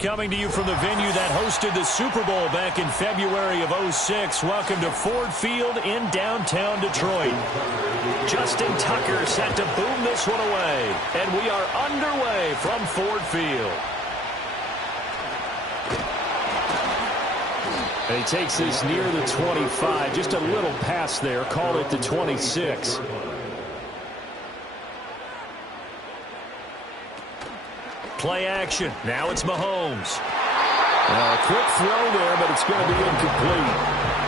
Coming to you from the venue that hosted the Super Bowl back in February of '06. Welcome to Ford Field in downtown Detroit. Justin Tucker set to boom this one away. And we are underway from Ford Field. And he takes this near the 25. Just a little pass there. Call it the 26. Play action. Now it's Mahomes. A quick throw there, but it's going to be incomplete.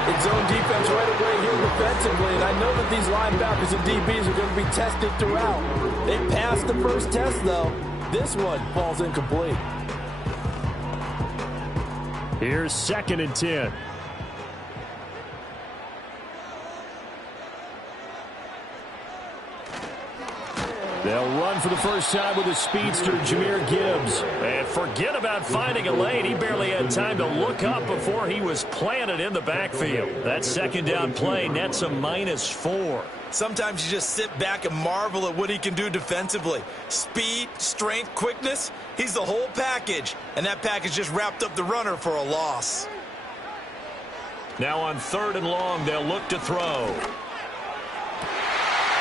It's zone defense right away here defensively, and I know that these linebackers and DBs are going to be tested throughout. They passed the first test, though. This one falls incomplete. Here's 2nd and 10. They'll run for the first time with a speedster, Jahmyr Gibbs. And forget about finding a lane. He barely had time to look up before he was planted in the backfield. That 2nd down play nets a -4. Sometimes you just sit back and marvel at what he can do defensively. Speed, strength, quickness, he's the whole package. And that package just wrapped up the runner for a loss. Now on 3rd and long, they'll look to throw.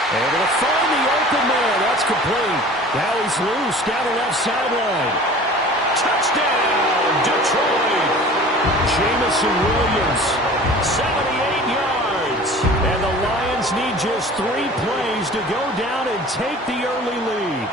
Able to find the open man. That's complete. Now he's loose down the left sideline. Touchdown, Detroit. Jameson Williams, 78 yards. And the Lions need just 3 plays to go down and take the early lead.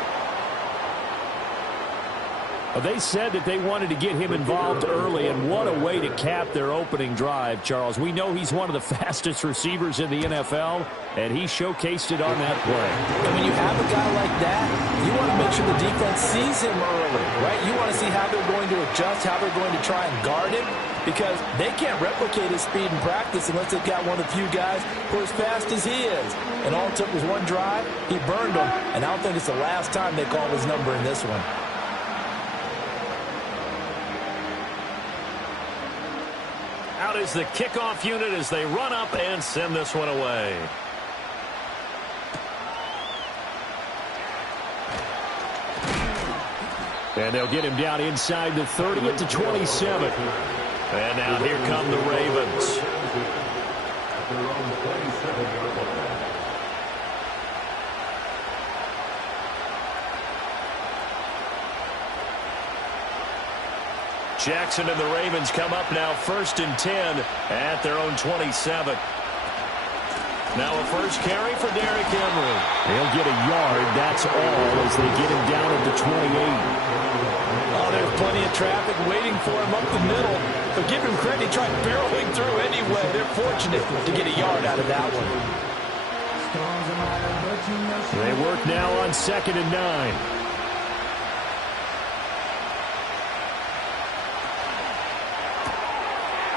They said that they wanted to get him involved early, and what a way to cap their opening drive, Charles. We know he's one of the fastest receivers in the NFL, and he showcased it on that play. And when you have a guy like that, you want to make sure the defense sees him early, right? You want to see how they're going to adjust, how they're going to try and guard him, because they can't replicate his speed in practice unless they've got one of the few guys who are as fast as he is. And all it took was one drive. He burned them, and I don't think it's the last time they call his number in this one. Out is the kickoff unit as they run up and send this one away. And they'll get him down inside the 30 at the 27. And now here come the Ravens. Jackson and the Ravens come up now 1st and 10 at their own 27. Now a first carry for Derrick Henry. He'll get a yard, that's all, as they get him down at the 28. Oh, there's plenty of traffic waiting for him up the middle. But give him credit, he tried barreling through anyway. They're fortunate to get a yard out of that one. They work now on 2nd and 9.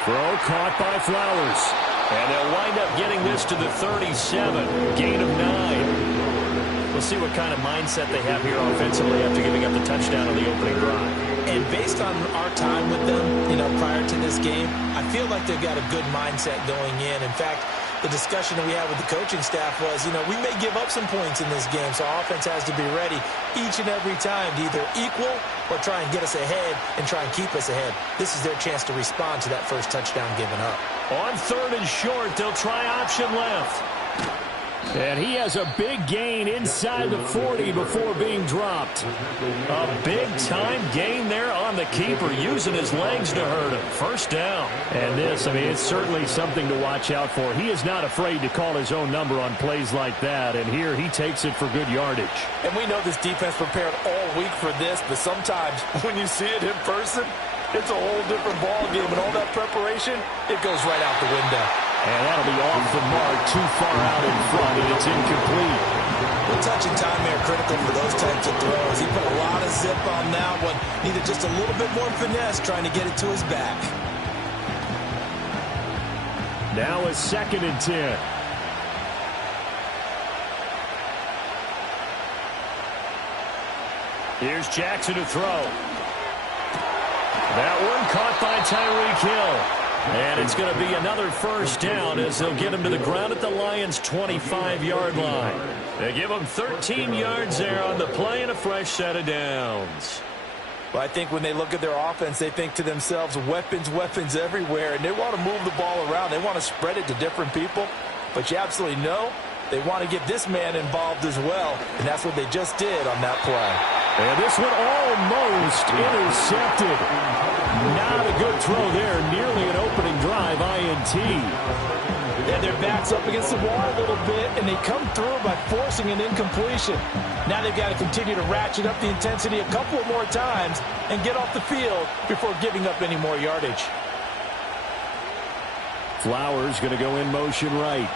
Throw caught by Flowers. And they'll wind up getting this to the 37. Gain of 9. We'll see what kind of mindset they have here offensively after giving up the touchdown on the opening drive. And based on our time with them, prior to this game, I feel like they've got a good mindset going in. In fact, the discussion that we had with the coaching staff was, we may give up some points in this game, so our offense has to be ready each and every time to either equal or try and get us ahead and try and keep us ahead. This is their chance to respond to that first touchdown given up. On 3rd and short, they'll try option left. And he has a big gain inside the 40 before being dropped. A big-time gain there on the keeper, using his legs to hurt him. First down. And this, it's certainly something to watch out for. He is not afraid to call his own number on plays like that, and here he takes it for good yardage. And we know this defense prepared all week for this, but sometimes when you see it in person, it's a whole different ballgame, and all that preparation, it goes right out the window. And that'll be off the mark, too far out in front, and it's incomplete. Well, touch and timing are critical for those types of throws. He put a lot of zip on that one. Needed just a little bit more finesse trying to get it to his back. Now a 2nd and 10. Here's Jackson to throw. That one caught by Tyreek Hill. And it's going to be another first down as they'll get him to the ground at the Lions' 25-yard line. They give him 13 yards there on the play and a fresh set of downs. Well, I think when they look at their offense, they think to themselves, weapons, weapons everywhere, and they want to move the ball around. They want to spread it to different people. But you absolutely know they want to get this man involved as well, and that's what they just did on that play. And this one almost intercepted. Not a good throw there. Nearly an opening drive, INT. And their back's up against the wall a little bit, and they come through by forcing an incompletion. Now they've got to continue to ratchet up the intensity a couple more times and get off the field before giving up any more yardage. Flowers going to go in motion right.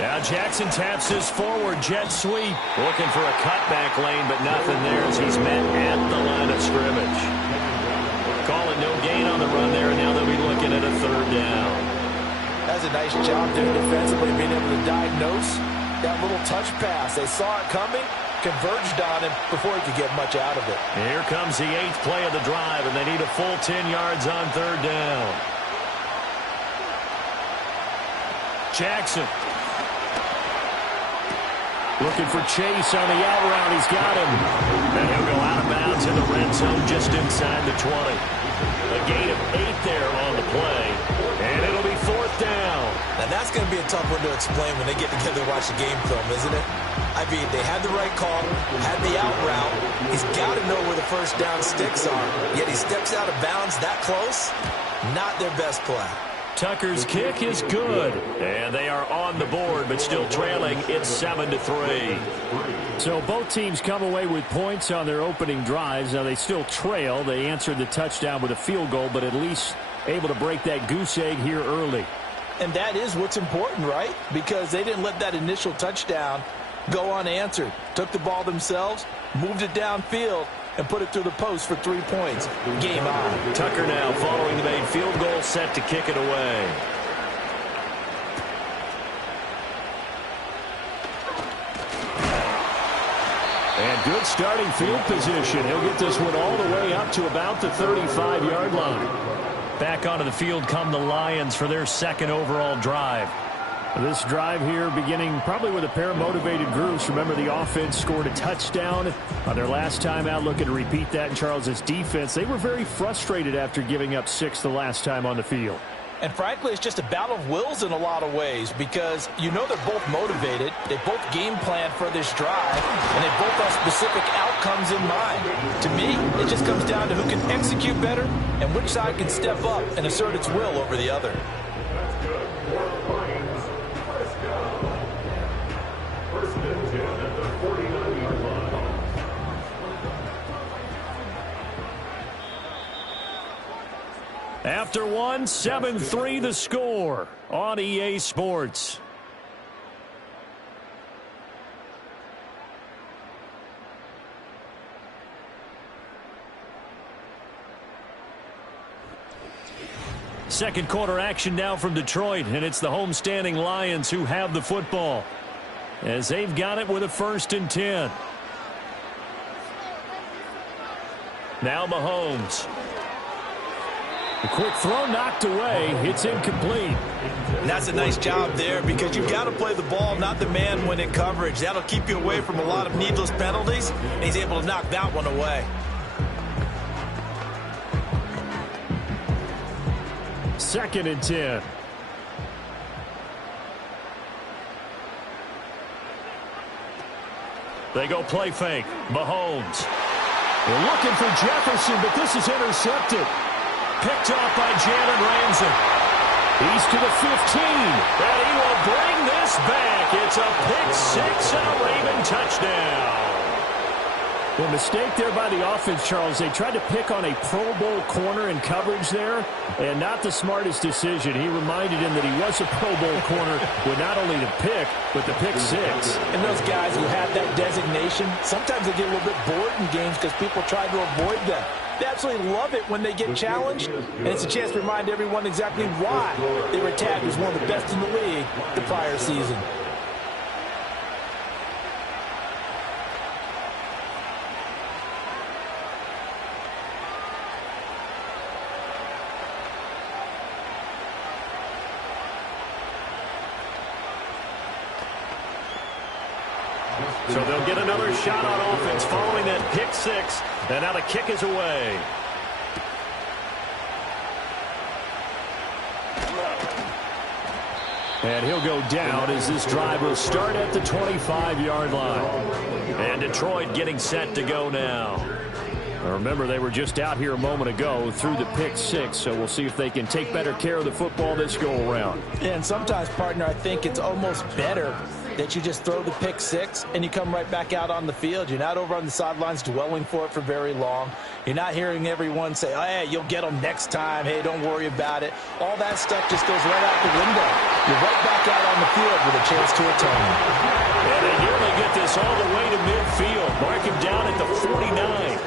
Now Jackson taps his forward jet sweep. Looking for a cutback lane, but nothing there as he's met at the line of scrimmage. Calling no gain on the run there, and now they'll be looking at a 3rd down. That's a nice job there defensively, being able to diagnose that little touch pass. They saw it coming, converged on him before he could get much out of it. Here comes the 8th play of the drive, and they need a full 10 yards on 3rd down. Jackson. Looking for Chase on the out route. He's got him. And he'll go out of bounds in the red zone just inside the 20. A gain of 8 there on the play. And it'll be 4th down. Now that's going to be a tough one to explain when they get together and watch the game film, isn't it? I mean, they had the right call, had the out route. He's got to know where the first down sticks are. Yet he steps out of bounds that close. Not their best play. Tucker's kick is good. And they are on the board, but still trailing. It's 7-3. So both teams come away with points on their opening drives. Now they still trail. They answered the touchdown with a field goal, but at least able to break that goose egg here early. And that is what's important, right? Because they didn't let that initial touchdown go unanswered. Took the ball themselves, moved it downfield, and put it through the post for 3 points. Game on. Tucker now following the made field goal, set to kick it away. And good starting field position. He'll get this one all the way up to about the 35-yard line. Back onto the field come the Lions for their 2nd overall drive. This drive here beginning probably with a pair of motivated groups. Remember, the offense scored a touchdown on their last time out. Looking to repeat that in Charles's defense. They were very frustrated after giving up 6 the last time on the field. And frankly, it's just a battle of wills in a lot of ways because you know they're both motivated. They both game plan for this drive, and they both have specific outcomes in mind. To me, it just comes down to who can execute better and which side can step up and assert its will over the other. After one, 7-3 the score on EA Sports. Second quarter action now from Detroit, and it's the homestanding Lions who have the football as they've got it with a 1st and 10. Now Mahomes. The quick throw knocked away. It's incomplete. And that's a nice job there because you've got to play the ball, not the man when in coverage. That'll keep you away from a lot of needless penalties, and he's able to knock that one away. Second and 10. They go play fake. Mahomes. They're looking for Jefferson, but this is intercepted. Picked off by Jalen Ramsey. He's to the 15. And he will bring this back. It's a pick 6 and a Raven touchdown. Well, mistake there by the offense, Charles. They tried to pick on a Pro Bowl corner in coverage there, and not the smartest decision. He reminded him that he was a Pro Bowl corner with not only the pick, but the pick six. And those guys who have that designation, sometimes they get a little bit bored in games because people try to avoid them. They absolutely love it when they get challenged, and it's a chance to remind everyone exactly why they were tagged as one of the best in the league the prior season. So they'll get another shot on offense following that pick six. And now the kick is away. And he'll go down as this drive will start at the 25-yard line. And Detroit getting set to go now. Remember, they were just out here a moment ago through the pick six, so we'll see if they can take better care of the football this go-around. Yeah, and sometimes, partner, I think it's almost better that you just throw the pick six and you come right back out on the field. You're not over on the sidelines dwelling for it for very long. You're not hearing everyone say, oh, hey, you'll get them next time. Hey, don't worry about it. All that stuff just goes right out the window. You're right back out on the field with a chance to atone. And they nearly get this all the way to midfield. Mark him down at the 49.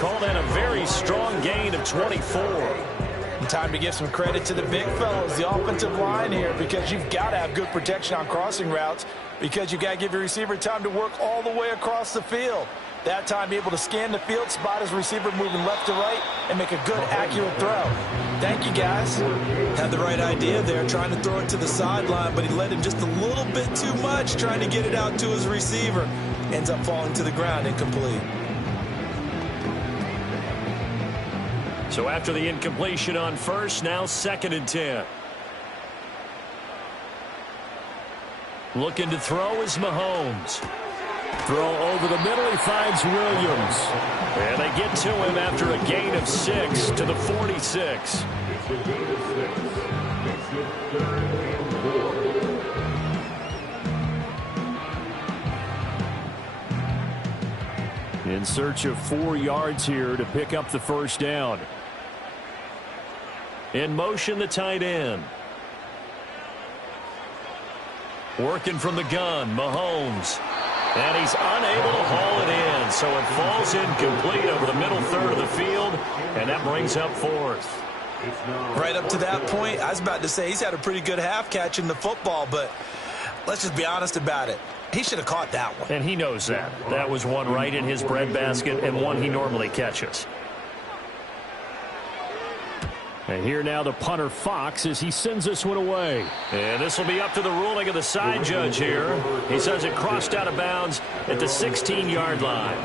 Call that a very strong gain of 24. And time to give some credit to the big fellas, the offensive line here, because you've got to have good protection on crossing routes, because you've got to give your receiver time to work all the way across the field. That time, be able to scan the field, spot his receiver moving left to right, and make a good, accurate throw. Thank you, guys. Had the right idea there, trying to throw it to the sideline, but he let him just a little bit too much, trying to get it out to his receiver. Ends up falling to the ground, incomplete. So after the incompletion on first, now 2nd and 10. Looking to throw is Mahomes. Throw over the middle, he finds Williams. And they get to him after a gain of 6 to the 46. In search of 4 yards here to pick up the first down. In motion, the tight end. Working from the gun, Mahomes. And he's unable to haul it in, so it falls incomplete over the middle third of the field, and that brings up 4th. Right up to that point, I was about to say he's had a pretty good half catching the football, but let's just be honest about it. He should have caught that one. And he knows that. That was one right in his breadbasket and one he normally catches. And here now the punter, Fox, as he sends this one away. And this will be up to the ruling of the side judge here. He says it crossed out of bounds at the 16-yard line.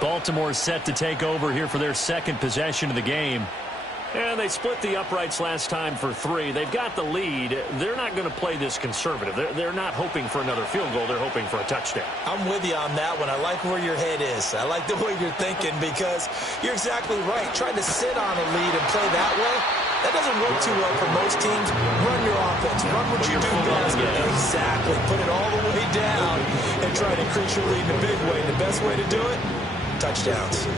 Baltimore set to take over here for their 2nd possession of the game. And they split the uprights last time for 3. They've got the lead. They're not going to play this conservative. They're not hoping for another field goal. They're hoping for a touchdown. I'm with you on that one. I like where your head is. I like the way you're thinking, because you're exactly right. Trying to sit on a lead and play that way, that doesn't work too well for most teams. Run your offense. Run what you do best. Exactly. Put it all the way down and try to increase your lead in a big way. The best way to do it, touchdowns.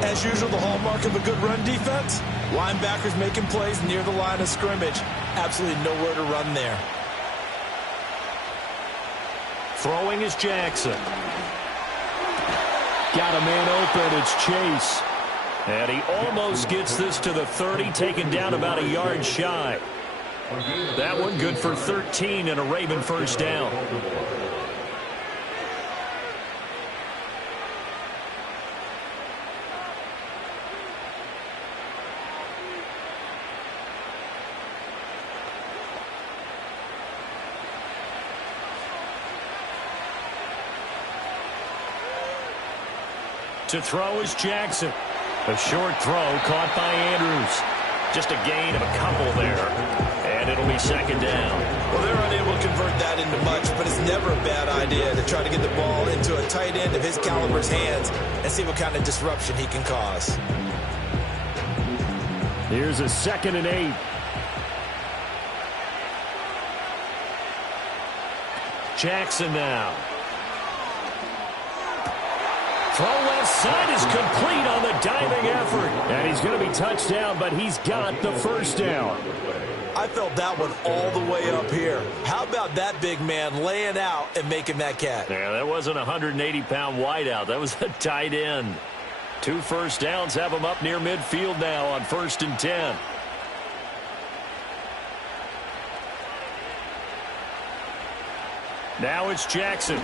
As usual, the hallmark of a good run defense, linebackers making plays near the line of scrimmage. Absolutely nowhere to run there. Throwing is Jackson. Got a man open. It's Chase. And he almost gets this to the 30, taken down about a yard shy. That one good for 13 and a Raven first down. To throw is Jackson. A short throw caught by Andrews. Just a gain of a couple there. And it'll be 2nd down. Well, they're unable to convert that into much, but it's never a bad idea to try to get the ball into a tight end of his caliber's hands and see what kind of disruption he can cause. Here's a 2nd and 8. Jackson now. throw left side is complete on the diving effort. And he's going to be touched down, but he's got the first down. I felt that one all the way up here. How about that big man laying out and making that catch? Yeah, that wasn't a 180-pound wideout. That was a tight end. 2 first downs have him up near midfield now on 1st and 10. Now it's Jackson.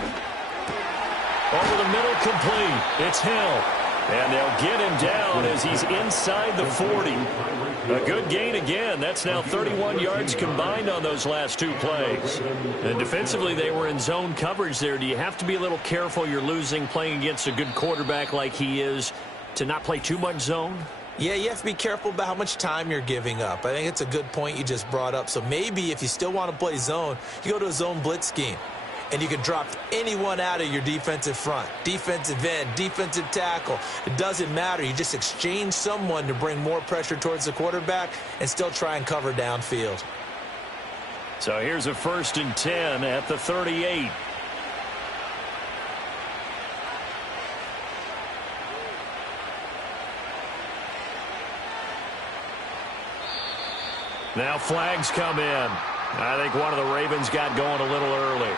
Over the middle, complete. It's Hill. And they'll get him down as he's inside the 40. A good gain again. That's now 31 yards combined on those last 2 plays. And defensively, they were in zone coverage there. Do you have to be a little careful you're losing playing against a good quarterback like he is to not play too much zone? Yeah, you have to be careful about how much time you're giving up. I think it's a good point you just brought up. So maybe if you still want to play zone, you go to a zone blitz scheme. And you can drop anyone out of your defensive front, defensive end, defensive tackle. It doesn't matter. You just exchange someone to bring more pressure towards the quarterback and still try and cover downfield. So here's a 1st and 10 at the 38. Now flags come in. I think one of the Ravens got going a little early.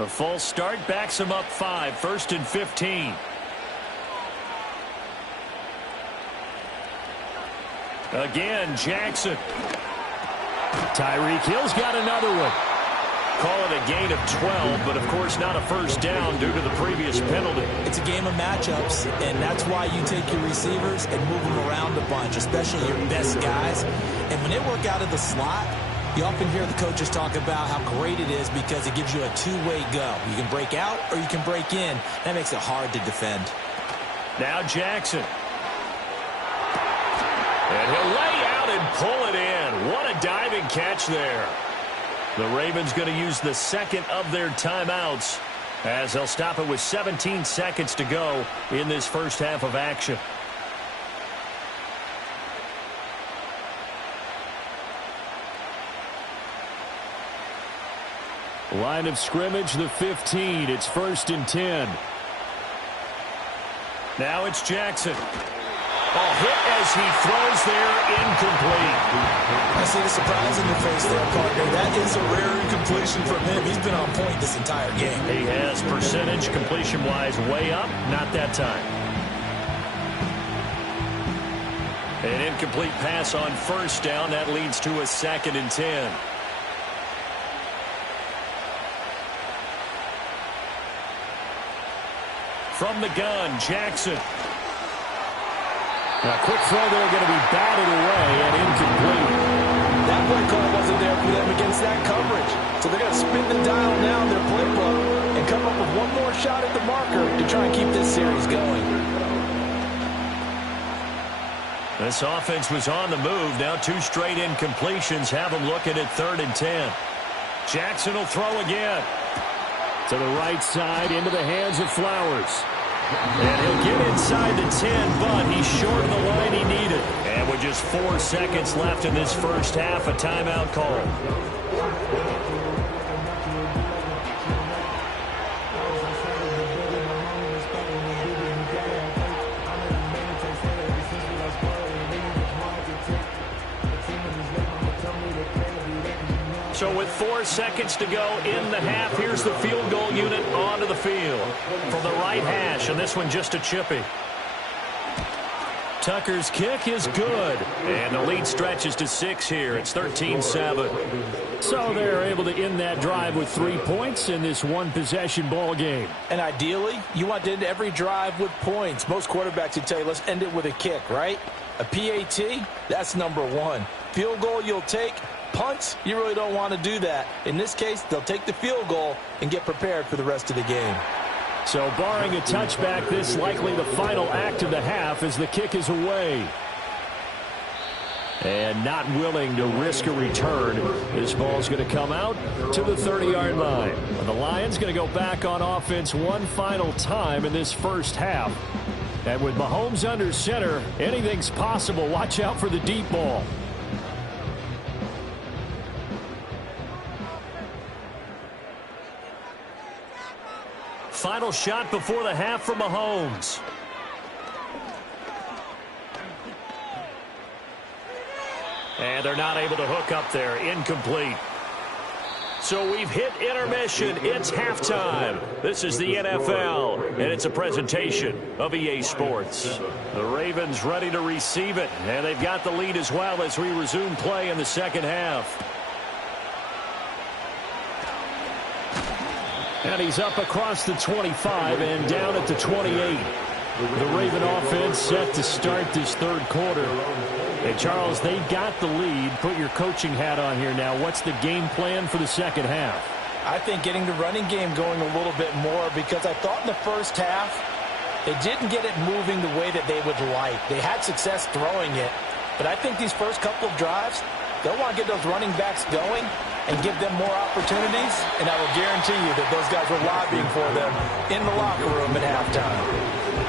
A false start backs him up 5, 1st and 15. Again, Jackson. Tyreek Hill's got another one. Call it a gain of 12, but of course not a first down due to the previous penalty. It's a game of matchups, and that's why you take your receivers and move them around a bunch, especially your best guys. And when they work out of the slot, you often hear the coaches talk about how great it is because it gives you a two-way go. You can break out or you can break in. That makes it hard to defend. Now Jackson. And he'll lay out and pull it in. What a diving catch there. The Ravens going to use the second of their timeouts as they'll stop it with 17 seconds to go in this first half of action. Line of scrimmage, the 15. It's 1st and 10. Now it's Jackson. Oh, hit as he throws there, incomplete. I see the surprise in your face there, partner. That is a rare incompletion from him. He's been on point this entire game. He has percentage completion-wise way up, not that time. An incomplete pass on first down. That leads to a 2nd and 10. From the gun, Jackson. A quick throw there going to be batted away and incomplete. That play call wasn't there for them against that coverage. So they're going to spin the dial now in their playbook and come up with one more shot at the marker to try and keep this series going. This offense was on the move. Now 2 straight incompletions have them looking at 3rd and 10. Jackson will throw again. To the right side, into the hands of Flowers. And he'll get inside the 10, but he's short of the line he needed. And with just 4 seconds left in this first half, a timeout call. So with 4 seconds to go in the half, here's the field goal unit onto the field. From the right hash, and this one just a chippy. Tucker's kick is good. And the lead stretches to 6 here. It's 13-7. So they're able to end that drive with 3 points in this one-possession ball game. And ideally, you want to end every drive with points. Most quarterbacks would tell you, let's end it with a kick, right? A PAT, that's number 1. Field goal you'll take. Punts, you really don't want to do that. In this case, they'll take the field goal and get prepared for the rest of the game. So barring a touchback, this likely the final act of the half as the kick is away. And not willing to risk a return. This ball's going to come out to the 30-yard line. And the Lions going to go back on offense one final time in this first half. And with Mahomes under center, anything's possible. Watch out for the deep ball. Final shot before the half from Mahomes. And they're not able to hook up there. Incomplete. So we've hit intermission. It's halftime. This is the NFL, and it's a presentation of EA Sports. The Ravens ready to receive it, and they've got the lead as well as we resume play in the second half. And he's up across the 25 and down at the 28. The Raven offense set to start this third quarter. Hey, Charles, they've got the lead. Put your coaching hat on here now. What's the game plan for the second half? I think getting the running game going a little bit more, because I thought in the first half they didn't get it moving the way that they would like. They had success throwing it, but I think these first couple of drives, they'll want to get those running backs going and give them more opportunities, and I will guarantee you that those guys were lobbying for them in the locker room at halftime.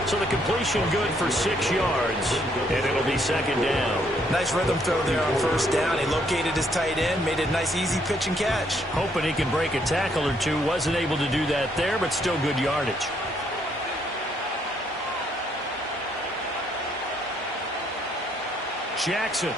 So the completion good for 6 yards, and it'll be second down. Nice rhythm throw there on first down. He located his tight end, made a nice easy pitch and catch. Hoping he can break a tackle or two. Wasn't able to do that there, but still good yardage. Jackson.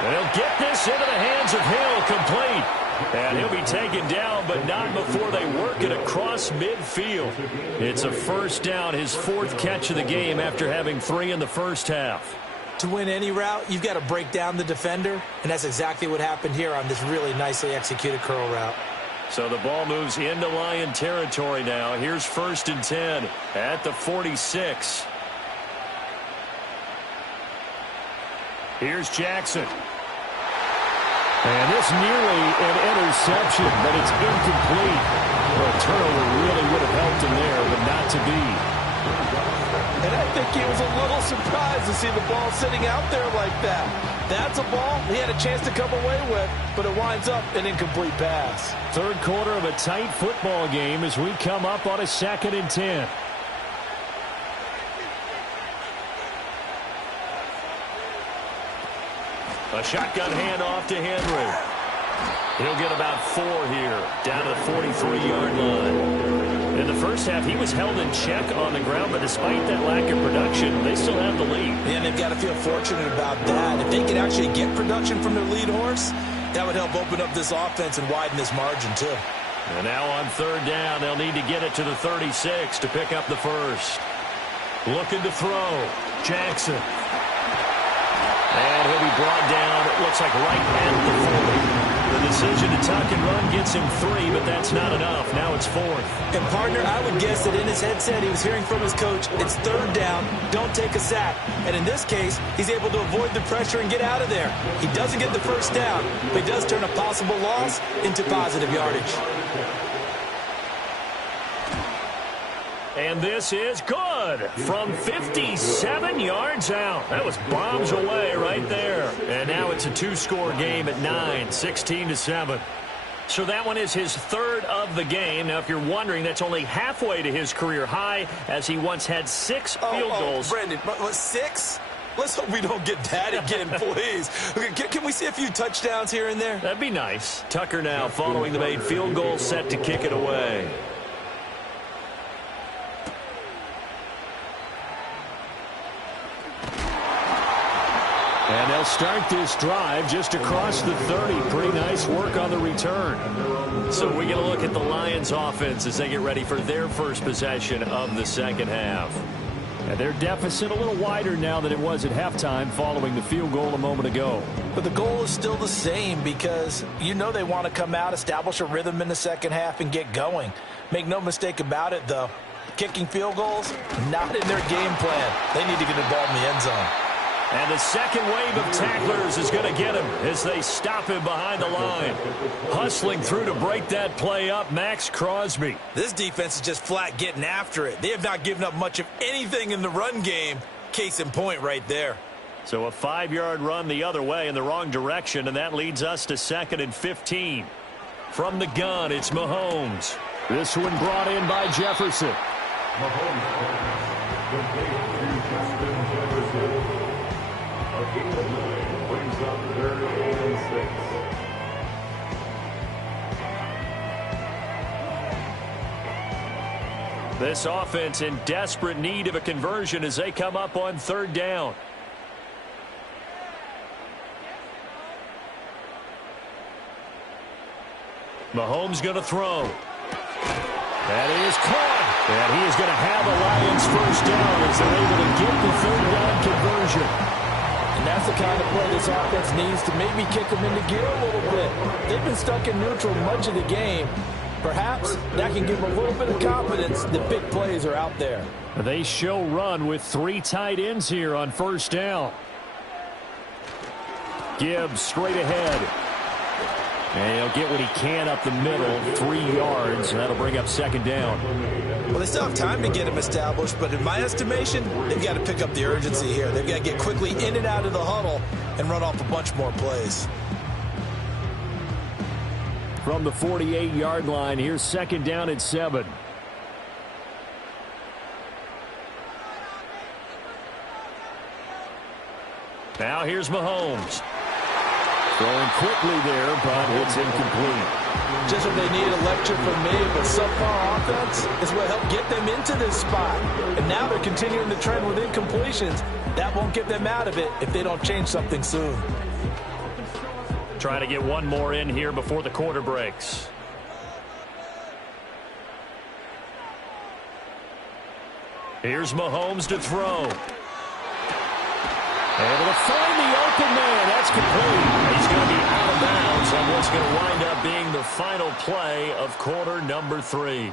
And he'll get this into the hands of Hill, complete. And he'll be taken down, but not before they work it across midfield. It's a first down, his 4th catch of the game after having 3 in the first half. To win any route, you've got to break down the defender, and that's exactly what happened here on this really nicely executed curl route. So the ball moves into Lion territory now. Here's 1st and 10 at the 46. Here's Jackson. And this nearly an interception, but it's incomplete. Well, a turnover really would have helped him there, but not to be. And I think he was a little surprised to see the ball sitting out there like that. That's a ball he had a chance to come away with, but it winds up an incomplete pass. Third quarter of a tight football game as we come up on a 2nd and 10. A shotgun handoff to Henry. He'll get about 4 here, down to the 43-yard line. In the first half, he was held in check on the ground, but despite that lack of production, they still have the lead. And they've got to feel fortunate about that. If they could actually get production from their lead horse, that would help open up this offense and widen this margin, too. And now on 3rd down, they'll need to get it to the 36 to pick up the first. Looking to throw. Jackson. And he'll be brought down, it looks like right at the 40. The decision to tuck and run gets him 3, but that's not enough. Now it's 4th. And, partner, I would guess that in his headset he was hearing from his coach, it's 3rd down, don't take a sack. And in this case, he's able to avoid the pressure and get out of there. He doesn't get the first down, but he does turn a possible loss into positive yardage. And this is good from 57 yards out. That was bombs away right there. And now it's a 2-score game at 9, 16-7. So that one is his 3rd of the game. Now, if you're wondering, that's only halfway to his career high, as he once had 6 field goals. Brendan, 6? Let's hope we don't get that again, please. Okay, can we see a few touchdowns here and there? That'd be nice. Tucker now following the made field goal, set to kick it away. And they'll start this drive just across the 30. Pretty nice work on the return. So we get a look at the Lions offense as they get ready for their first possession of the second half. And their deficit a little wider now than it was at halftime following the field goal a moment ago. But the goal is still the same, because you know they want to come out, establish a rhythm in the second half, and get going. Make no mistake about it, though. Kicking field goals, not in their game plan. They need to get the ball in the end zone. And the second wave of tacklers is going to get him as they stop him behind the line. Hustling through to break that play up, Max Crosby. This defense is just flat getting after it. They have not given up much of anything in the run game. Case in point right there. So a 5-yard run the other way in the wrong direction, and that leads us to 2nd and 15. From the gun, it's Mahomes. This one brought in by Jefferson. The big to Justin Jefferson. A gain of 9 brings up 3rd and 6. This offense in desperate need of a conversion as they come up on 3rd down. Mahomes going to throw. That is caught. And he is going to have a Lions first down as they're able to get the 3rd down conversion. And that's the kind of play this offense needs to maybe kick them into gear a little bit. They've been stuck in neutral much of the game. Perhaps that can give them a little bit of confidence that big plays are out there. They show run with 3 tight ends here on 1st down. Gibbs straight ahead. And he'll get what he can up the middle, 3 yards, and that'll bring up 2nd down. Well, they still have time to get him established, but in my estimation, they've got to pick up the urgency here. They've got to get quickly in and out of the huddle and run off a bunch more plays. From the 48-yard line, here's 2nd down and 7. Now here's Mahomes. Throwing quickly there, but it's incomplete. Just what they need, a lecture from me, but subpar offense is what helped get them into this spot. And now they're continuing the trend with incompletions. That won't get them out of it if they don't change something soon. Trying to get one more in here before the quarter breaks. Here's Mahomes to throw. Able to find the open man. That's complete. He's going to be out of bounds on what's going to wind up being the final play of quarter number 3.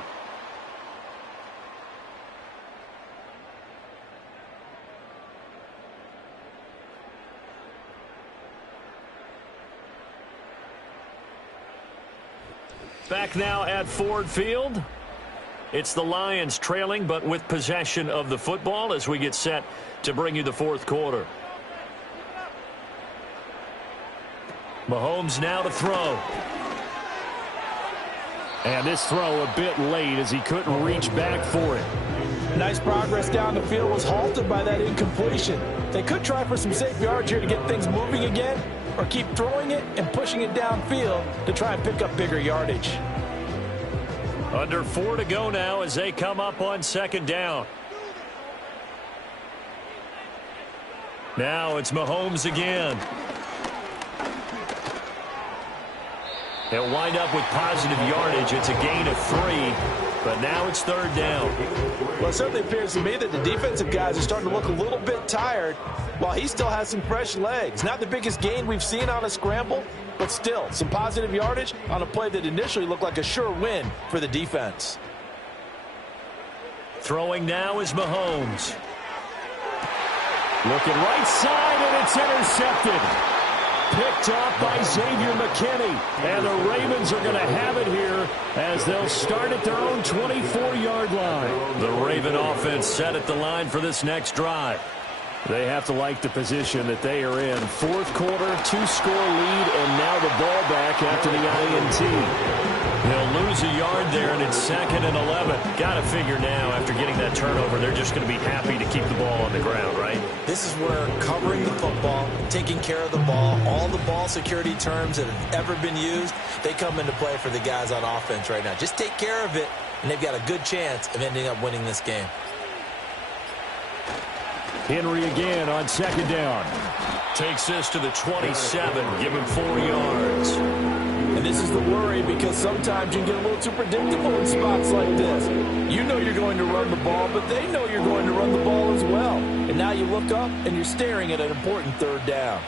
Back now at Ford Field. It's the Lions trailing, but with possession of the football as we get set to bring you the 4th quarter. Mahomes now to throw. And this throw a bit late as he couldn't reach back for it. Nice progress down the field was halted by that incompletion. They could try for some safe yards here to get things moving again, or keep throwing it and pushing it downfield to try and pick up bigger yardage. Under 4 to go now as they come up on 2nd down. Now it's Mahomes again. They'll wind up with positive yardage. It's a gain of 3, but now it's 3rd down. Well, it certainly appears to me that the defensive guys are starting to look a little bit tired while he still has some fresh legs. Not the biggest gain we've seen on a scramble, but still some positive yardage on a play that initially looked like a sure win for the defense. Throwing now is Mahomes. Looking right side, and it's intercepted. Picked off by Xavier McKinney. And the Ravens are going to have it here as they'll start at their own 24-yard line. The Raven offense set at the line for this next drive. They have to like the position that they are in. 4th quarter, 2-score lead, and now the ball back after the INT. They'll lose a yard there, and it's 2nd and 11. Got to figure now, after getting that turnover, they're just going to be happy to keep the ball on the ground, right? This is where covering the football, taking care of the ball, all the ball security terms that have ever been used, they come into play for the guys on offense right now. Just take care of it, and they've got a good chance of ending up winning this game. Henry again on 2nd down. Takes this to the 27, give him 4 yards. And this is the worry, because sometimes you can get a little too predictable in spots like this. You know you're going to run the ball, but they know you're going to run the ball as well. And now you look up and you're staring at an important 3rd down.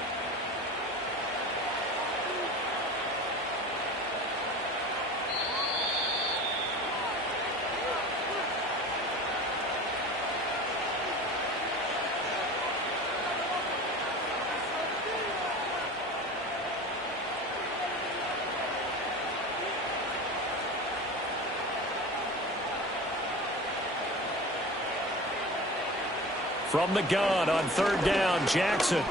From the gun on 3rd down, Jackson.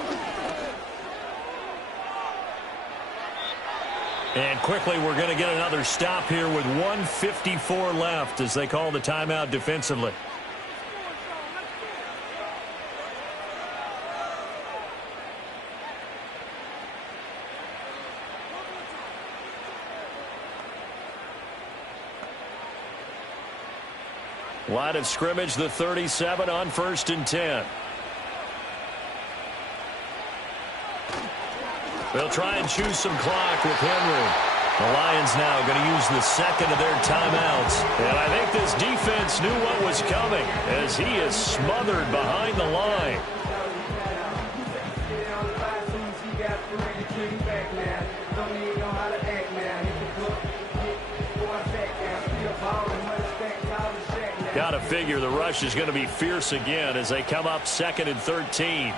And quickly, we're going to get another stop here with 1:54 left as they call the timeout defensively. Line of scrimmage, the 37 on 1st and 10. They'll try and choose some clock with Henry. The Lions now going to use the second of their timeouts. And I think this defense knew what was coming as he is smothered behind the line. Got to figure the rush is going to be fierce again as they come up 2nd and 13.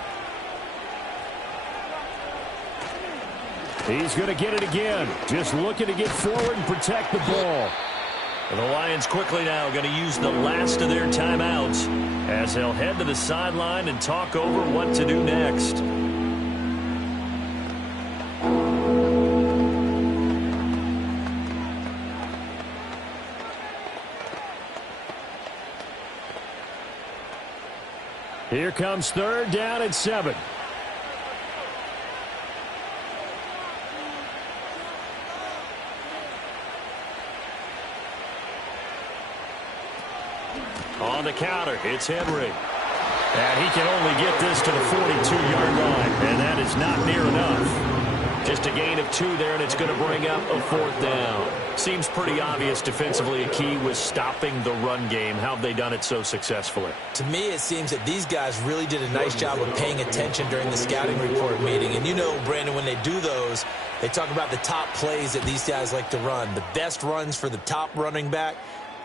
He's going to get it again. Just looking to get forward and protect the ball. And the Lions quickly now going to use the last of their timeouts as they'll head to the sideline and talk over what to do next. Here comes 3rd down and 7. On the counter, it's Henry. And he can only get this to the 42-yard line, and that is not near enough. Just a gain of 2 there, and it's going to bring up a 4th down. Seems pretty obvious defensively a key was stopping the run game. How have they done it so successfully? To me, it seems that these guys really did a nice job of paying attention during the scouting report meeting. And you know, Brandon, when they do those, they talk about the top plays that these guys like to run. The best runs for the top running back.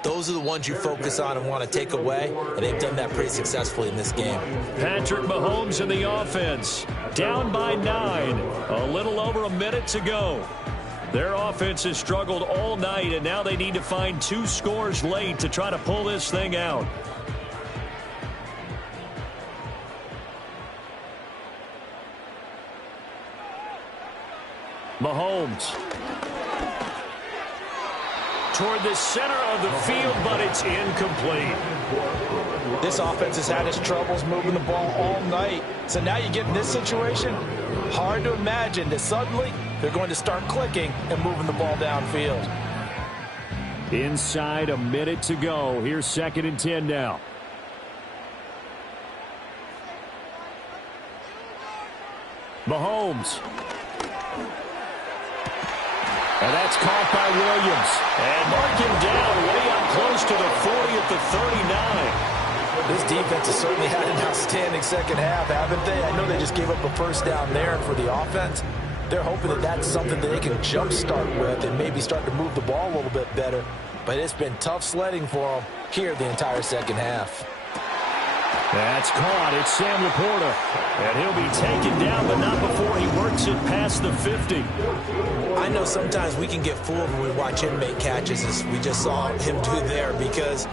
Those are the ones you focus on and want to take away, and they've done that pretty successfully in this game. Patrick Mahomes in the offense, down by 9, a little over a minute to go. Their offense has struggled all night, and now they need to find 2 scores late to try to pull this thing out. Mahomes toward the center of the field, but it's incomplete. This offense has had its troubles moving the ball all night. So now you get in this situation, hard to imagine that suddenly they're going to start clicking and moving the ball downfield. Inside a minute to go. Here's 2nd and 10 now. Mahomes. And that's caught by Williams. And mark him down way up close to the 40 at the 39. This defense has certainly had an outstanding second half, haven't they? I know they just gave up a 1st down there, and for the offense, they're hoping that that's something that they can jumpstart with and maybe start to move the ball a little bit better. But it's been tough sledding for them here the entire second half. That's caught. It's Sam Laporta. And he'll be taken down, but not before he works it past the 50. I know sometimes we can get fooled when we watch him make catches, as we just saw him do there, because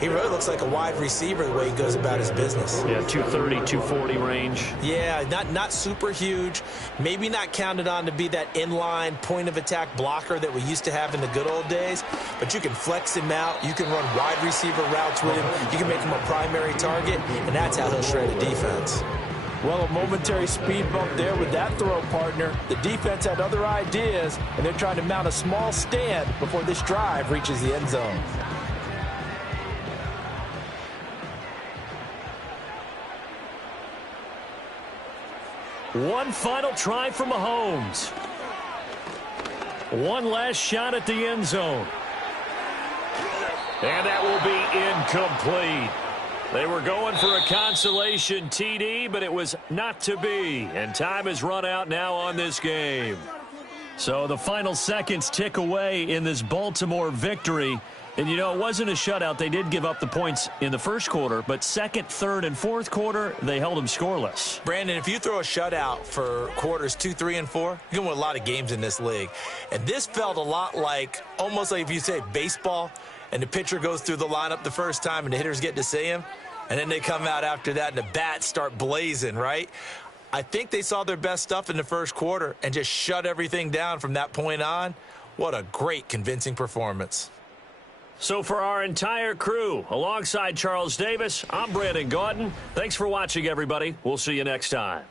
he really looks like a wide receiver the way he goes about his business. Yeah, 230, 240 range. Yeah, not super huge. Maybe not counted on to be that inline point-of-attack blocker that we used to have in the good old days, but you can flex him out. You can run wide receiver routes with him. You can make him a primary target, and that's how he'll shred a defense. Well, a momentary speed bump there with that throw, partner. The defense had other ideas, and they're trying to mount a small stand before this drive reaches the end zone. One final try for Mahomes. One last shot at the end zone. And that will be incomplete. They were going for a consolation TD, but it was not to be. And time has run out now on this game. So the final seconds tick away in this Baltimore victory. And, you know, it wasn't a shutout. They did give up the points in the first quarter, but 2nd, 3rd, and 4th quarter, they held them scoreless. Brandon, if you throw a shutout for quarters 2, 3, and 4, you're going to win a lot of games in this league. And this felt a lot like, almost like if you say baseball, and the pitcher goes through the lineup the first time and the hitters get to see him, and then they come out after that and the bats start blazing, right? I think they saw their best stuff in the first quarter and just shut everything down from that point on. What a great, convincing performance. So for our entire crew, alongside Charles Davis, I'm Brandon Gaudin. Thanks for watching, everybody. We'll see you next time.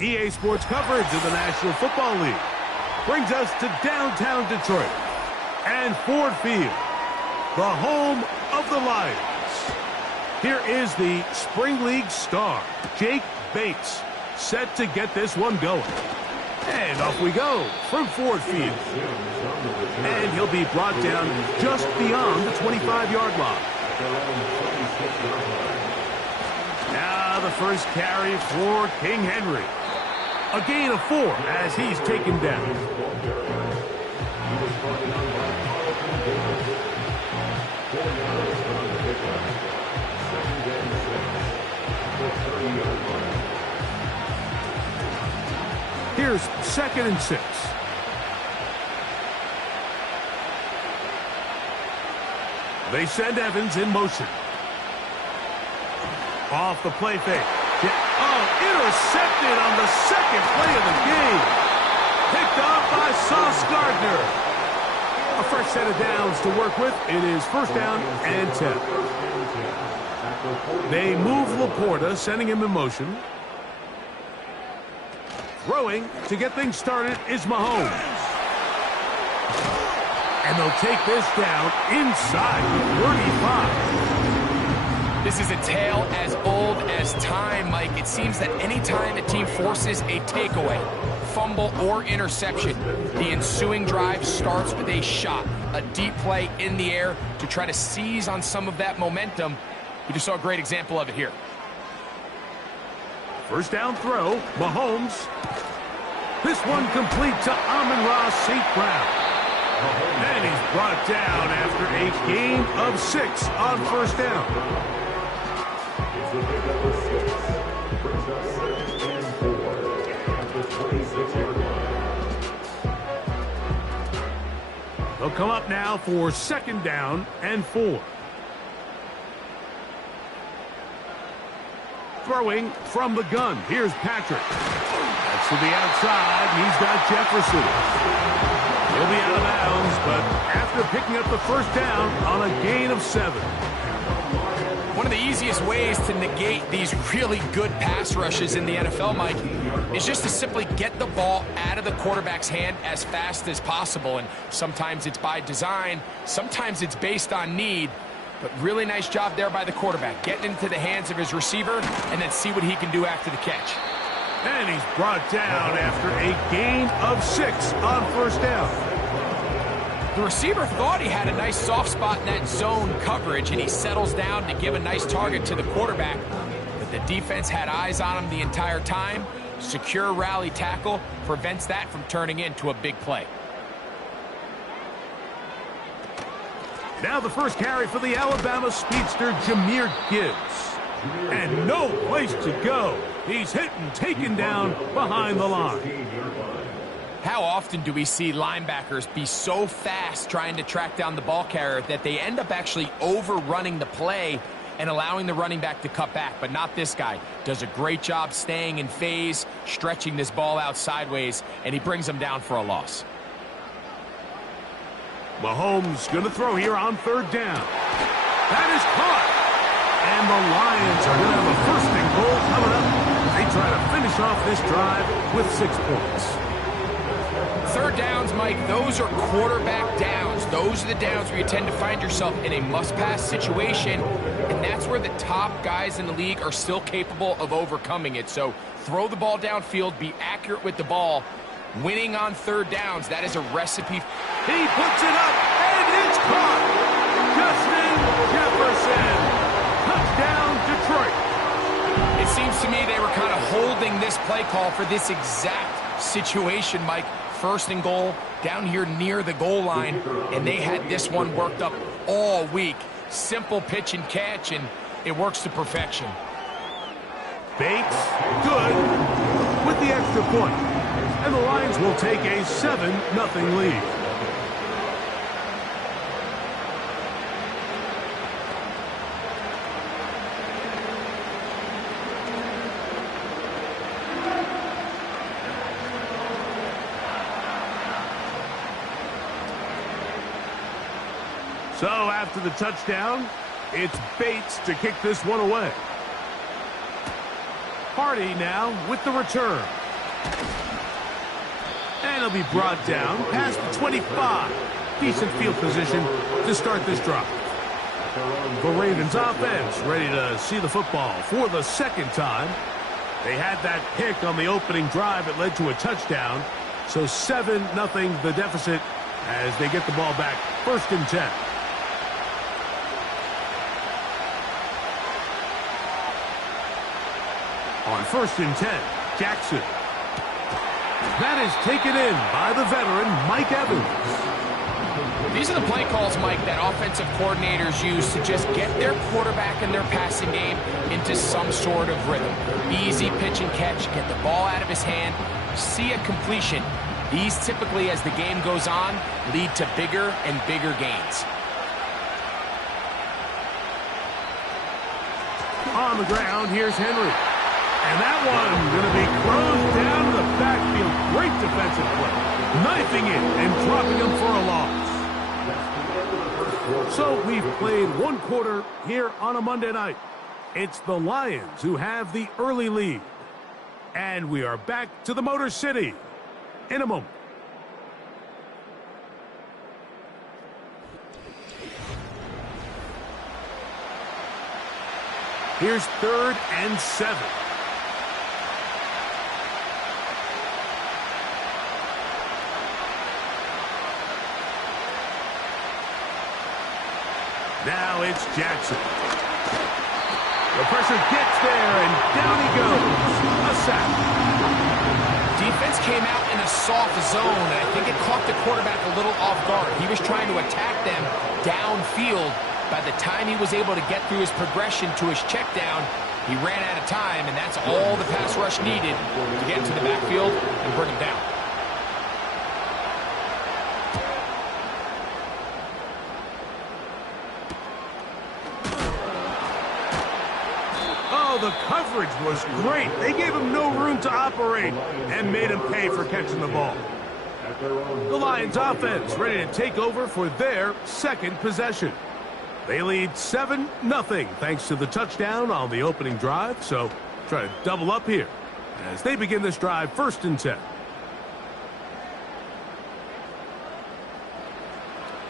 EA Sports coverage of the National Football League brings us to downtown Detroit and Ford Field, the home of the Lions. Here is the Spring League star, Jake Bates, set to get this one going. And off we go from Ford Field. And he'll be brought down just beyond the 25-yard line. Now the first carry for King Henry. A gain of 4 as he's taken down. Here's 2nd and 6. They send Evans in motion. Off the play fake. Intercepted on the second play of the game. Picked off by Sauce Gardner. A fresh set of downs to work with. It is 1st down and 10. They move Laporta, sending him in motion. Throwing to get things started is Mahomes. And they'll take this down inside the 35. This is a tale as old as time, Mike. It seems that any time a team forces a takeaway, fumble, or interception, the ensuing drive starts with a shot, a deep play in the air to try to seize on some of that momentum. We just saw a great example of it here. 1st down throw, Mahomes. This one complete to Amon-Ra St. Brown. And he's brought down after a gain of 6 on 1st down. It's a big number 6. Brings up 2nd and 4 at the 26-yard line. They'll come up now for 2nd down and 4. Throwing from the gun. Here's Patrick. That's to the outside. He's got Jefferson. He'll be out of bounds, but after picking up the 1st down on a gain of 7. One of the easiest ways to negate these really good pass rushes in the NFL, Mike, is just to simply get the ball out of the quarterback's hand as fast as possible. And sometimes it's by design, sometimes it's based on need. But really nice job there by the quarterback, getting into the hands of his receiver and then see what he can do after the catch. And he's brought down after a gain of 6 on first down. The receiver thought he had a nice soft spot in that zone coverage, and he settles down to give a nice target to the quarterback. But the defense had eyes on him the entire time. Secure rally tackle prevents that from turning into a big play. Now the first carry for the Alabama speedster, Jahmyr Gibbs. And no place to go. He's hit and taken down behind the line. How often do we see linebackers be so fast trying to track down the ball carrier that they end up actually overrunning the play and allowing the running back to cut back? But not this guy. Does a great job staying in phase, stretching this ball out sideways, and he brings him down for a loss. Mahomes going to throw here on third down. That is caught. And the Lions are going to have a first and goal coming up. They try to finish off this drive with 6 points. Third downs, Mike, those are quarterback downs. Those are the downs where you tend to find yourself in a must-pass situation, and that's where the top guys in the league are still capable of overcoming it. So throw the ball downfield, be accurate with the ball. Winning on third downs, that is a recipe. He puts it up, and it's caught. Justin Jefferson. Touchdown, Detroit. It seems to me they were kind of holding this play call for this exact situation, Mike. First and goal, down here near the goal line, and they had this one worked up all week. Simple pitch and catch, and it works to perfection. Bates, good, with the extra point. And the Lions will take a 7-0 lead. So after the touchdown, it's Bates to kick this one away. Hardy now with the return. And he'll be brought down past the 25. Decent field position to start this drive. The Ravens offense ready to see the football for the second time. They had that pick on the opening drive. It led to a touchdown. So 7-0 the deficit as they get the ball back. First and 10. On first and 10, Jackson. That is taken in by the veteran, Mike Evans. These are the play calls, Mike, that offensive coordinators use to just get their quarterback and their passing game into some sort of rhythm. Easy pitch and catch, get the ball out of his hand, see a completion. These typically, as the game goes on, lead to bigger and bigger gains. On the ground, here's Henry. And that one going to be closed down to the backfield. Great defensive play. Knifing it and dropping him for a loss. So we've played one quarter here on a Monday night. It's the Lions who have the early lead. And we are back to the Motor City in a moment. Here's 3rd and 7. Now it's Jackson. The pressure gets there, and down he goes. A sack. Defense came out in a soft zone, and I think it caught the quarterback a little off guard. He was trying to attack them downfield. By the time he was able to get through his progression to his check down, he ran out of time, and that's all the pass rush needed to get into the backfield and bring him down. The coverage was great. They gave him no room to operate and made him pay for catching the ball. The Lions offense ready to take over for their second possession. They lead 7-0 thanks to the touchdown on the opening drive. So try to double up here as they begin this drive. 1st and 10.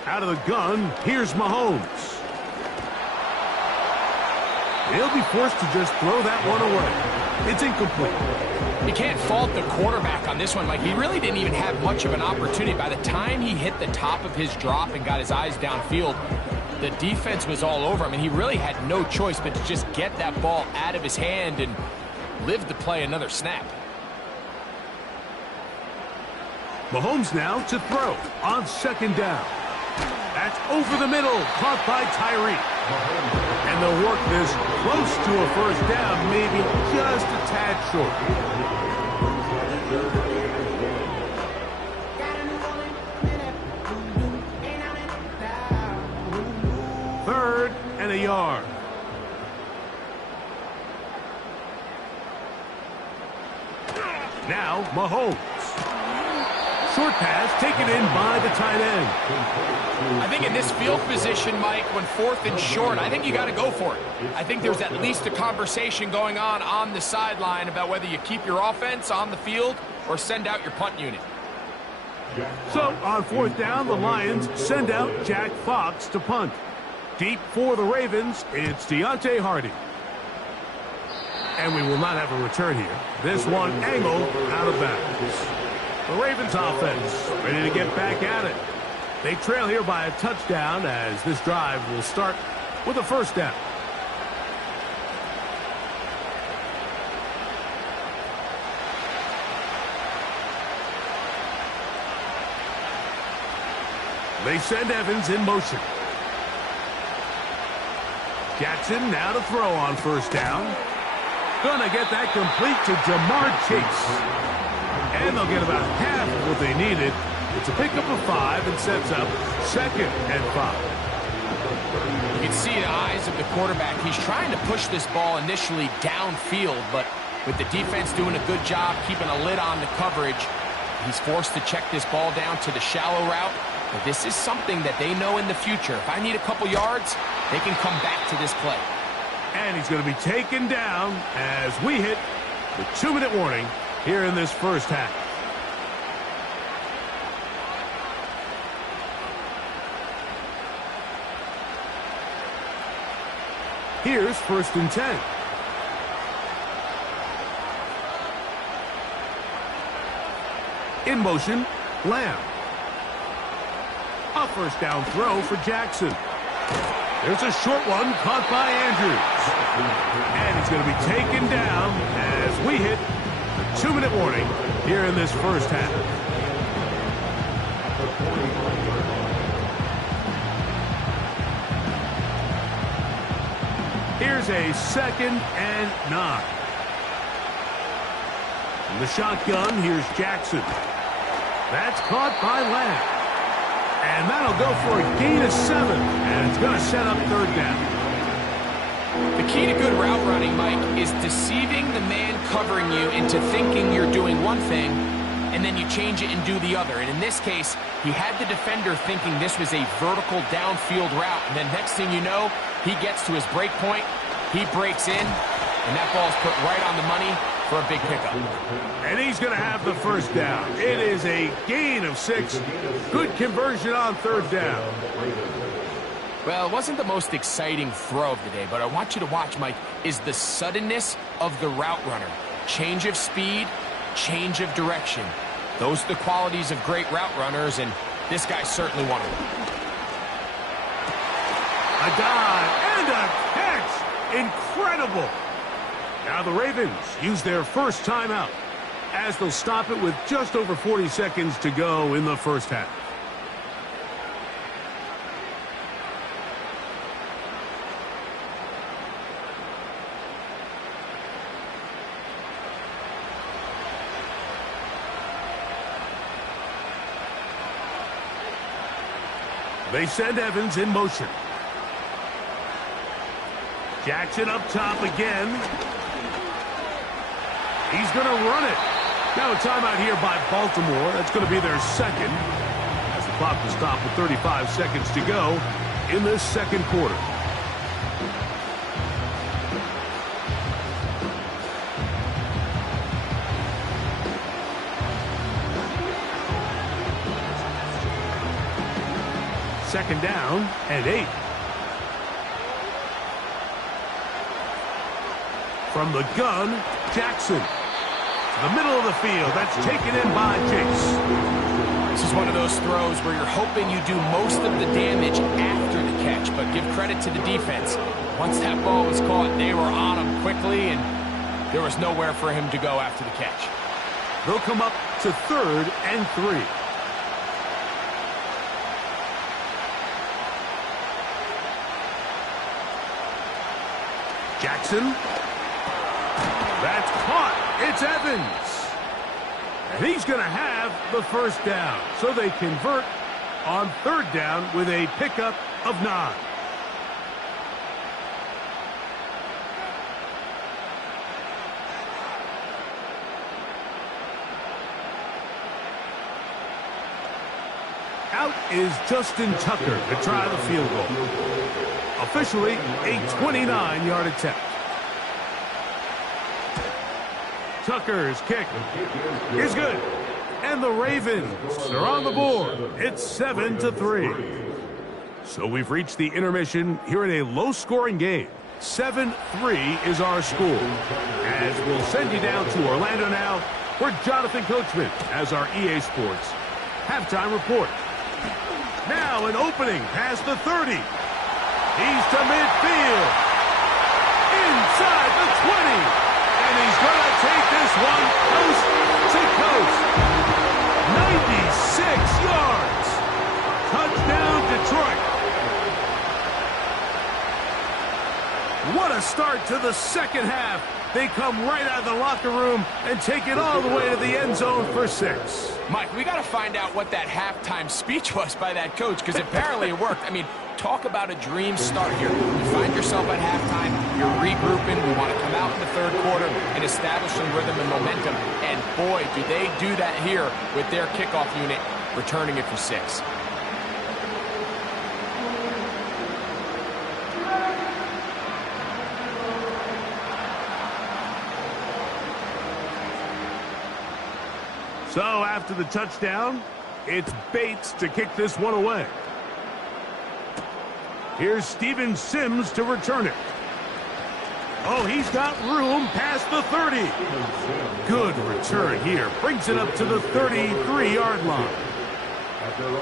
Out of the gun, here's Mahomes. He'll be forced to just throw that one away. It's incomplete. You can't fault the quarterback on this one, Mike. He really didn't even have much of an opportunity. By the time he hit the top of his drop and got his eyes downfield, the defense was all over him, and he really had no choice but to just get that ball out of his hand and live to play another snap. Mahomes now to throw on second down. That's over the middle, caught by Tyreek. And they'll work this close to a first down, maybe just a tad short. Third and a yard. Now Mahomes. Short pass taken in by the tight end. I think in this field position, Mike, when fourth and short, I think you got to go for it. I think there's at least a conversation going on the sideline about whether you keep your offense on the field or send out your punt unit. So on fourth down, the Lions send out Jack Fox to punt. Deep for the Ravens, it's Deontay Hardy. And we will not have a return here. This one angled out of bounds. The Ravens offense ready to get back at it. They trail here by a touchdown as this drive will start with a first down. They send Evans in motion. Jackson now to throw on first down. Gonna get that complete to Jamar Chase. And they'll get about half of what they needed. It's a pickup of 5 and sets up 2nd and 5. You can see the eyes of the quarterback. He's trying to push this ball initially downfield, but with the defense doing a good job keeping a lid on the coverage, he's forced to check this ball down to the shallow route. But this is something that they know in the future. If I need a couple yards, they can come back to this play. And he's going to be taken down as we hit the 2-minute warning here in this first half. Here's 1st and 10. In motion, Lamb. A first down throw for Jackson. There's a short one caught by Andrews. And he's going to be taken down as we hit the 2-minute warning here in this first half. Here's a 2nd and 9. In the shotgun, here's Jackson. That's caught by Lamb. And that'll go for a gain of 7. And it's going to set up 3rd down. The key to good route running, Mike, is deceiving the man covering you into thinking you're doing one thing, and then you change it and do the other. And in this case, he had the defender thinking this was a vertical downfield route. And then next thing you know, he gets to his break point, he breaks in, and that ball's put right on the money for a big pickup. And he's going to have the first down. It is a gain of 6. Good conversion on 3rd down. Well, it wasn't the most exciting throw of the day, but I want you to watch, Mike, is the suddenness of the route runner. Change of speed, change of direction. Those are the qualities of great route runners, and this guy's certainly one of them. A dive and a catch. Incredible. Now the Ravens use their first timeout as they'll stop it with just over 40 seconds to go in the first half. They send Evans in motion. Jackson up top again. He's going to run it. Now a timeout here by Baltimore. That's going to be their 2nd. As the clock will stop with 35 seconds to go in this 2nd quarter. Second down and 8. From the gun, Jackson. To the middle of the field. That's taken in by Chase. This is one of those throws where you're hoping you do most of the damage after the catch, but give credit to the defense. Once that ball was caught, they were on him quickly, and there was nowhere for him to go after the catch. They'll come up to 3rd and 3. Jackson. That's caught. It's Evans. And he's going to have the first down. So they convert on 3rd down with a pickup of 9. Out is Justin Tucker to try the field goal. Officially a 29-yard attempt. Tucker's kick is good. And the Ravens are on the board. It's 7-3. So we've reached the intermission here in a low-scoring game. 7-3 is our score. As we'll send you down to Orlando now, where Jonathan Coachman has our EA Sports halftime report. Now an opening past the 30. He's to midfield. Inside the 20. And he's going to take this one coast to coast. 96 yards. Touchdown, Detroit. What a start to the second half. They come right out of the locker room and take it all the way to the end zone for 6. Mike, we got to find out what that halftime speech was by that coach, because apparently it worked. I mean, talk about a dream start here. You find yourself at halftime, you're regrouping, we want to come out in the 3rd quarter and establish some rhythm and momentum. And boy, do they do that here with their kickoff unit, returning it for 6. So after the touchdown, it's Bates to kick this one away. Here's Steven Sims to return it. Oh, he's got room past the 30. Good return here. Brings it up to the 33-yard line.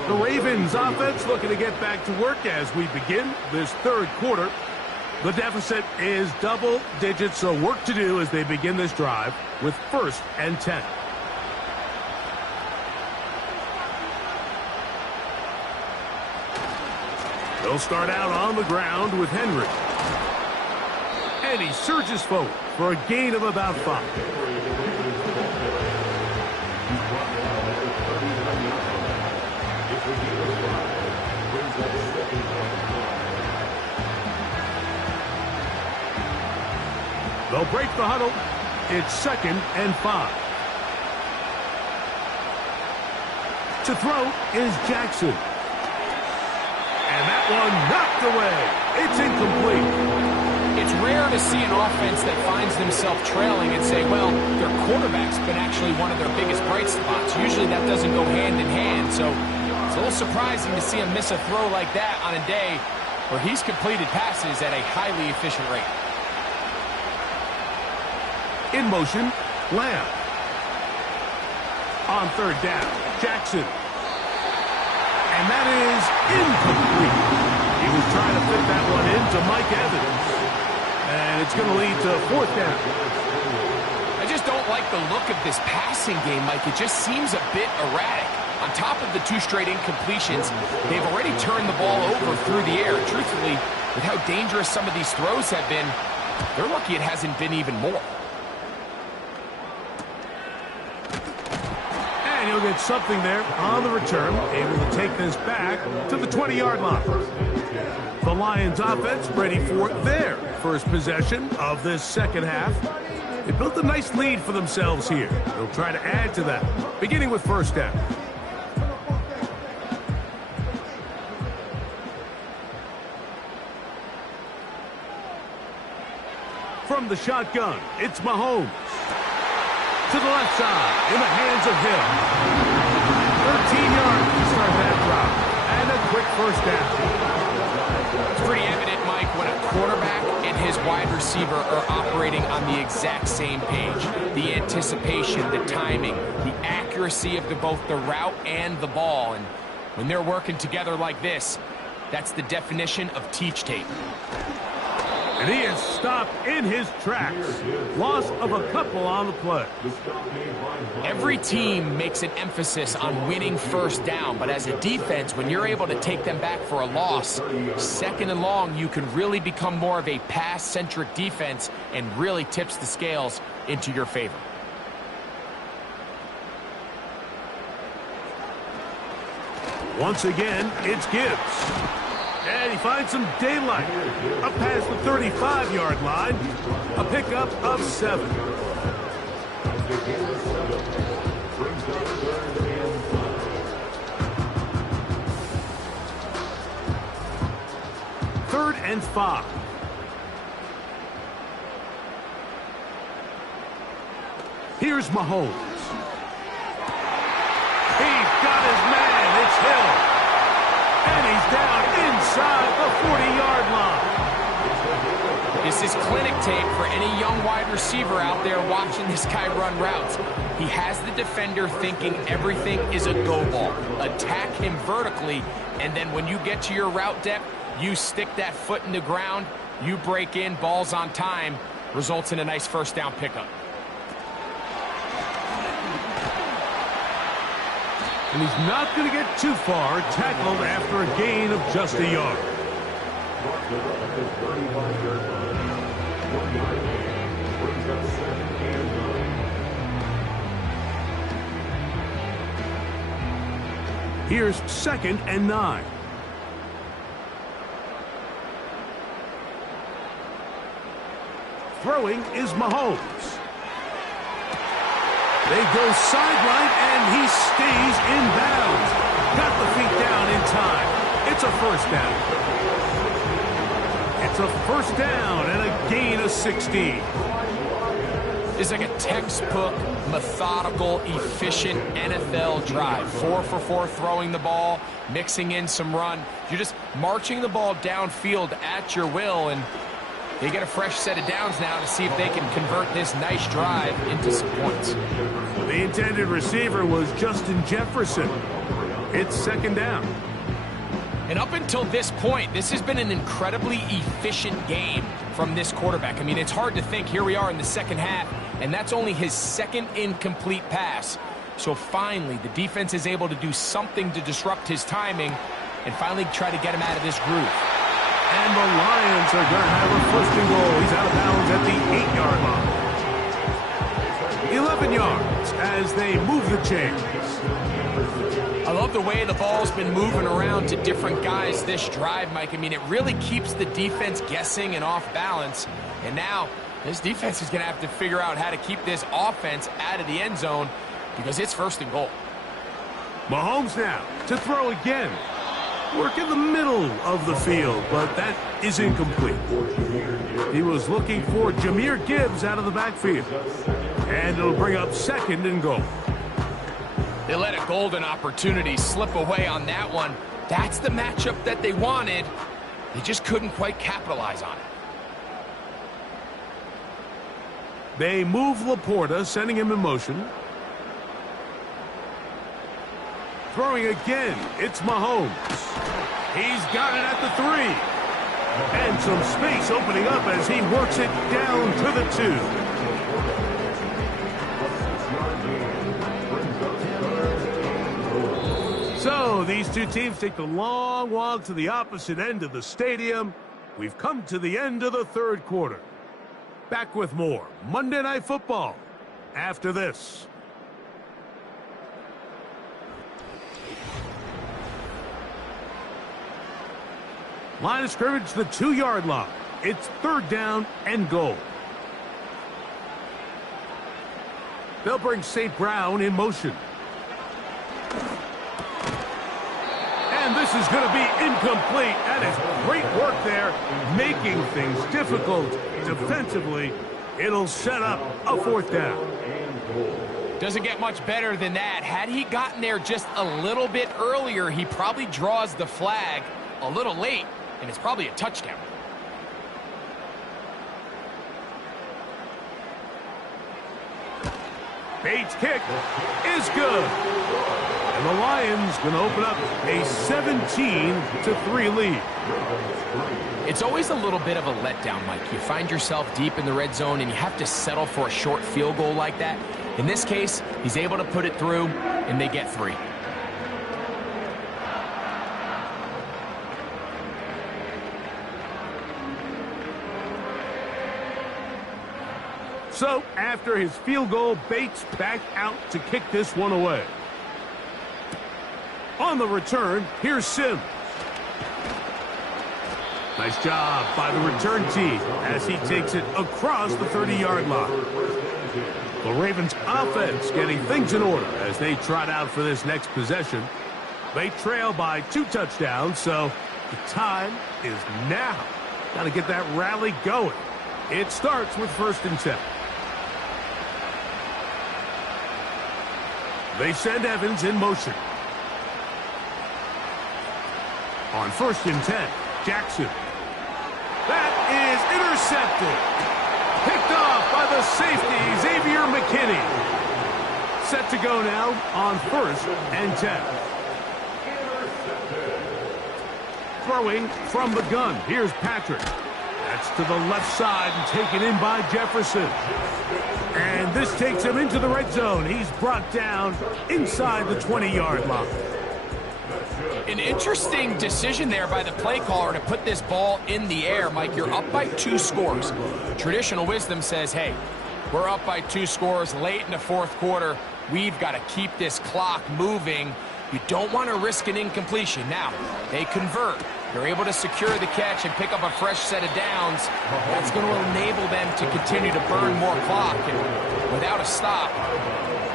The Ravens offense looking to get back to work as we begin this 3rd quarter. The deficit is double digits, so work to do as they begin this drive with 1st and 10. They'll start out on the ground with Henry. And he surges forward for a gain of about 5. They'll break the huddle. It's 2nd and 5. To throw is Jackson. And that one knocked away. It's incomplete. It's rare to see an offense that finds themselves trailing and say, well, their quarterback's been actually one of their biggest bright spots. Usually that doesn't go hand in hand, so it's a little surprising to see him miss a throw like that on a day where he's completed passes at a highly efficient rate. In motion, Lamb. On 3rd down, Jackson. And that is incomplete. He was trying to fit that one into Mike Evans. And it's going to lead to 4th down. I just don't like the look of this passing game, Mike. It just seems a bit erratic. On top of the 2 straight incompletions, they've already turned the ball over through the air. Truthfully, with how dangerous some of these throws have been, they're lucky it hasn't been even more. And he'll get something there on the return, able to take this back to the 20-yard line. The Lions offense ready for their first possession of this second half. They built a nice lead for themselves here. They'll try to add to that, beginning with 1st down. From the shotgun, it's Mahomes. To the left side, in the hands of Hill. 13 yards to start that drop. And a quick 1st down. It's pretty evident, Mike, when a quarterback and his wide receiver are operating on the exact same page. The anticipation, the timing, the accuracy of both the route and the ball. And when they're working together like this, that's the definition of teach tape. And he is stopped in his tracks. Loss of a couple on the play. Every team makes an emphasis on winning first down, but as a defense, when you're able to take them back for a loss, second and long, you can really become more of a pass-centric defense and really tips the scales into your favor. Once again, it's Gibbs. And he finds some daylight. Up past the 35-yard line. A pickup of 7. Third and 5. Here's Mahomes. He's got his man. It's Hill. And he's down inside the 40-yard line. This is clinic tape for any young wide receiver out there watching this guy run routes. He has the defender thinking everything is a go ball. Attack him vertically, and then when you get to your route depth, you stick that foot in the ground, you break in, balls on time, results in a nice first down pickup. And he's not going to get too far, tackled after a gain of just a yard. Here's 2nd and 9. Throwing is Mahomes. They go sideline, and he stays in bounds. Got the feet down in time. It's a first down. It's a first down and a gain of 16. It's like a textbook, methodical, efficient NFL drive. 4 for 4 throwing the ball, mixing in some run. You're just marching the ball downfield at your will, and they get a fresh set of downs now to see if they can convert this nice drive into some points. The intended receiver was Justin Jefferson. It's 2nd down. And up until this point, this has been an incredibly efficient game from this quarterback. I mean, it's hard to think. Here we are in the second half, and that's only his 2nd incomplete pass. So finally, the defense is able to do something to disrupt his timing and finally try to get him out of this groove. And the Lions are going to have a 1st and goal. He's out of bounds at the 8-yard line. 11 yards as they move the chains. I love the way the ball's been moving around to different guys this drive, Mike. I mean, it really keeps the defense guessing and off balance. And now this defense is going to have to figure out how to keep this offense out of the end zone because it's 1st and goal. Mahomes now to throw again. Work in the middle of the field, but that is incomplete. He was looking for Jahmyr Gibbs out of the backfield. And it'll bring up 2nd and goal. They let a golden opportunity slip away on that one. That's the matchup that they wanted. They just couldn't quite capitalize on it. They move Laporta, sending him in motion. Throwing again, it's Mahomes. He's got it at the 3. And some space opening up as he works it down to the 2. So these two teams take the long walk to the opposite end of the stadium. We've come to the end of the 3rd quarter. Back with more Monday Night Football after this. Line of scrimmage, the 2-yard line. It's 3rd down and goal. They'll bring St. Brown in motion. And this is going to be incomplete. That is great work there, making things difficult defensively. It'll set up a 4th down. Doesn't get much better than that. Had he gotten there just a little bit earlier, he probably draws the flag a little late, and it's probably a touchdown. Bates' kick is good. And the Lions going to open up a 17-3 lead. It's always a little bit of a letdown, Mike. You find yourself deep in the red zone and you have to settle for a short field goal like that. In this case, he's able to put it through, and they get 3. So, after his field goal, Bates back out to kick this one away. On the return, here's Sims. Nice job by the return team as he takes it across the 30-yard line. The Ravens offense getting things in order as they trot out for this next possession. They trail by 2 touchdowns, so the time is now. Got to get that rally going. It starts with 1st and 10. They send Evans in motion. On 1st and 10, Jackson. That is intercepted. Picked off by the safety, Xavier McKinney. Set to go now on 1st and 10. Throwing from the gun. Here's Patrick. That's to the left side and taken in by Jefferson. And this takes him into the red zone. He's brought down inside the 20-yard line. An interesting decision there by the play caller to put this ball in the air. Mike, you're up by 2 scores. Traditional wisdom says, hey, we're up by 2 scores late in the 4th quarter. We've got to keep this clock moving. You don't want to risk an incompletion. Now, they convert. They're able to secure the catch and pick up a fresh set of downs. That's going to enable them to continue to burn more clock. And without a stop,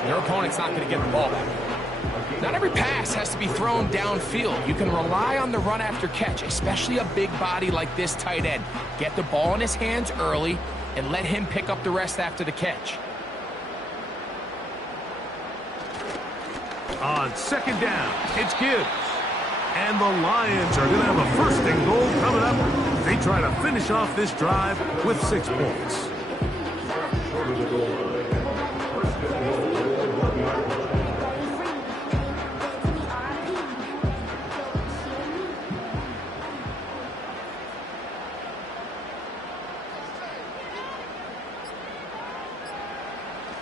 their opponent's not going to get the ball back. Not every pass has to be thrown downfield. You can rely on the run after catch, especially a big body like this tight end. Get the ball in his hands early and let him pick up the rest after the catch. On 2nd down, it's Gibbs. And the Lions are going to have a 1st and goal coming up. They try to finish off this drive with 6 points.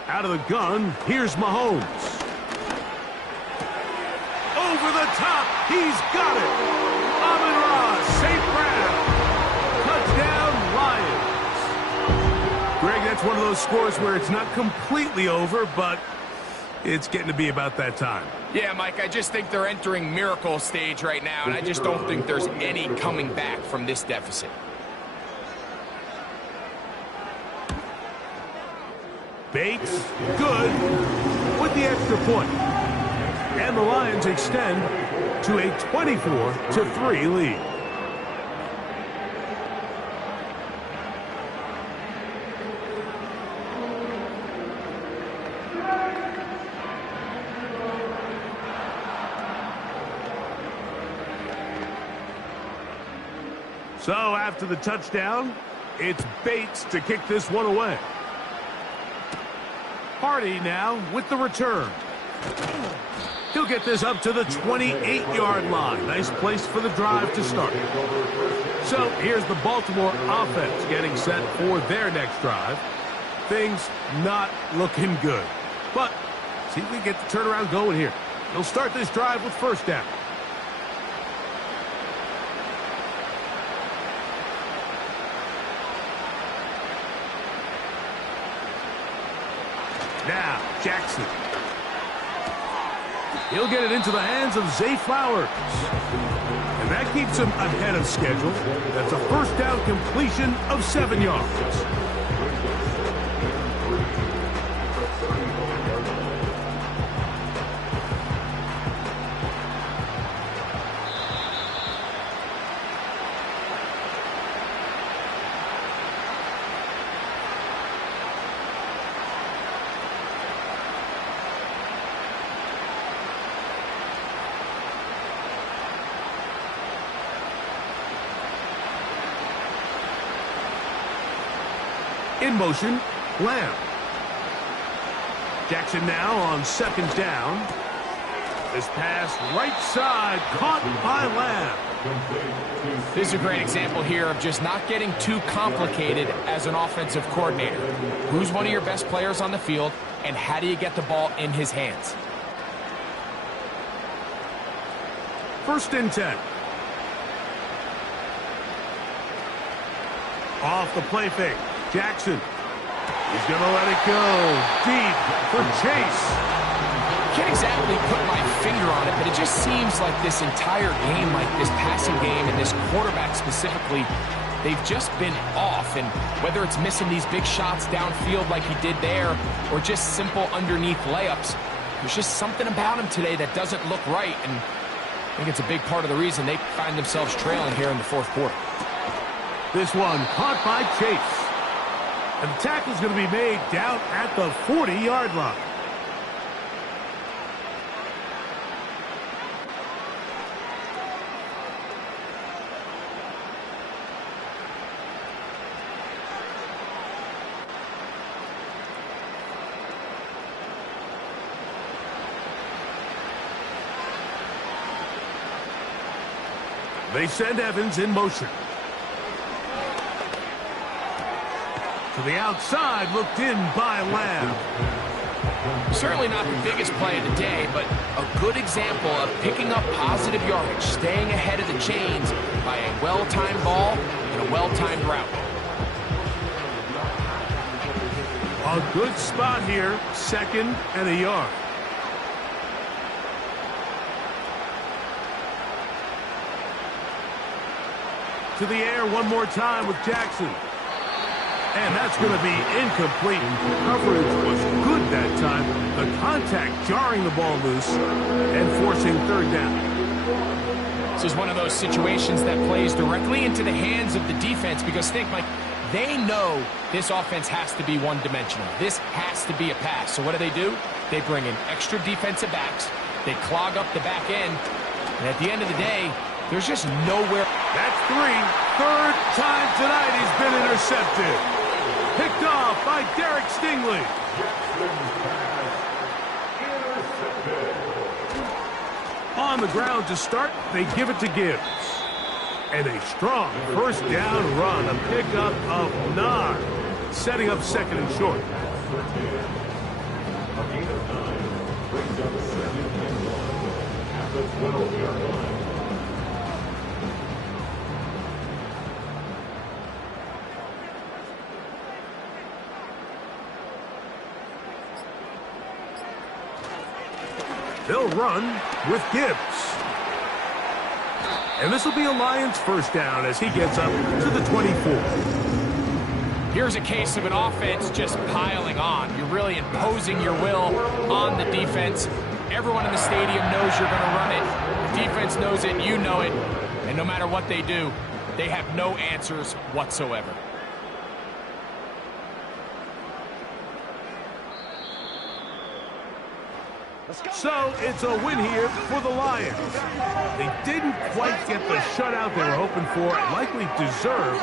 Out of the gun, here's Mahomes. Over the top, he's got it. Amon-Ra, St. Brown. Touchdown, Lions. Greg, that's one of those scores where it's not completely over, but it's getting to be about that time. Yeah, Mike, I just think they're entering miracle stage right now, and I just don't think there's any coming back from this deficit. Bates, good, with the extra point. And the Lions extend to a 24-3 lead. So after the touchdown, it's Bates to kick this one away. Hardy now with the return. He'll get this up to the 28-yard line. Nice place for the drive to start. So here's the Baltimore offense getting set for their next drive. Things not looking good. But see if we get the turnaround going here. They'll start this drive with 1st down. Now, Jackson. He'll get it into the hands of Zay Flowers. And that keeps him ahead of schedule. That's a 1st down completion of 7 yards. In motion, Lamb. Jackson now on second down. This pass right side, caught by Lamb. This is a great example here of just not getting too complicated as an offensive coordinator. Who's one of your best players on the field, and how do you get the ball in his hands? First and 10. Off the play fake. Jackson. He's going to let it go deep for Chase. Can't exactly put my finger on it, but it just seems like this entire game, like this passing game and this quarterback specifically, they've just been off. And whether it's missing these big shots downfield like he did there or just simple underneath layups, there's just something about him today that doesn't look right. And I think it's a big part of the reason they find themselves trailing here in the fourth quarter. This one caught by Chase. And the tackle's going to be made down at the 40-yard line. They send Evans in motion. To the outside, looked in by Lamb. Certainly not the biggest play of the day, but a good example of picking up positive yardage, staying ahead of the chains by a well-timed ball and a well-timed route. A good spot here, second and a yard. To the air one more time with Jackson. And that's going to be incomplete. Coverage was good that time. The contact jarring the ball loose and forcing third down. This is one of those situations that plays directly into the hands of the defense because think, Mike, they know this offense has to be one-dimensional. This has to be a pass. So what do? They bring in extra defensive backs. They clog up the back end. And at the end of the day, there's just nowhere. That's three. Third time tonight he's been intercepted. Picked off by Derek Stingley. On the ground to start, they give it to Gibbs. And a strong first down run, a pickup of 9, setting up second and short. They'll run with Gibbs. And this will be a Lions first down as he gets up to the 24. Here's a case of an offense just piling on. You're really imposing your will on the defense. Everyone in the stadium knows you're going to run it. The defense knows it, you know it. And no matter what they do, they have no answers whatsoever. So it's a win here for the Lions. They didn't quite get the shutout they were hoping for and likely deserved.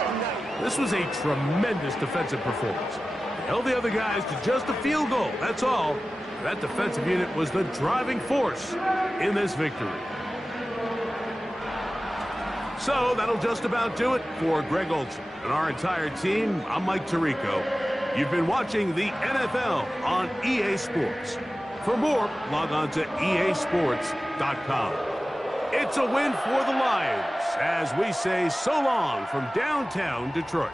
This was a tremendous defensive performance. They held the other guys to just a field goal, that's all. That defensive unit was the driving force in this victory. So that'll just about do it for Greg Olsen and our entire team. I'm Mike Tirico. You've been watching the NFL on EA Sports. For more, log on to easports.com. It's a win for the Lions as we say so long from downtown Detroit.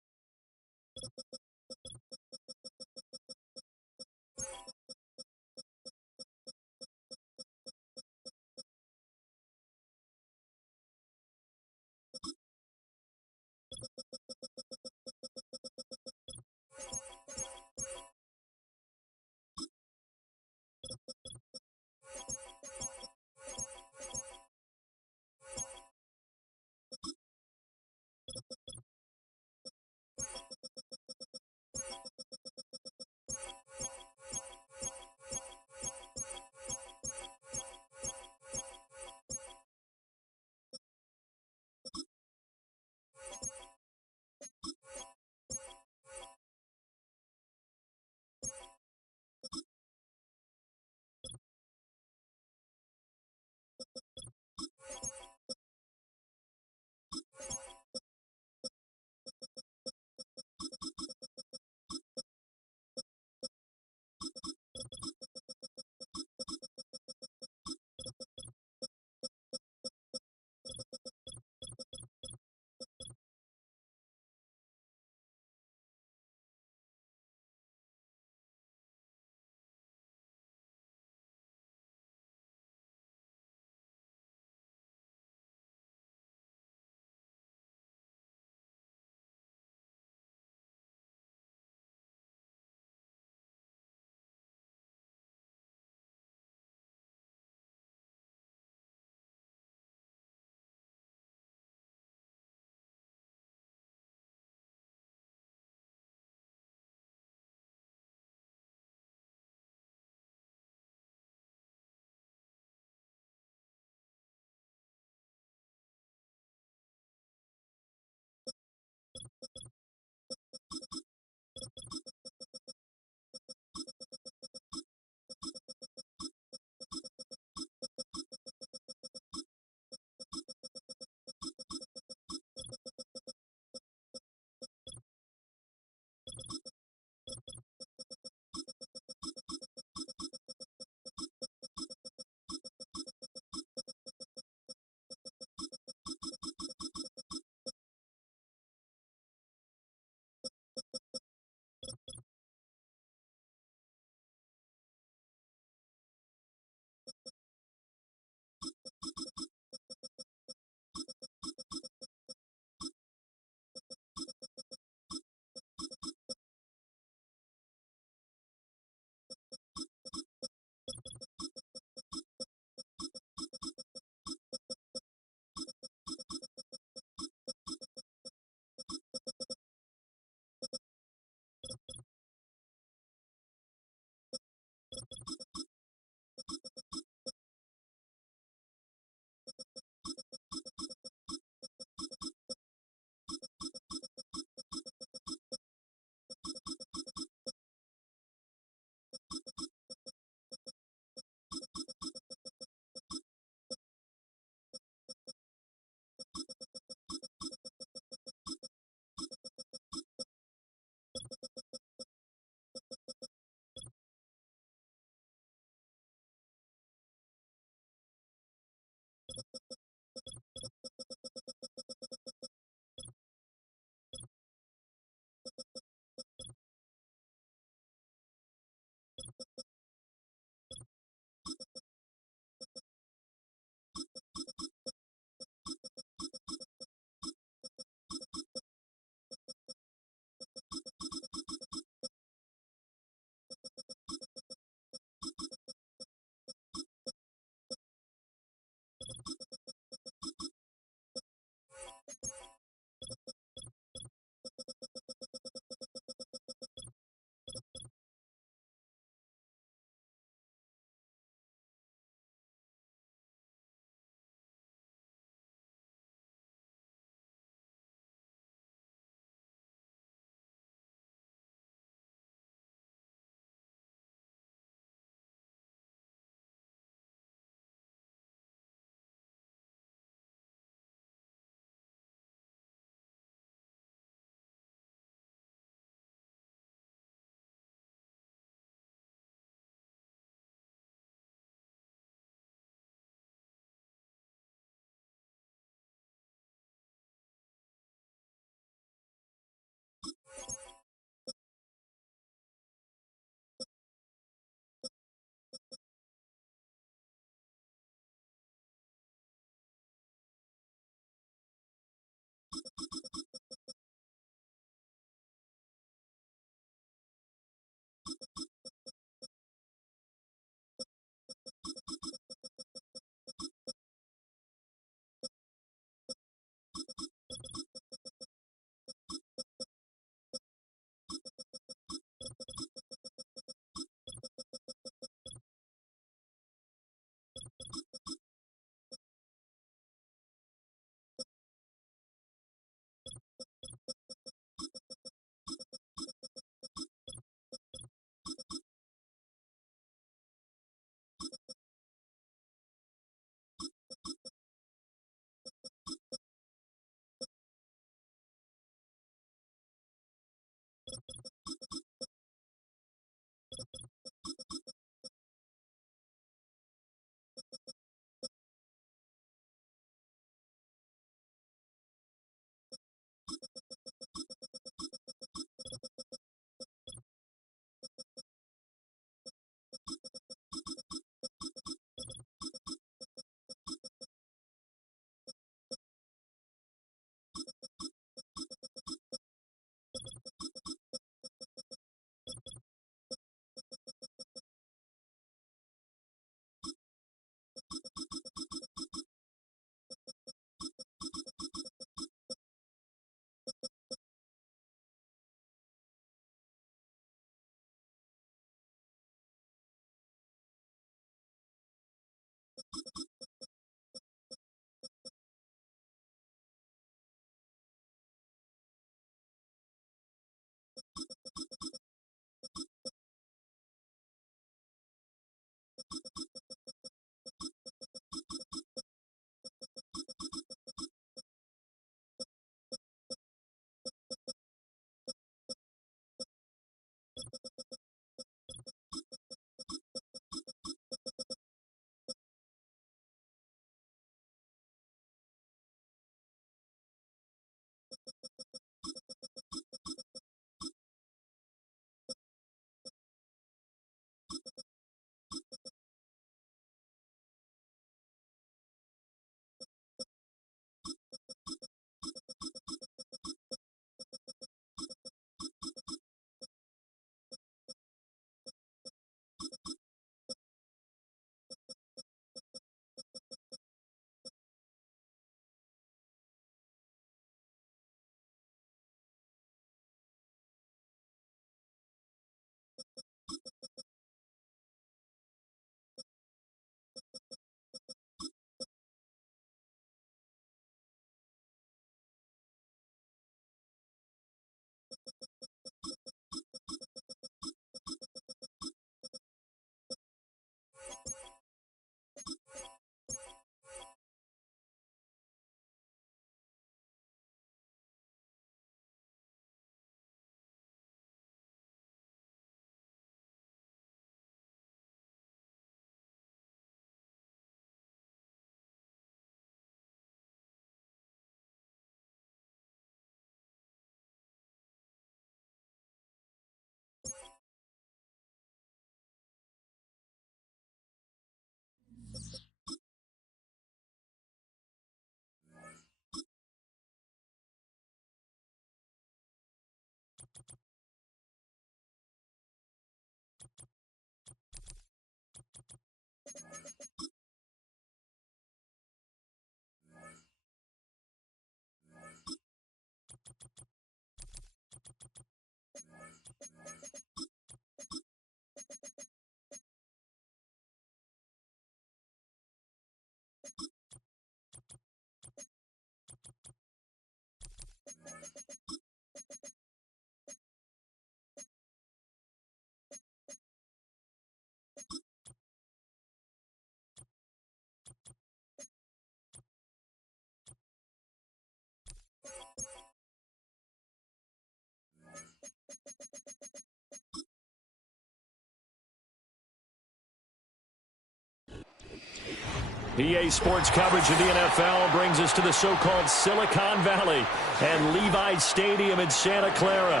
EA Sports coverage of the NFL brings us to the so-called Silicon Valley and Levi Stadium in Santa Clara.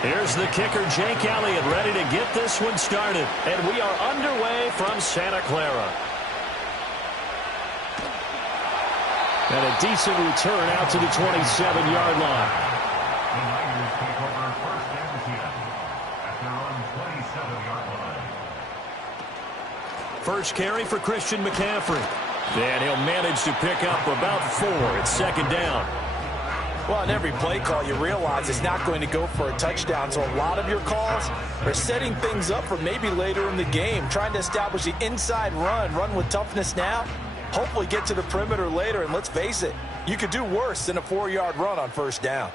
Here's the kicker, Jake Elliott, ready to get this one started. And we are underway from Santa Clara. And a decent return out to the 27-yard line. The Niners take over first and 10 at their own 27-yard line. First carry for Christian McCaffrey. And he'll manage to pick up about 4 at second down. Well, on every play call, you realize it's not going to go for a touchdown. So a lot of your calls are setting things up for maybe later in the game, trying to establish the inside run with toughness now, hopefully get to the perimeter later. And let's face it, you could do worse than a 4-yard run on first down.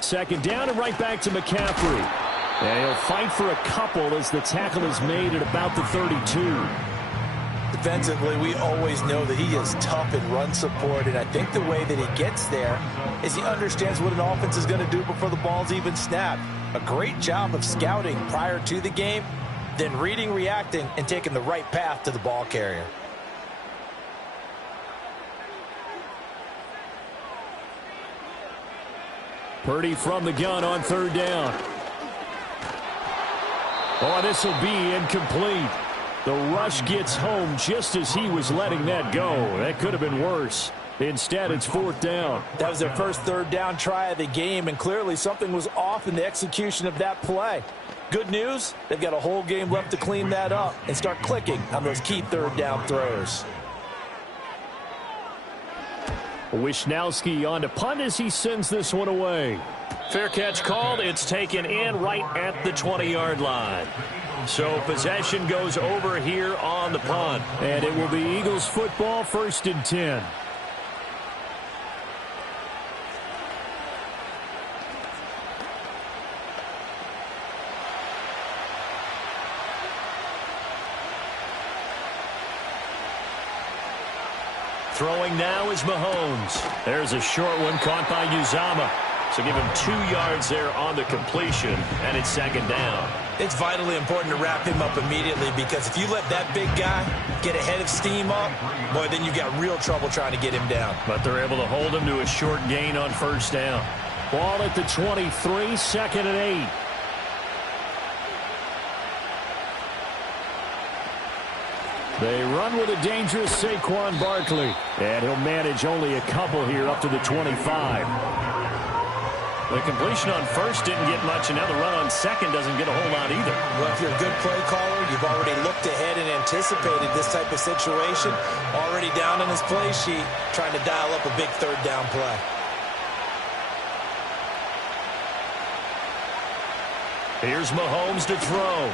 Second down and right back to McCaffrey. And he'll fight for a couple as the tackle is made at about the 32. Defensively, we always know that he is tough in run support, and I think the way that he gets there is he understands what an offense is going to do before the ball's even snapped. A great job of scouting prior to the game, then reading, reacting, and taking the right path to the ball carrier. Purdy from the gun on third down. Oh, this will be incomplete. The rush gets home just as he was letting that go. That could have been worse. Instead, it's fourth down. That was their first third down try of the game, and clearly something was off in the execution of that play. Good news, they've got a whole game left to clean that up and start clicking on those key third down throws. Wisnowski on to punt as he sends this one away. Fair catch called. It's taken in right at the 20-yard line. So possession goes over here on the punt. And it will be Eagles football, 1st and 10. Throwing now is Mahomes. There's a short one caught by Uzomah. So give him 2 yards there on the completion, and it's second down. It's vitally important to wrap him up immediately, because if you let that big guy get ahead of steam up, boy, then you got real trouble trying to get him down. But they're able to hold him to a short gain on first down. Ball at the 23, 2nd and 8. They run with a dangerous Saquon Barkley. And he'll manage only a couple here up to the 25. The completion on first didn't get much, and now the run on second doesn't get a whole lot either. Well, if you're a good play caller, you've already looked ahead and anticipated this type of situation. Already down in his play sheet, trying to dial up a big third down play. Here's Mahomes to throw.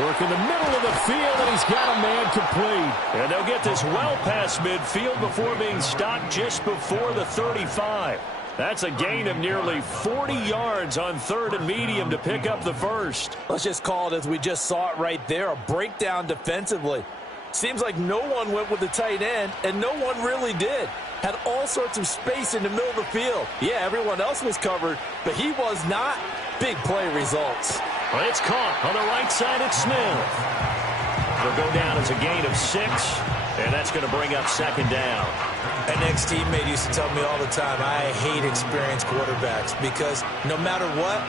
Work in the middle of the field, and he's got a man complete. And they'll get this well past midfield before being stopped just before the 35. That's a gain of nearly 40 yards on third and medium to pick up the first. Let's just call it as we just saw it right there, a breakdown defensively. Seems like no one went with the tight end, and no one really did. Had all sorts of space in the middle of the field. Yeah, everyone else was covered, but he was not. Big play results. Well, it's caught on the right side at Smith. They'll go down as a gain of 6, and that's going to bring up second down. An ex-teammate used to tell me all the time, I hate experienced quarterbacks because no matter what,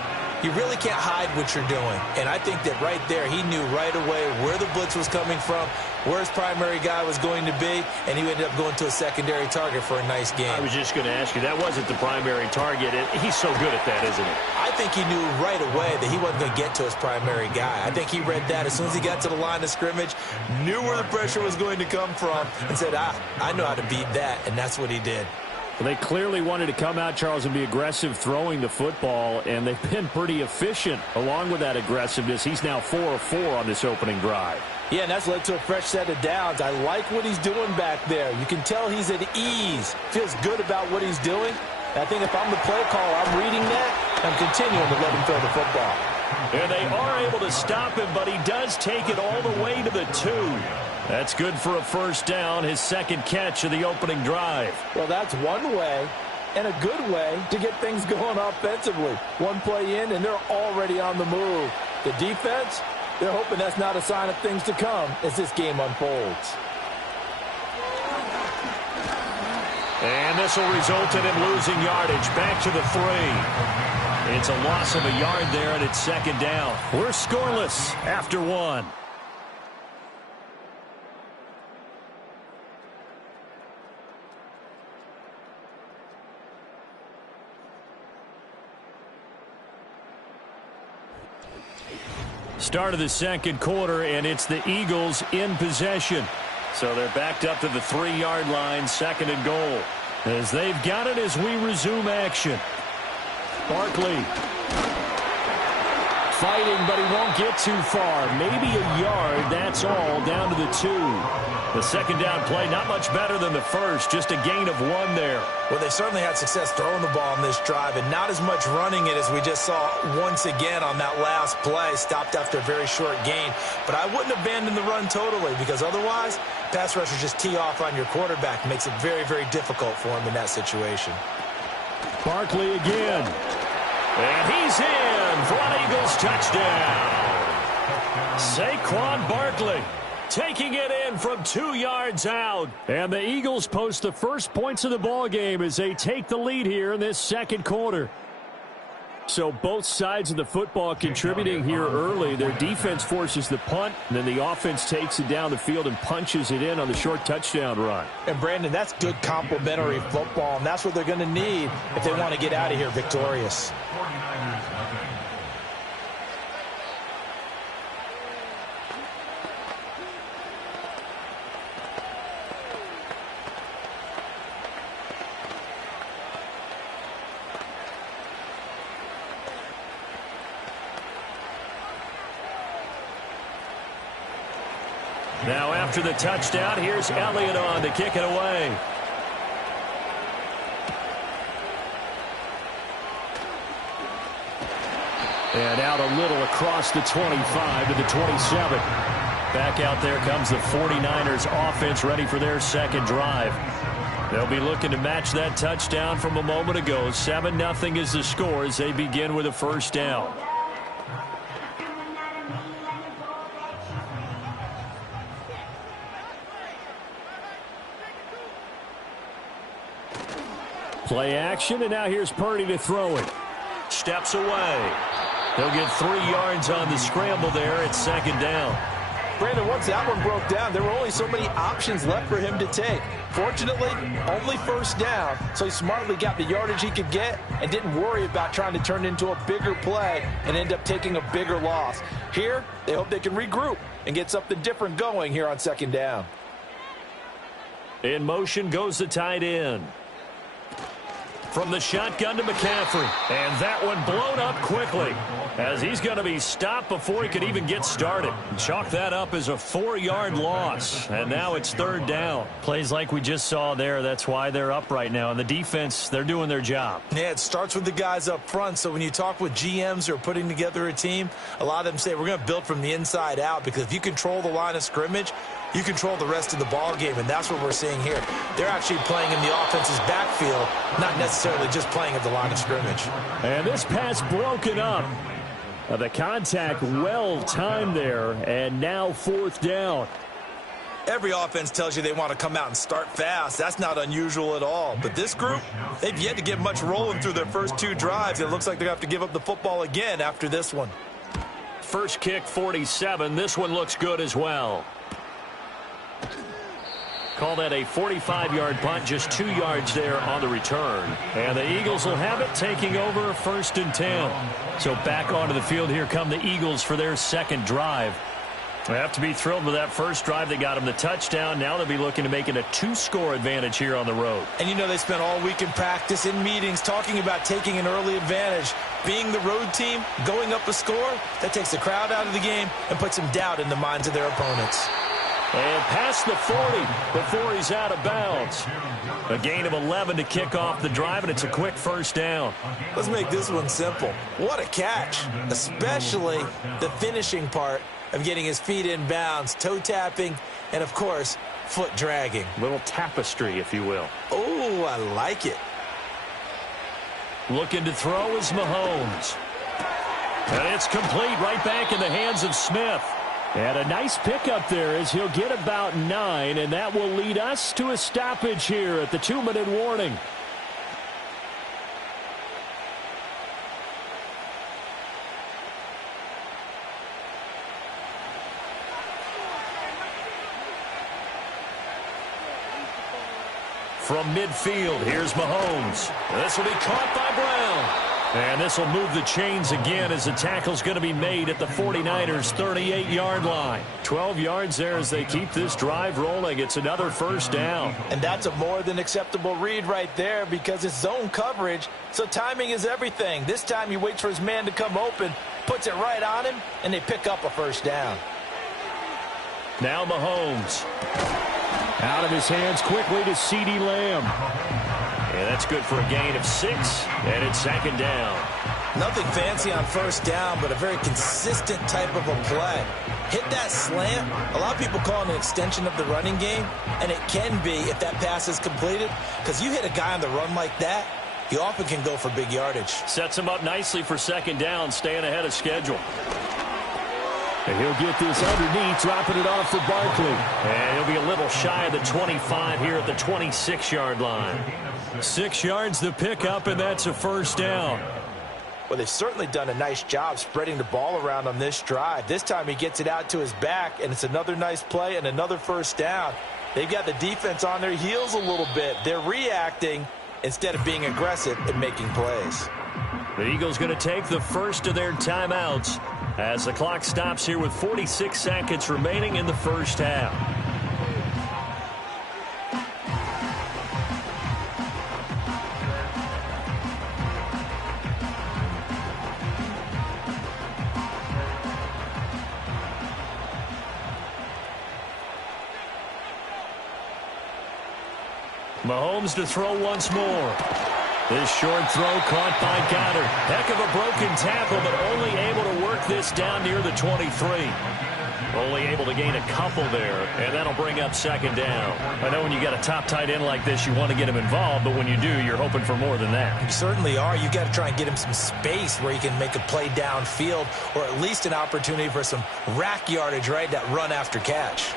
you really can't hide what you're doing. And I think that right there, he knew right away where the blitz was coming from, where his primary guy was going to be, and he ended up going to a secondary target for a nice game. I was just going to ask you, that wasn't the primary target. He's so good at that, isn't he? I think he knew right away that he wasn't going to get to his primary guy. I think he read that as soon as he got to the line of scrimmage, knew where the pressure was going to come from, and said, I know how to beat that, and that's what he did. Well, they clearly wanted to come out, Charles, and be aggressive throwing the football, and they've been pretty efficient along with that aggressiveness. He's now 4 of 4 on this opening drive. Yeah, and that's led to a fresh set of downs. I like what he's doing back there. You can tell he's at ease, feels good about what he's doing. And I think if I'm the play caller, I'm reading that, I'm continuing to let him throw the football. And they are able to stop him, but he does take it all the way to the 2. That's good for a first down, his second catch of the opening drive. Well, that's one way and a good way to get things going offensively. One play in, and they're already on the move. The defense, they're hoping that's not a sign of things to come as this game unfolds. And this will result in him losing yardage back to the 3. It's a loss of a yard there, and it's second down. We're scoreless after 1. Start of the second quarter, and it's the Eagles in possession. So they're backed up to the 3-yard line, second and goal. As they've got it as we resume action. Barkley fighting, but he won't get too far. Maybe a yard, that's all, down to the 2. The second down play, not much better than the first, just a gain of 1 there. Well, they certainly had success throwing the ball on this drive, and not as much running it as we just saw once again on that last play. Stopped after a very short gain. But I wouldn't abandon the run totally, because otherwise, pass rushers just tee off on your quarterback. Makes it very, very difficult for him in that situation. Barkley again. And he's in for an Eagles touchdown. Saquon Barkley taking it in from 2 yards out. And the Eagles post the first points of the ball game as they take the lead here in this second quarter. So both sides of the football contributing here early. Their defense forces the punt, and then the offense takes it down the field and punches it in on the short touchdown run. And, Brandon, that's good complementary football, and that's what they're going to need if they want to get out of here victorious. Now after the touchdown, here's Elliott on to kick it away. And out a little across the 25 to the 27. Back out there comes the 49ers offense ready for their second drive. They'll be looking to match that touchdown from a moment ago. 7-0 is the score as they begin with a first down. Play action, and now here's Purdy to throw it. Steps away. He'll get 3 yards on the scramble there at second down. Brandon, once that one broke down, there were only so many options left for him to take. Fortunately, only first down, so he smartly got the yardage he could get and didn't worry about trying to turn it into a bigger play and end up taking a bigger loss. Here, they hope they can regroup and get something different going here on second down. In motion goes the tight end. From the shotgun to McCaffrey. And that one blown up quickly as he's going to be stopped before he could even get started. Chalk that up as a 4-yard loss. And now it's third down. Plays like we just saw there. That's why they're up right now. And the defense, they're doing their job. Yeah, it starts with the guys up front. So when you talk with GMs who are putting together a team, a lot of them say we're going to build from the inside out, because if you control the line of scrimmage, you control the rest of the ball game, and that's what we're seeing here. They're actually playing in the offense's backfield, not necessarily just playing at the line of scrimmage. And this pass broken up. The contact well timed there, and now fourth down. Every offense tells you they want to come out and start fast. That's not unusual at all. But this group, they've yet to get much rolling through their first 2 drives. It looks like they're going to have to give up the football again after this one. First kick, 47. This one looks good as well. Call that a 45-yard punt, just 2 yards there on the return. And the Eagles will have it, taking over 1st and 10. So back onto the field, here come the Eagles for their second drive. They have to be thrilled with that first drive. They got them the touchdown. Now they'll be looking to make it a 2-score advantage here on the road. And you know they spent all week in practice, in meetings, talking about taking an early advantage. Being the road team, going up a score, that takes the crowd out of the game and puts some doubt in the minds of their opponents. And past the 40 before he's out of bounds. A gain of 11 to kick off the drive, and it's a quick first down. Let's make this one simple. What a catch, especially the finishing part of getting his feet in bounds, toe tapping, and, of course, foot dragging. Little tapestry, if you will. Oh, I like it. Looking to throw is Mahomes. And it's complete, right back in the hands of Smith. And a nice pickup there as he'll get about 9, and that will lead us to a stoppage here at the 2-minute warning. From midfield, here's Mahomes. This will be caught by Brown. And this will move the chains again as the tackle's going to be made at the 49ers' 38-yard line. 12 yards there as they keep this drive rolling. It's another first down. And that's a more than acceptable read right there, because it's zone coverage, so timing is everything. This time he waits for his man to come open, puts it right on him, and they pick up a first down. Now Mahomes. Out of his hands quickly to CeeDee Lamb. And that's good for a gain of 6, and it's second down. Nothing fancy on first down, but a very consistent type of a play. Hit that slant. A lot of people call it an extension of the running game, and it can be if that pass is completed, because you hit a guy on the run like that, he often can go for big yardage. Sets him up nicely for second down, staying ahead of schedule. And he'll get this underneath, dropping it off for Barkley. And he'll be a little shy of the 25 here at the 26-yard line. 6 yards to pick up, and that's a first down. Well, they've certainly done a nice job spreading the ball around on this drive. This time he gets it out to his back, and it's another nice play and another first down. They've got the defense on their heels a little bit. They're reacting instead of being aggressive and making plays. The Eagles going to take the first of their timeouts as the clock stops here with 46 seconds remaining in the first half. Mahomes to throw once more. This short throw caught by Goddard. Heck of a broken tackle, but only able to work this down near the 23. Only able to gain a couple there, and that'll bring up second down. I know when you got a top tight end like this, you want to get him involved, but when you do, you're hoping for more than that. You certainly are. You got to try and get him some space where he can make a play downfield, or at least an opportunity for some rack yardage, right? That run after catch.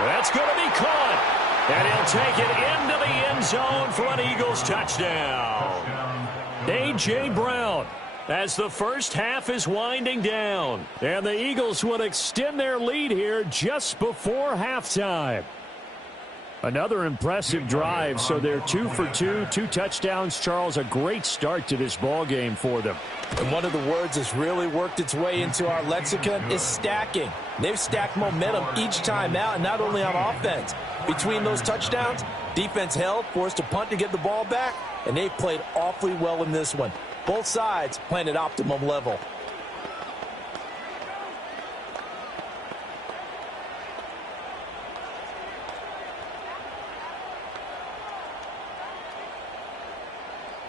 That's going to be caught. And he'll take it into the end zone for an Eagles touchdown. A.J. Brown. as the first half is winding down. And the Eagles will extend their lead here just before halftime. Another impressive drive, so they're 2 for 2, 2 touchdowns. Charles, a great start to this ball game for them. And one of the words that's really worked its way into our lexicon is stacking. They've stacked momentum each time out, and not only on offense. Between those touchdowns, defense held, forced a punt to get the ball back, and they played awfully well in this one. Both sides playing at optimum level.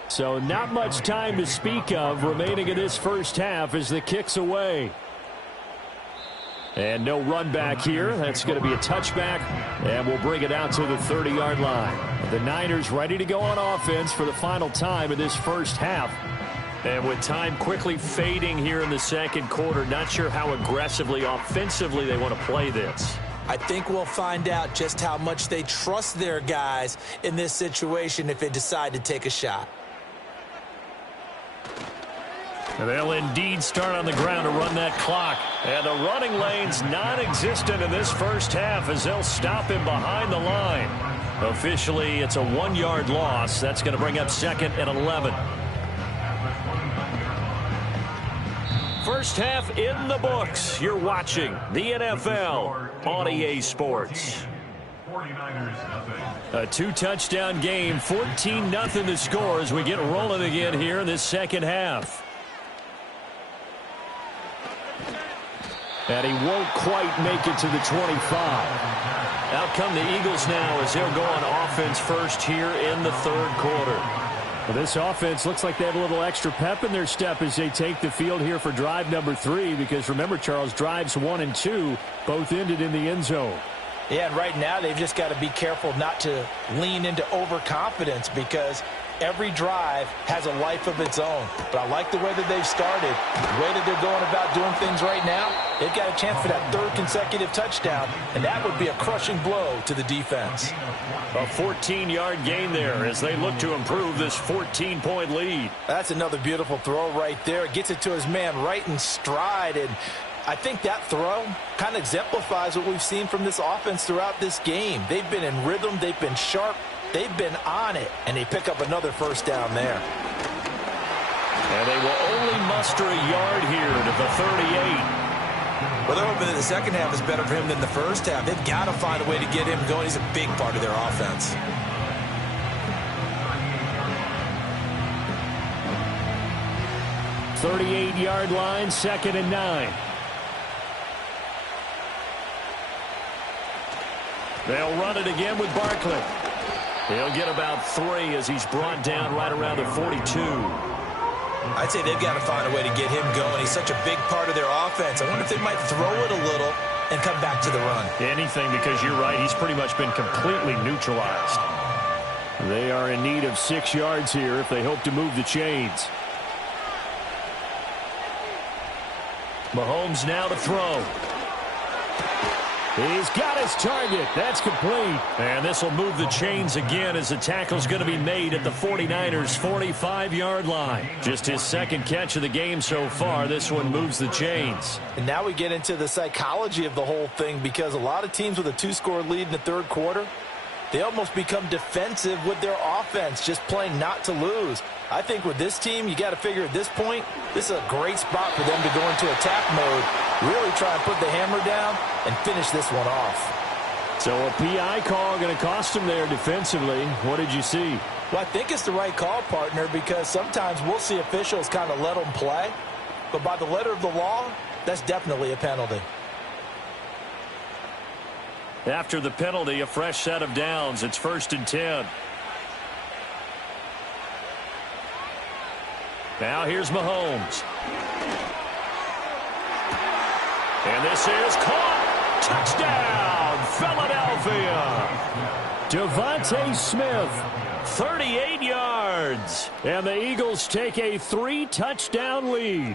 So not much time to speak of remaining in this first half as the kick's away. And no run back here. That's going to be a touchback, and we'll bring it out to the 30-yard line. The Niners ready to go on offense for the final time in this first half. And with time quickly fading here in the second quarter, not sure how aggressively, offensively they want to play this. I think we'll find out just how much they trust their guys in this situation if they decide to take a shot. They'll indeed start on the ground to run that clock. And the running lane's non-existent in this first half as they'll stop him behind the line. Officially, it's a 1-yard loss. That's going to bring up 2nd and 11. First half in the books. You're watching the NFL on EA Sports. A 2-touchdown game, 14-0 the score as we get rolling again here in this second half. And he won't quite make it to the 25. Out come the Eagles now as they'll go on offense first here in the third quarter. Well, this offense looks like they have a little extra pep in their step as they take the field here for drive number 3. Because remember, Charles, drives 1 and 2 both ended in the end zone. Yeah, and right now they've just got to be careful not to lean into overconfidence because every drive has a life of its own. But I like the way that they've started, the way that they're going about doing things right now. They've got a chance for that 3rd consecutive touchdown, and that would be a crushing blow to the defense. A 14-yard gain there as they look to improve this 14-point lead. That's another beautiful throw right there. Gets it to his man right in stride, and I think that throw kind of exemplifies what we've seen from this offense throughout this game. They've been in rhythm. They've been sharp. They've been on it, and they pick up another first down there. And they will only muster a yard here to the 38. Well, they're hoping that the second half is better for him than the first half. They've got to find a way to get him going. He's a big part of their offense. .38-yard line, 2nd and 9. They'll run it again with Barkley. He'll get about 3 as he's brought down right around the 42. I'd say they've got to find a way to get him going. He's such a big part of their offense. I wonder if they might throw it a little and come back to the run. Anything, because you're right. He's pretty much been completely neutralized. They are in need of 6 yards here if they hope to move the chains. Mahomes now to throw. He's got his target. That's complete. And this will move the chains again as the tackle's going to be made at the 49ers' 45-yard line. Just his 2nd catch of the game so far. This one moves the chains. And now we get into the psychology of the whole thing because a lot of teams with a 2-score lead in the 3rd quarter, they almost become defensive with their offense, just playing not to lose. I think with this team, you got to figure at this point, this is a great spot for them to go into attack mode, really try and put the hammer down and finish this one off. So a PI call going to cost them there defensively. What did you see? Well, I think it's the right call, partner, because sometimes we'll see officials kind of let them play. But by the letter of the law, that's definitely a penalty. After the penalty, a fresh set of downs. It's 1st and 10. Now here's Mahomes. And this is caught. Touchdown, Philadelphia. Devontae Smith, 38 yards. And the Eagles take a 3-touchdown lead.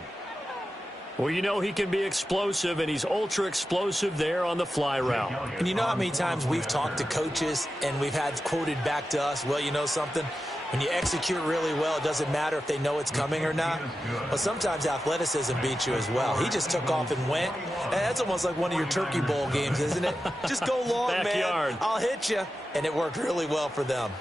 Well, you know he can be explosive, and he's ultra-explosive there on the fly route. And you know how many times we've talked to coaches and we've had quoted back to us, well, you know something? When you execute really well, it doesn't matter if they know it's coming or not. Well, sometimes athleticism beats you as well. He just took off and went. And that's almost like one of your Turkey Bowl games, isn't it? Just go long, Backyard. man. I'll hit you. And it worked really well for them.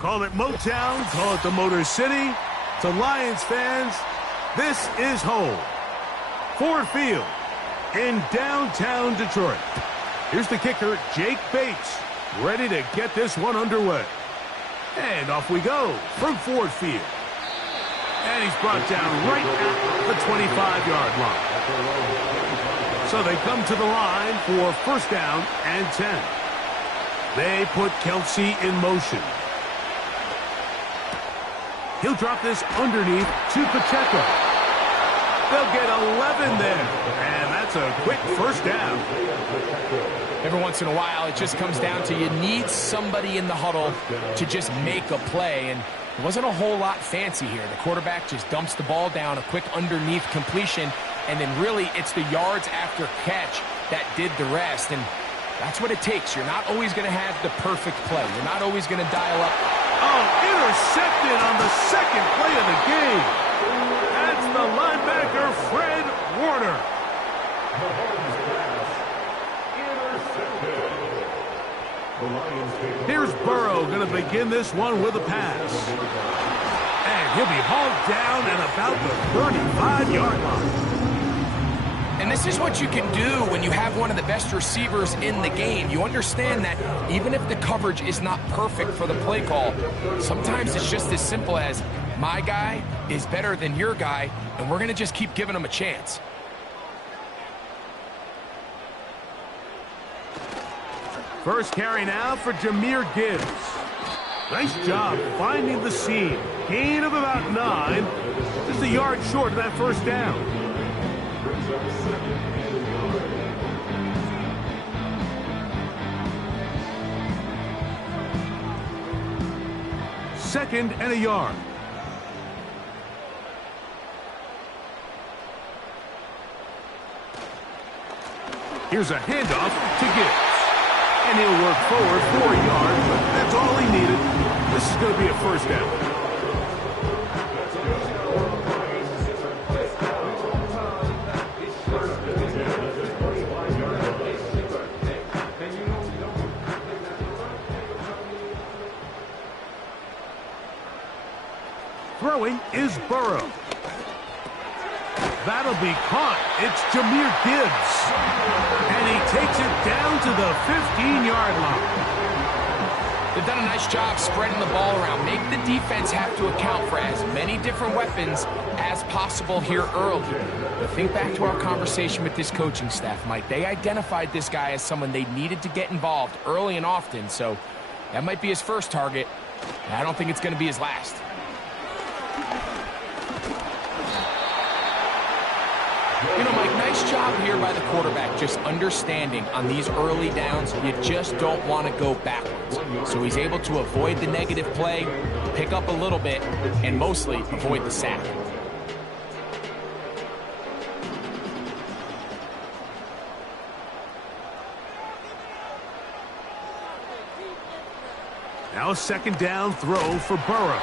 Call it Motown, call it the Motor City. To Lions fans, this is home. Ford Field in downtown Detroit. Here's the kicker, Jake Bates, ready to get this one underway. And off we go from Ford Field. And he's brought down right at the 25-yard line. So they come to the line for first down and 10. They put Kelsey in motion. He'll drop this underneath to Pacheco. They'll get 11 there. And that's a quick first down. Every once in a while, it just comes down to you need somebody in the huddle to just make a play. And it wasn't a whole lot fancy here. The quarterback just dumps the ball down, a quick underneath completion, and then really it's the yards after catch that did the rest. And that's what it takes. You're not always going to have the perfect play. You're not always going to dial up. Oh, intercepted on the second play of the game. That's the linebacker, Fred Warner. Here's Burrow going to begin this one with a pass. And he'll be hauled down at about the 35-yard line. And this is what you can do when you have one of the best receivers in the game. You understand that even if the coverage is not perfect for the play call, sometimes it's just as simple as my guy is better than your guy, and we're going to just keep giving him a chance. First carry now for Jahmyr Gibbs. Nice job finding the seam. Gain of about 9. Just a yard short of that first down. Second and a yard. Here's a handoff to Gibbs. And he'll work forward 4 yards, but that's all he needed. This is going to be a first down. Throwing is Burrow. That'll be caught. It's Jahmyr Gibbs. And he takes it down to the 15-yard line. They've done a nice job spreading the ball around. Make the defense have to account for as many different weapons as possible here early. But think back to our conversation with this coaching staff, Mike. They identified this guy as someone they needed to get involved early and often. So that might be his first target. I don't think it's going to be his last. You know, Mike, nice job here by the quarterback, just understanding on these early downs, you just don't want to go backwards. So he's able to avoid the negative play, pick up a little bit, and mostly avoid the sack. Now a second down throw for Burrow.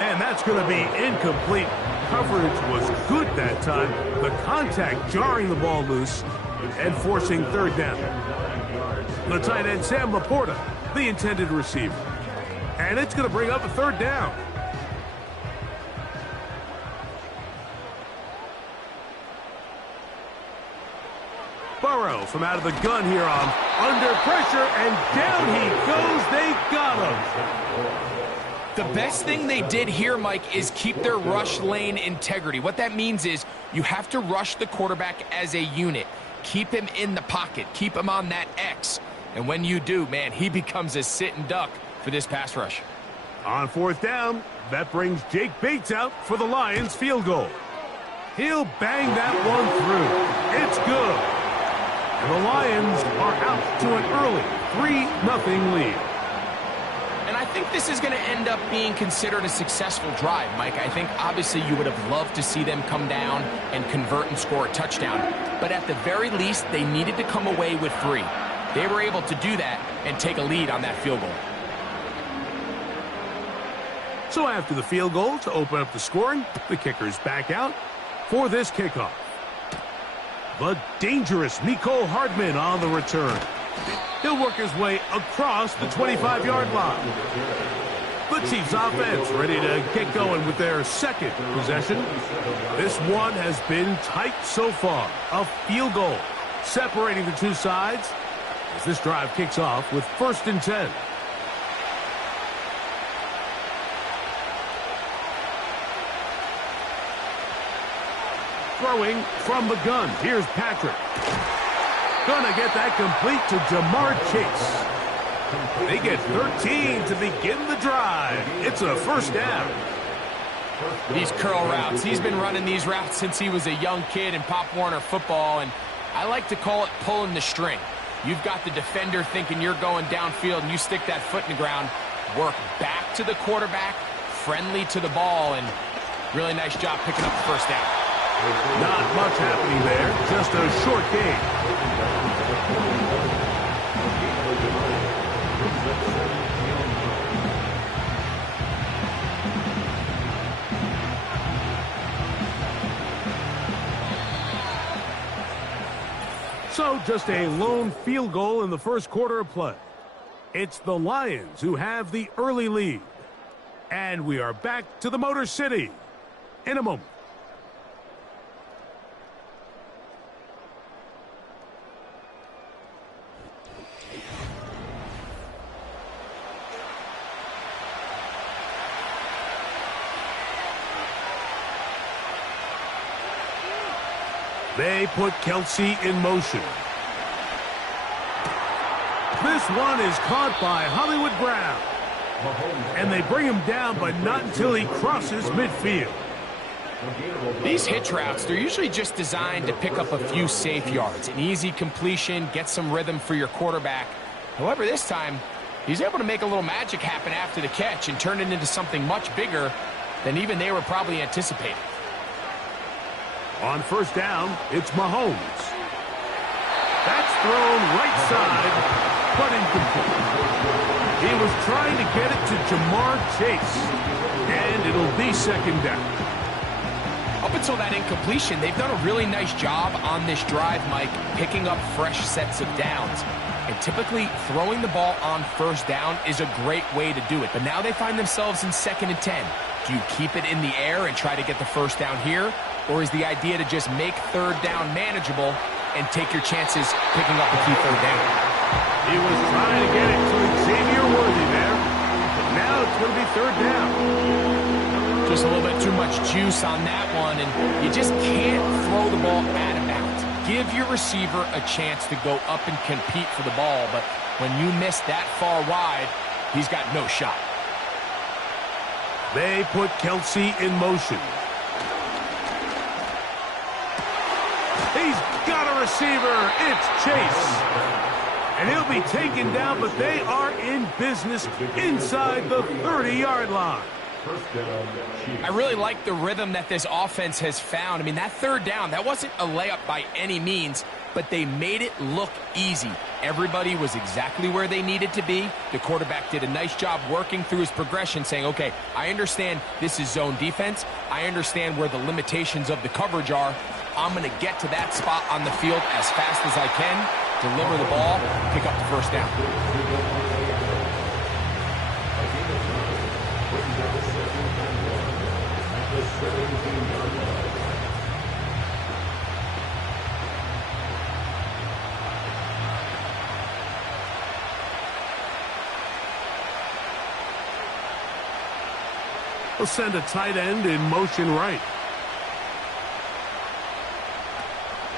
And that's going to be incomplete. Coverage was good that time. The contact jarring the ball loose and forcing third down. The tight end, Sam Laporta, the intended receiver. And it's going to bring up a third down. Burrow from out of the gun here on under pressure, and down he goes. They got him. The best thing they did here, Mike, is keep their rush lane integrity. What that means is you have to rush the quarterback as a unit. Keep him in the pocket. Keep him on that X. And when you do, man, he becomes a sit and duck for this pass rush. On fourth down, that brings Jake Bates out for the Lions field goal. He'll bang that one through. It's good. And the Lions are out to an early 3-0 lead. And I think this is going to end up being considered a successful drive, Mike. I think obviously you would have loved to see them come down and convert and score a touchdown. But at the very least, they needed to come away with 3. They were able to do that and take a lead on that field goal. So after the field goal to open up the scoring, the kicker's back out for this kickoff. The dangerous Mecole Hardman on the return. He'll work his way across the 25-yard line. The Chiefs offense ready to get going with their second possession. This one has been tight so far. A field goal separating the two sides as this drive kicks off with 1st and 10. Throwing from the gun. Here's Patrick. Gonna get that complete to Jamar Chase. They get 13 to begin the drive. It's a first down. These curl routes. He's been running these routes since he was a young kid in Pop Warner football, and I like to call it pulling the string. You've got the defender thinking you're going downfield, and you stick that foot in the ground, work back to the quarterback, friendly to the ball, and really nice job picking up the first down. Not much happening there, just a short game. So just a lone field goal in the first quarter of play. It's the Lions who have the early lead. And we are back to the Motor City in a moment. They put Kelce in motion. This one is caught by Hollywood Brown. And they bring him down, but not until he crosses midfield. These hitch routes, they're usually just designed to pick up a few safe yards. An easy completion, get some rhythm for your quarterback. However, this time, he's able to make a little magic happen after the catch and turn it into something much bigger than even they were probably anticipating. On first down, it's Mahomes. That's thrown right side, but incomplete. He was trying to get it to Jamar Chase, and it'll be second down. Up until that incompletion, they've done a really nice job on this drive, Mike, picking up fresh sets of downs. And typically, throwing the ball on first down is a great way to do it. But now they find themselves in 2nd and 10. Do you keep it in the air and try to get the first down here? Or is the idea to just make third down manageable and take your chances picking up a key third down? He was trying to get it to Xavier Worthy there. But now it's going to be third down. Just a little bit too much juice on that one, and you just can't throw the ball out of bounds. Give your receiver a chance to go up and compete for the ball, but when you miss that far wide, he's got no shot. They put Kelce in motion. He's got a receiver. It's Chase. And he'll be taken down, but they are in business inside the 30-yard line. I really like the rhythm that this offense has found. I mean, that third down, that wasn't a layup by any means, but they made it look easy. Everybody was exactly where they needed to be. The quarterback did a nice job working through his progression, saying, okay, I understand this is zone defense. I understand where the limitations of the coverage are. I'm going to get to that spot on the field as fast as I can, deliver the ball, pick up the first down. We'll send a tight end in motion right.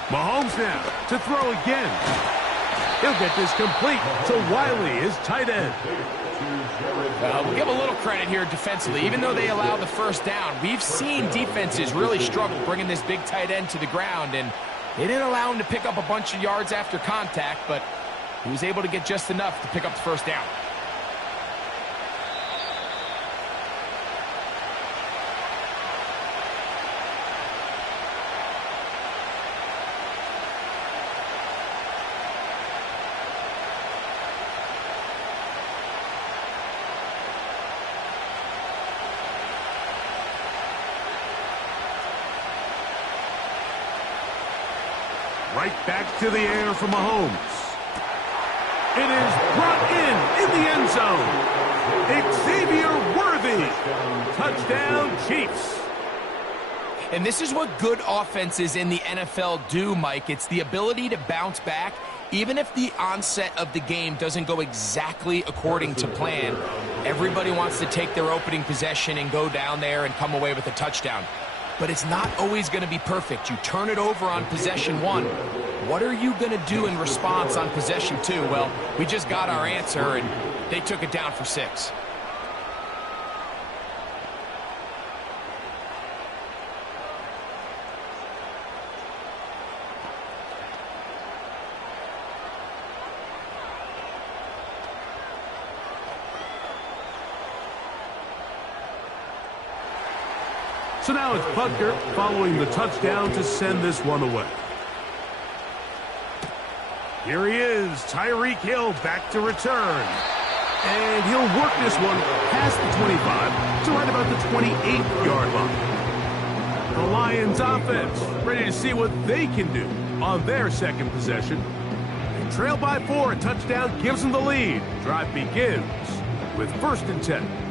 Mahomes now to throw again. He'll get this complete to Wiley, his tight end. We'll give a little credit here defensively. Even though they allowed the first down, we've seen defenses really struggle bringing this big tight end to the ground, and they didn't allow him to pick up a bunch of yards after contact, but he was able to get just enough to pick up the first down. Right back to the air for Mahomes. It is brought in the end zone. Xavier Worthy. Touchdown, Chiefs. And this is what good offenses in the NFL do, Mike. It's the ability to bounce back, even if the onset of the game doesn't go exactly according to plan. Everybody wants to take their opening possession and go down there and come away with a touchdown. But it's not always going to be perfect. You turn it over on possession 1. What are you going to do in response on possession 2? Well, we just got our answer, and they took it down for 6. So now it's Butker following the touchdown to send this one away. Here he is, Tyreek Hill back to return. And he'll work this one past the 25 to right about the 28-yard line. The Lions offense ready to see what they can do on their second possession. They trail by 4, a touchdown gives them the lead. Drive begins with 1st and 10.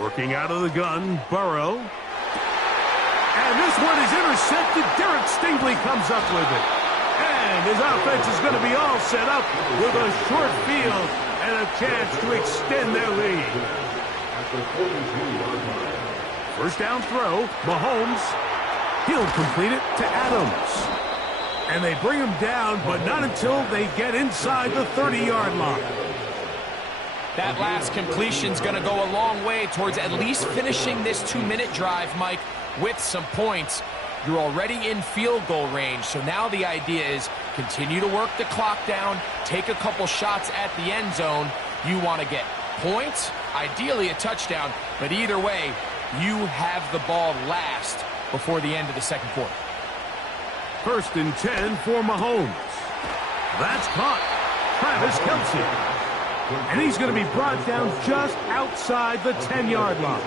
Working out of the gun, Burrow. And this one is intercepted. Derek Stingley comes up with it. And his offense is going to be all set up with a short field and a chance to extend their lead. First down throw, Mahomes. He'll complete it to Adams. And they bring him down, but not until they get inside the 30-yard line. That last completion's going to go a long way towards at least finishing this 2-minute drive, Mike, with some points. You're already in field goal range, so now the idea is continue to work the clock down, take a couple shots at the end zone. You want to get points, ideally a touchdown, but either way, you have the ball last before the end of the second quarter. 1st and 10 for Mahomes. That's caught. Travis Kelce. And he's going to be brought down just outside the 10-yard line.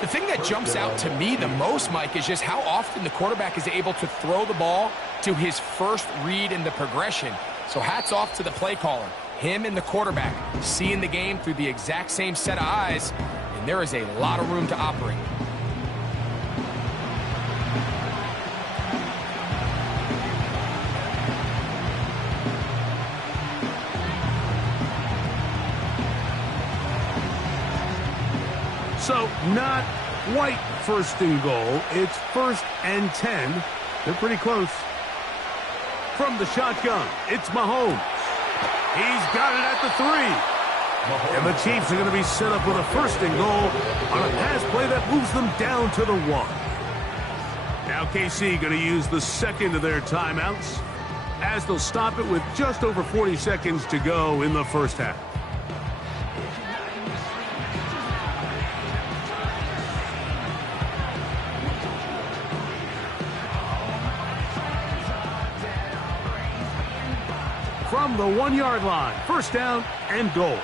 The thing that jumps out to me the most, Mike, is just how often the quarterback is able to throw the ball to his first read in the progression. So hats off to the play caller. Him and the quarterback seeing the game through the exact same set of eyes, and there is a lot of room to operate. So not quite 1st and goal. It's 1st and 10. They're pretty close. From the shotgun, it's Mahomes. He's got it at the 3. And the Chiefs are going to be set up with a 1st and goal on a pass play that moves them down to the 1. Now KC going to use the second of their timeouts as they'll stop it with just over 40 seconds to go in the first half. From the 1-yard line, 1st down and goal.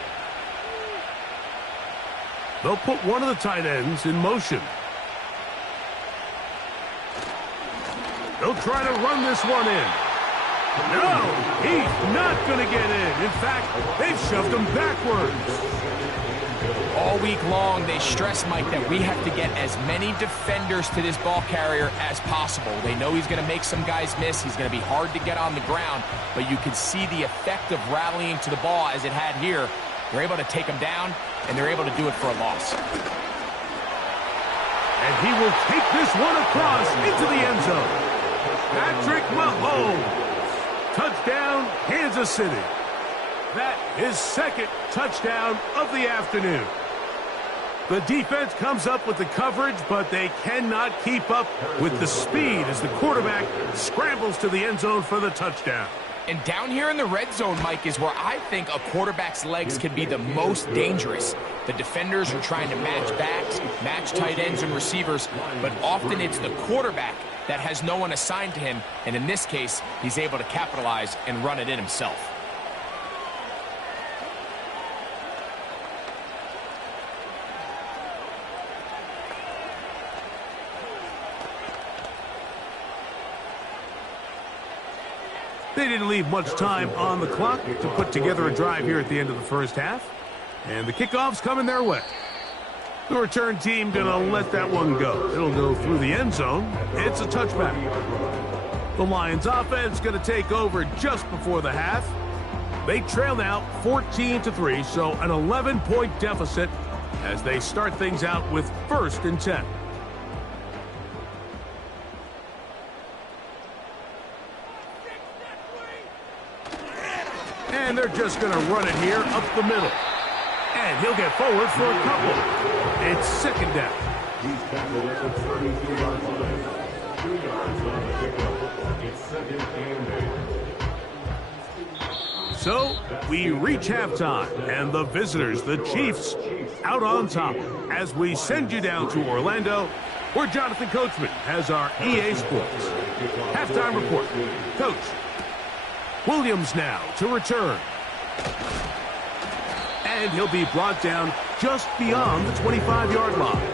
They'll put one of the tight ends in motion. They'll try to run this one in. No, he's not going to get in. In fact, they've shoved him backwards. All week long, they stress, Mike, that we have to get as many defenders to this ball carrier as possible. They know he's going to make some guys miss. He's going to be hard to get on the ground, but you can see the effect of rallying to the ball as it had here. They're able to take him down, and they're able to do it for a loss. And he will take this one across into the end zone. Patrick Mahomes. Touchdown, Kansas City. That is 2nd touchdown of the afternoon. The defense comes up with the coverage, but they cannot keep up with the speed as the quarterback scrambles to the end zone for the touchdown. And down here in the red zone, Mike, is where I think a quarterback's legs can be the most dangerous. The defenders are trying to match backs, match tight ends and receivers, but often it's the quarterback that has no one assigned to him, and in this case, he's able to capitalize and run it in himself. They didn't leave much time on the clock to put together a drive here at the end of the first half. And the kickoff's coming their way. The return team going to let that one go. It'll go through the end zone. It's a touchback. The Lions offense going to take over just before the half. They trail now 14-3, so an 11-point deficit as they start things out with 1st and 10. And they're just going to run it here up the middle. And he'll get forward for a couple. It's 2nd down. He's tackled at the 32-yard line. 2 yards on the pickup. It's 2nd and 8. So we reach halftime, and the visitors, the Chiefs, out on top as we send you down to Orlando, where Jonathan Coachman has our EA Sports halftime report. Coach, Williams now to return. And he'll be brought down just beyond the 25-yard line.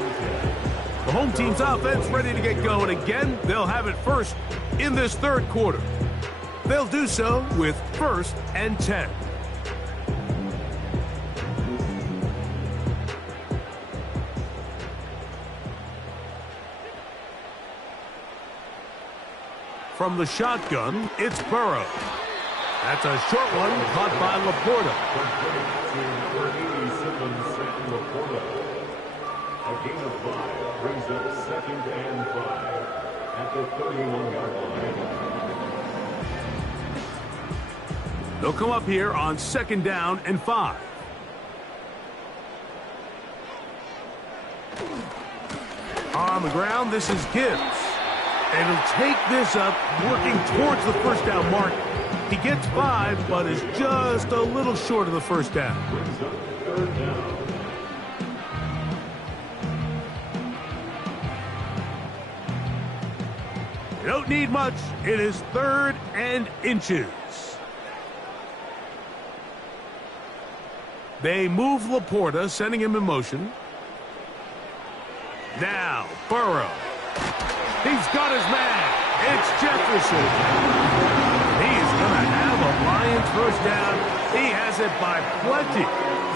The home team's offense ready to get going again. They'll have it first in this third quarter. They'll do so with 1st and 10. From the shotgun, it's Burrow. That's a short one caught by Laporta. A gain of 5 brings up 2nd and 5 at the 31-yard line. They'll come up here on 2nd down and 5. On the ground, this is Gibbs. And he'll take this up, working towards the first down mark. He gets 5, but is just a little short of the first down. Brings up 3rd down. You don't need much. It is 3rd and inches. They move Laporta, sending him in motion. Now, Burrow. He's got his man. It's Jefferson. He's going to have a Lions first down. He has it by plenty.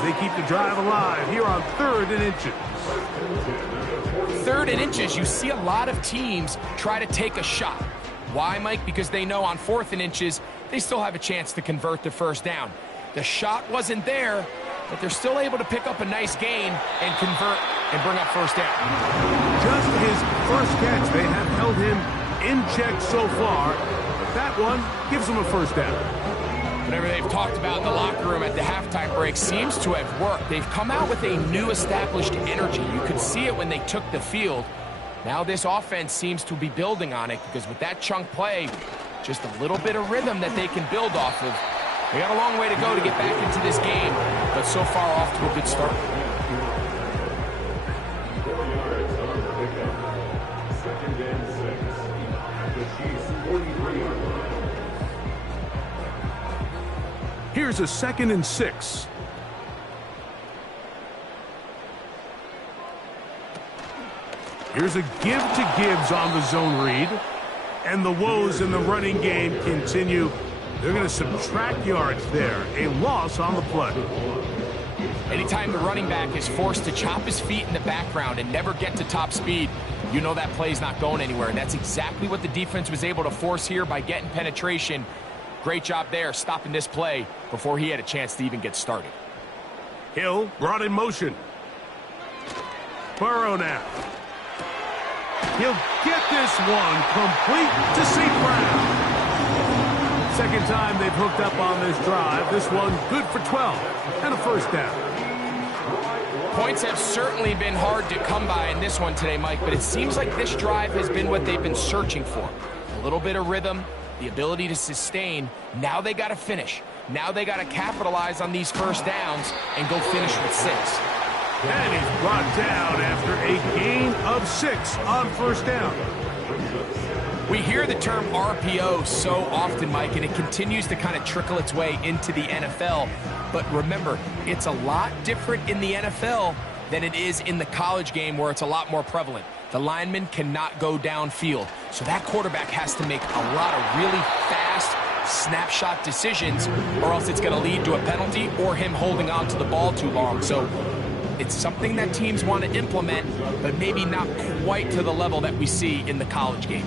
They keep the drive alive here on 3rd and inches. 3rd and inches, you see a lot of teams try to take a shot. Why, Mike? Because they know on 4th and inches, they still have a chance to convert the first down. The shot wasn't there, but they're still able to pick up a nice gain and convert and bring up first down. Just his first catch. They have held him in check so far, but that one gives him a first down. Whatever they've talked about in the locker room at the halftime break seems to have worked. They've come out with a new established energy. You could see it when they took the field. Now this offense seems to be building on it because with that chunk play, just a little bit of rhythm that they can build off of. They got a long way to go to get back into this game, but so far off to a good start. 4 yards on the pickup. 2nd and 6. The Chiefs 43-yard line. Here's a 2nd and 6. Here's a give to Gibbs on the zone read. And the woes in the running game continue. They're going to subtract yards there. A loss on the play. Anytime the running back is forced to chop his feet in the background and never get to top speed, you know that play's not going anywhere. And that's exactly what the defense was able to force here by getting penetration. Great job there, stopping this play before he had a chance to even get started. Hill brought in motion. Burrow now. He'll get this one complete to St. Brown. Second time they've hooked up on this drive. This one good for 12 and a first down. Points have certainly been hard to come by in this one today, Mike, but it seems like this drive has been what they've been searching for. A little bit of rhythm, the ability to sustain. Now they got to finish. Now they got to capitalize on these first downs and go finish with 6. And he's brought down after a gain of 6 on first down. We hear the term RPO so often, Mike, and it continues to kind of trickle its way into the NFL. But remember, it's a lot different in the NFL than it is in the college game where it's a lot more prevalent. The lineman cannot go downfield. So that quarterback has to make a lot of really fast snapshot decisions or else it's going to lead to a penalty or him holding on to the ball too long. So it's something that teams want to implement, but maybe not quite to the level that we see in the college game.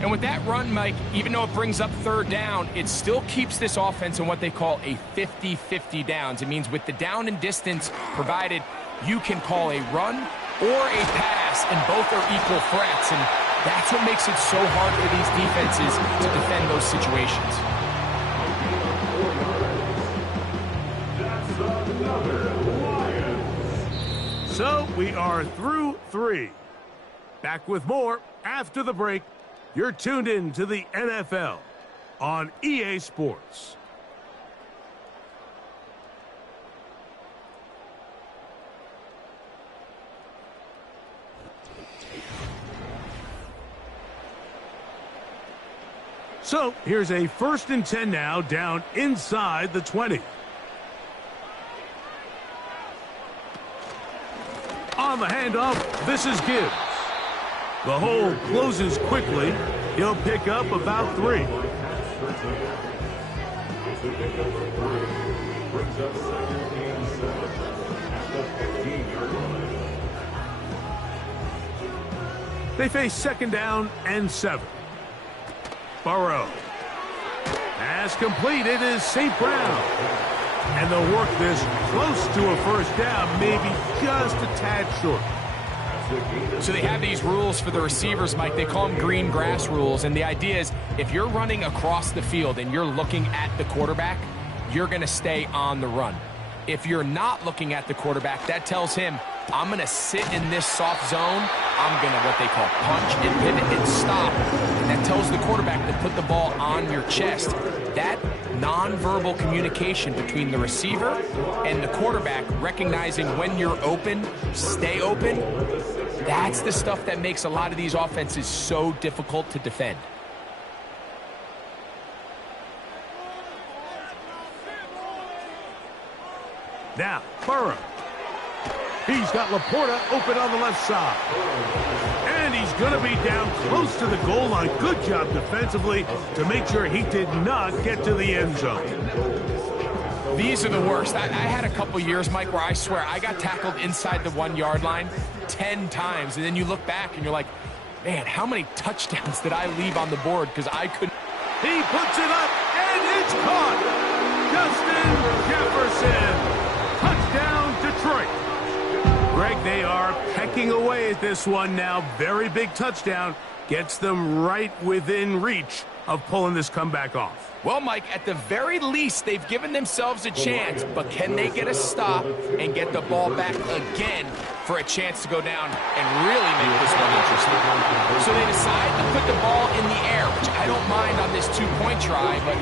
And with that run, Mike, even though it brings up 3rd down, it still keeps this offense in what they call a 50-50 downs. It means with the down and distance provided, you can call a run or a pass, and both are equal threats. And that's what makes it so hard for these defenses to defend those situations. So we are through 3. Back with more after the break. You're tuned in to the NFL on EA Sports. So here's a 1st and 10 now, down inside the 20. On the handoff, this is Gibbs. The hole closes quickly. He'll pick up about 3. They face 2nd down and 7. Burrow. Pass complete. It is St. Brown. And they'll work this close to a 1st down, maybe just a tad short. So they have these rules for the receivers, Mike. They call them green grass rules. And the idea is if you're running across the field and you're looking at the quarterback, you're going to stay on the run. If you're not looking at the quarterback, that tells him, I'm going to sit in this soft zone. I'm going to, what they call, punch and pivot and stop. And that tells the quarterback to put the ball on your chest. That nonverbal communication between the receiver and the quarterback, recognizing when you're open, stay open, that's the stuff that makes a lot of these offenses so difficult to defend. Now, Burrow. He's got Laporta open on the left side. And he's going to be down close to the goal line. Good job defensively to make sure he did not get to the end zone. These are the worst. I had a couple years, Mike, where I swear I got tackled inside the 1-yard line 10 times. And then you look back and you're like, man, how many touchdowns did I leave on the board because I couldn't. He puts it up, and it's caught. Justin Jefferson. Touchdown, Detroit. Greg, they are pecking away at this one now. Very big touchdown. Gets them right within reach of pulling this comeback off. Well, Mike, at the very least, they've given themselves a chance, but can they get a stop and get the ball back again for a chance to go down and really make this one interesting? So they decide to put the ball in the air, which I don't mind on this 2-point try, but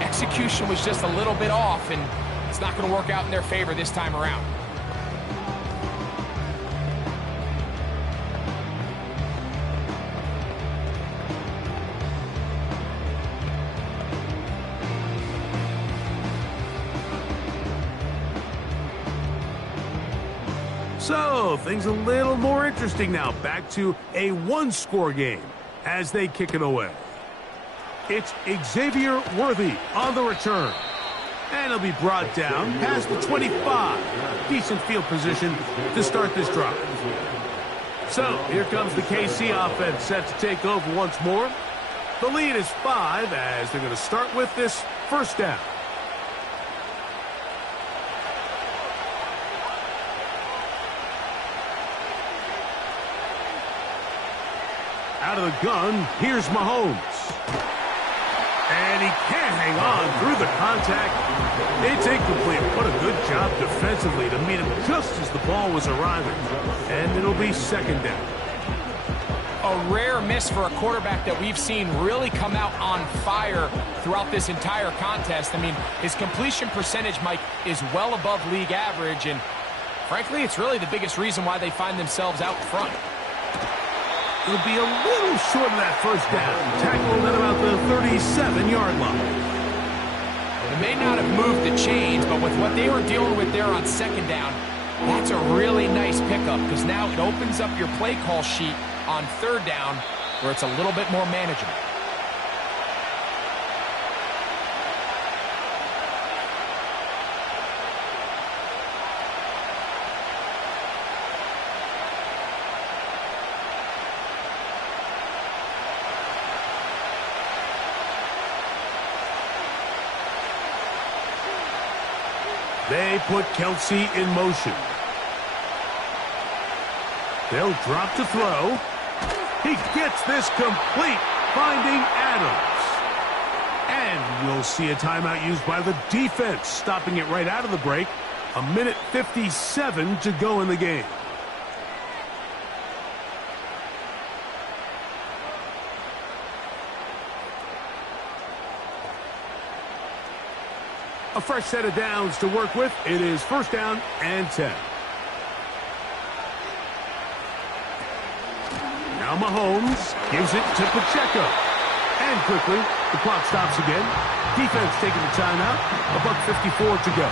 execution was just a little bit off, and it's not going to work out in their favor this time around. So, things a little more interesting now. Back to a 1-score game as they kick it away. It's Xavier Worthy on the return. And he'll be brought down past the 25. Decent field position to start this drive. So, here comes the KC offense set to take over once more. The lead is 5 as they're going to start with this 1st down. Out of the gun, here's Mahomes. And he can't hang on through the contact. It's incomplete. What a good job defensively to meet him just as the ball was arriving. And it'll be 2nd down. A rare miss for a quarterback that we've seen really come out on fire throughout this entire contest. I mean, his completion percentage, Mike, is well above league average. And frankly, it's really the biggest reason why they find themselves out front. It'll be a little short of that 1st down. Tackled at about the 37-yard line. It may not have moved the chains, but with what they were dealing with there on 2nd down, that's a really nice pickup because now it opens up your play call sheet on 3rd down where it's a little bit more manageable. They put Kelsey in motion. They'll drop to throw. He gets this complete, finding Adams. And we'll see a timeout used by the defense, stopping it right out of the break. 1:57 to go in the game. A fresh set of downs to work with. It is 1st down and 10. Now Mahomes gives it to Pacheco. And quickly, The clock stops again. Defense taking the timeout. $1:54 to go.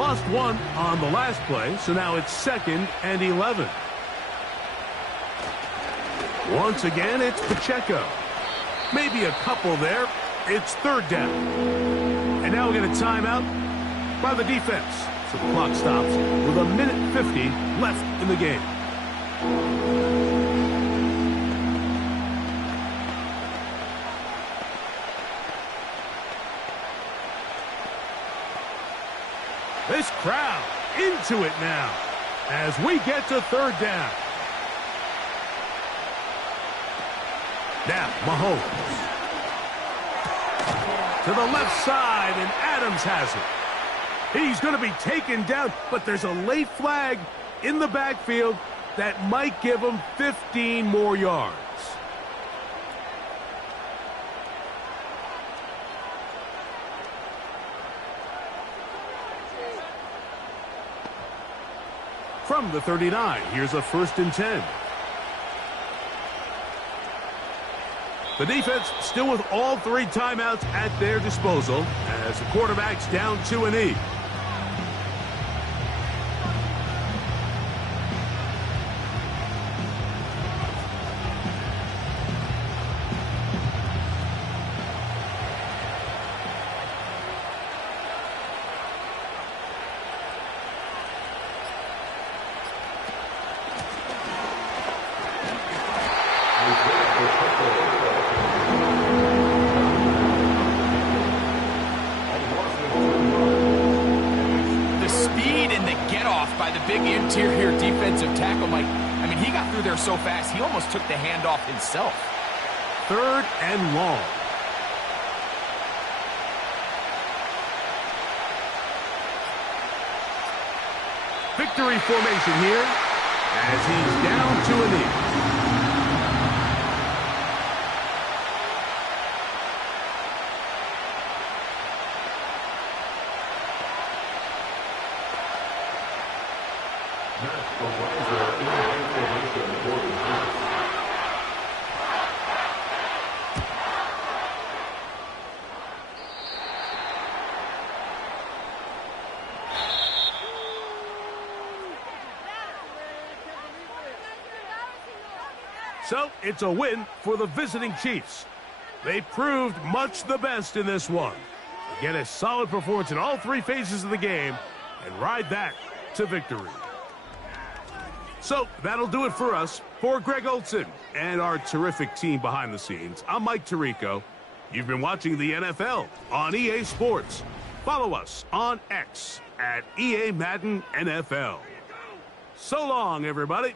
Lost one on the last play, so now it's 2nd and 11. Once again, it's Pacheco. Maybe a couple there. It's 3rd down. And now we get a timeout by the defense. So the clock stops with 1:50 left in the game. This crowd into it now as we get to 3rd down. Now, Mahomes. To the left side, and Adams has it. He's going to be taken down, but there's a late flag in the backfield that might give him 15 more yards. From the 39, here's a 1st and 10. The defense still with all 3 timeouts at their disposal as the quarterback's down to a knee. Interior defensive tackle, Mike. I mean, he got through there so fast, he almost took the handoff himself. 3rd and long. Victory formation here as he's down to a knee. So, it's a win for the visiting Chiefs. They proved much the best in this one. Get a solid performance in all 3 phases of the game and ride that to victory. So, that'll do it for us. For Greg Olson and our terrific team behind the scenes, I'm Mike Tirico. You've been watching the NFL on EA Sports. Follow us on X at EA Madden NFL. So long, everybody.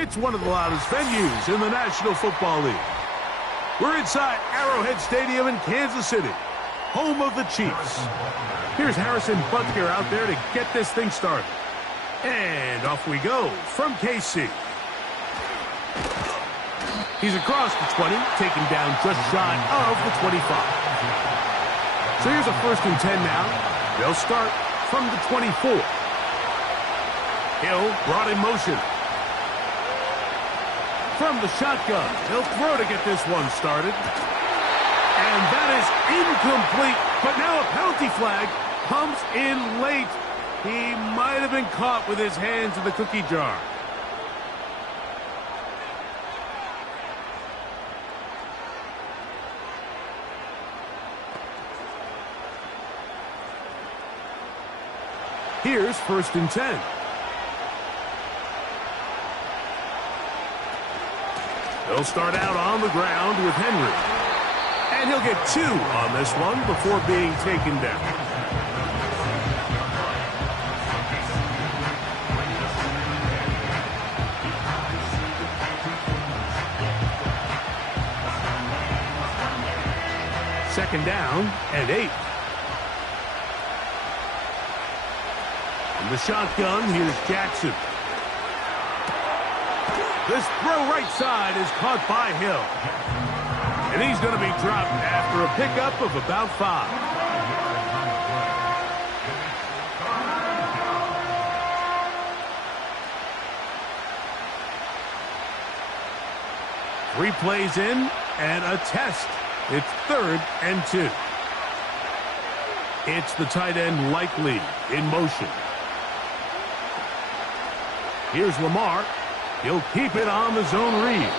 It's one of the loudest venues in the National Football League. We're inside Arrowhead Stadium in Kansas City, home of the Chiefs. Here's Harrison Butker out there to get this thing started. And off we go from KC. He's across the 20, taken down just shy of the 25. So here's a 1st and 10 now. They'll start from the 24. Hill brought in motion. From the shotgun, he'll throw to get this one started. And that is incomplete, but now a penalty flag comes in late. He might have been caught with his hands in the cookie jar. Here's 1st and 10. They'll start out on the ground with Henry. And he'll get 2 on this one before being taken down. Second down and 8. From the shotgun, here's Jackson. This throw right side is caught by Hill. And he's going to be dropped after a pickup of about 5. Three plays in and a test. It's 3rd and 2. It's the tight end Likely in motion. Here's Lamar. He'll keep it on the zone read.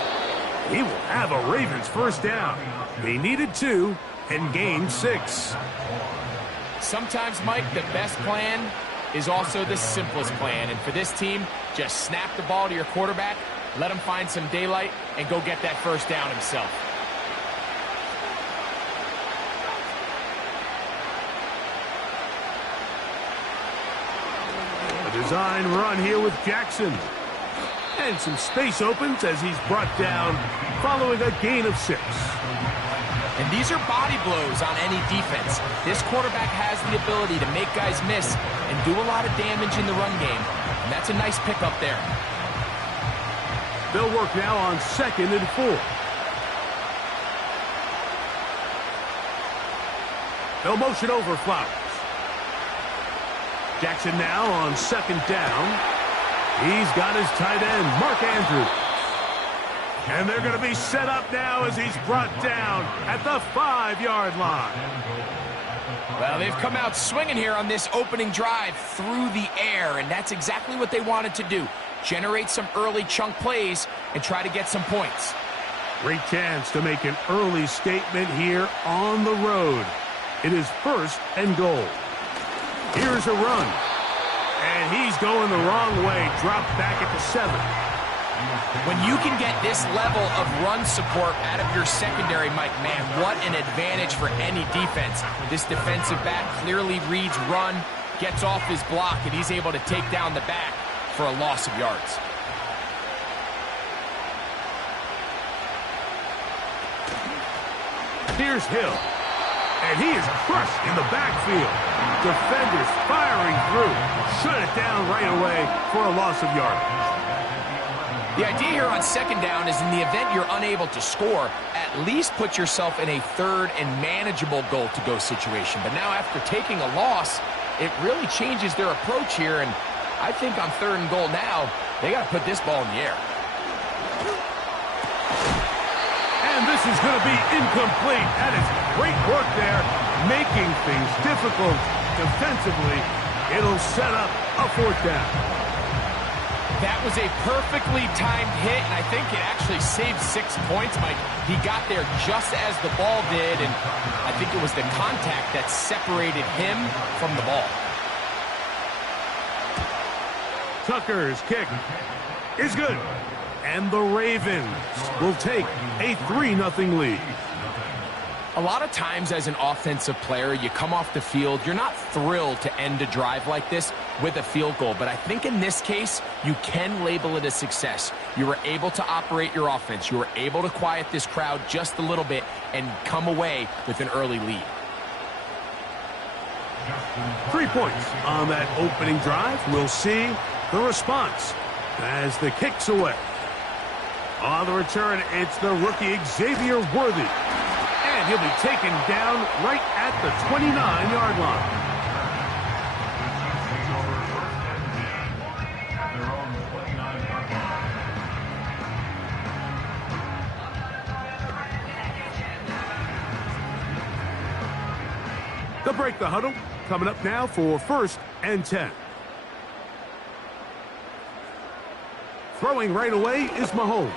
He will have a Ravens 1st down. They needed 2 and gained 6. Sometimes, Mike, the best plan is also the simplest plan. And for this team, just snap the ball to your quarterback, let him find some daylight, and go get that 1st down himself. A design run here with Jackson. And some space opens as he's brought down following a gain of 6. And these are body blows on any defense. This quarterback has the ability to make guys miss and do a lot of damage in the run game. And that's a nice pickup there. They'll work now on 2nd and 4. They'll motion over Flowers. Jackson now on 2nd down. He's got his tight end, Mark Andrews. And they're going to be set up now as he's brought down at the 5-yard line. Well, they've come out swinging here on this opening drive through the air, and that's exactly what they wanted to do. Generate some early chunk plays and try to get some points. Great chance to make an early statement here on the road. It is 1st and goal. Here's a run. And he's going the wrong way, dropped back at the 7. When you can get this level of run support out of your secondary, Mike, man, what an advantage for any defense. This defensive back clearly reads run, gets off his block, and he's able to take down the back for a loss of yards. Here's Hill. And he is crushed in the backfield. Defenders firing through. Shut it down right away for a loss of yardage. The idea here on 2nd down is in the event you're unable to score, at least put yourself in a 3rd and manageable goal-to-go situation. But now after taking a loss, it really changes their approach here. And I think on 3rd and goal now, they got to put this ball in the air. And this is going to be incomplete. That is great work there, making things difficult defensively. It'll set up a 4th down. That was a perfectly timed hit, and I think it actually saved 6 points, Mike. He got there just as the ball did, and I think it was the contact that separated him from the ball. Tucker's kick is good. And the Ravens will take a 3-0 lead. A lot of times as an offensive player, you come off the field, you're not thrilled to end a drive like this with a field goal. But I think in this case, you can label it a success. You were able to operate your offense. You were able to quiet this crowd just a little bit and come away with an early lead. 3 points on that opening drive. We'll see the response as the kick's away. On the return, it's the rookie Xavier Worthy. And he'll be taken down right at the 29-yard line. They'll break the huddle. Coming up now for 1st and 10. Throwing right away is Mahomes.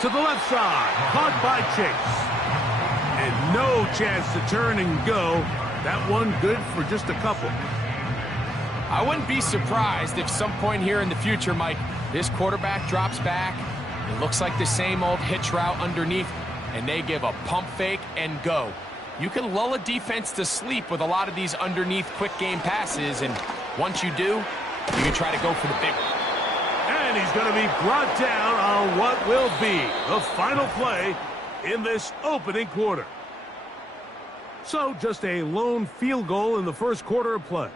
To the left side, caught by Chase. And no chance to turn and go. That one good for just a couple. I wouldn't be surprised if some point here in the future, Mike, this quarterback drops back. It looks like the same old hitch route underneath, and they give a pump fake and go. You can lull a defense to sleep with a lot of these underneath quick game passes, and once you do, you can try to go for the big one. And he's going to be brought down on what will be the final play in this opening quarter. So just a lone field goal in the first quarter of play.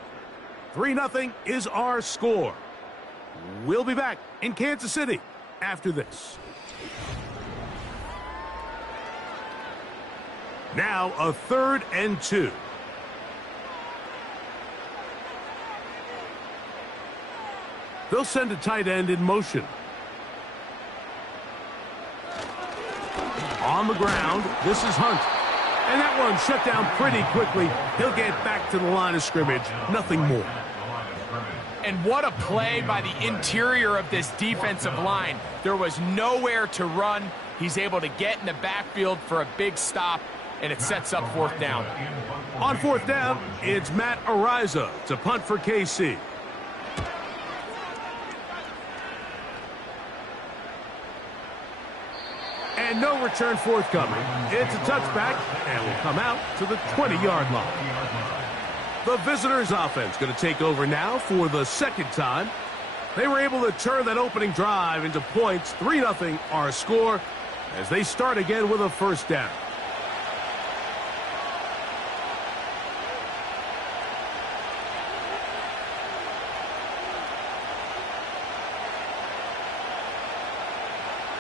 3-0 is our score. We'll be back in Kansas City after this. Now a 3rd and 2. They'll send a tight end in motion. On the ground, this is Hunt. And that one shut down pretty quickly. He'll get back to the line of scrimmage. Nothing more. And what a play by the interior of this defensive line. There was nowhere to run. He's able to get in the backfield for a big stop, and it sets up 4th down. On 4th down, it's Matt Araiza to punt for KC. And no return forthcoming. It's a touchback, and will come out to the 20-yard line. The visitors' offense going to take over now for the 2nd time. They were able to turn that opening drive into points. 3-0 our score as they start again with a 1st down.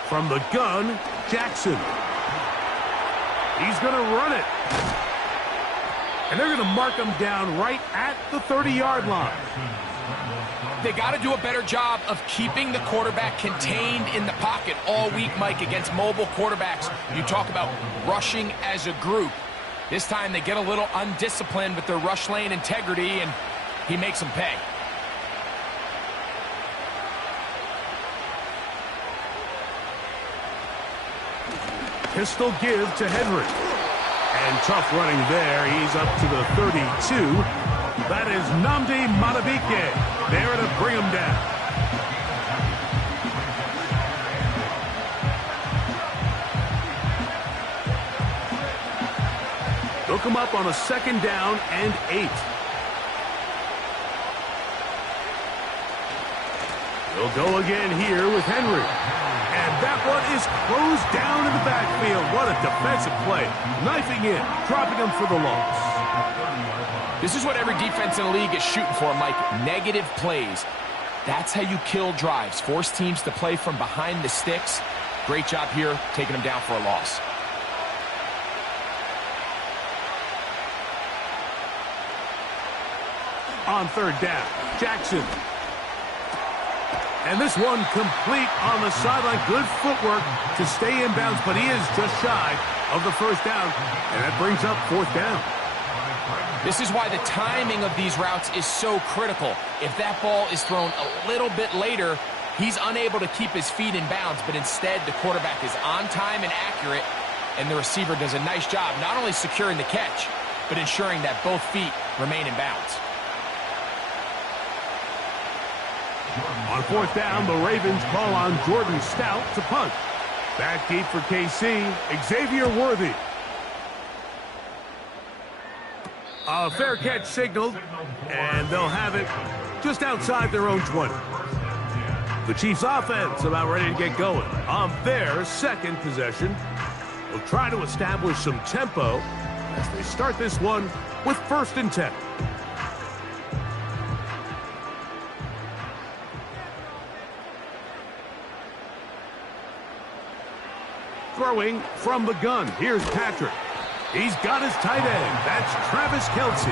From the gun, Jackson. He's going to run it. And they're going to mark him down right at the 30-yard line. They got to do a better job of keeping the quarterback contained in the pocket all week, Mike, against mobile quarterbacks. You talk about rushing as a group. This time they get a little undisciplined with their rush lane integrity, and he makes them pay. Pistol give to Henry. And tough running there. He's up to the 32. That is Nnamdi Madubuike there to bring him down. They'll come up on a 2nd down and 8. They'll go again here with Henry. And that one is closed down in the backfield. What a defensive play. Knifing in, dropping him for the loss. This is what every defense in the league is shooting for, Mike. Negative plays. That's how you kill drives. Force teams to play from behind the sticks. Great job here, taking them down for a loss. On 3rd down, Jackson. And this one complete on the sideline. Good footwork to stay in bounds, but he is just shy of the 1st down. And that brings up 4th down. This is why the timing of these routes is so critical. If that ball is thrown a little bit later, he's unable to keep his feet in bounds, but instead the quarterback is on time and accurate, and the receiver does a nice job not only securing the catch, but ensuring that both feet remain in bounds. On 4th down, the Ravens call on Jordan Stout to punt. Back deep for KC, Xavier Worthy. A fair catch signaled, and they'll have it just outside their own 20. The Chiefs offense about ready to get going on their second possession. They'll try to establish some tempo as they start this one with 1st and 10. Throwing from the gun, here's Patrick. He's got his tight end. That's Travis Kelce.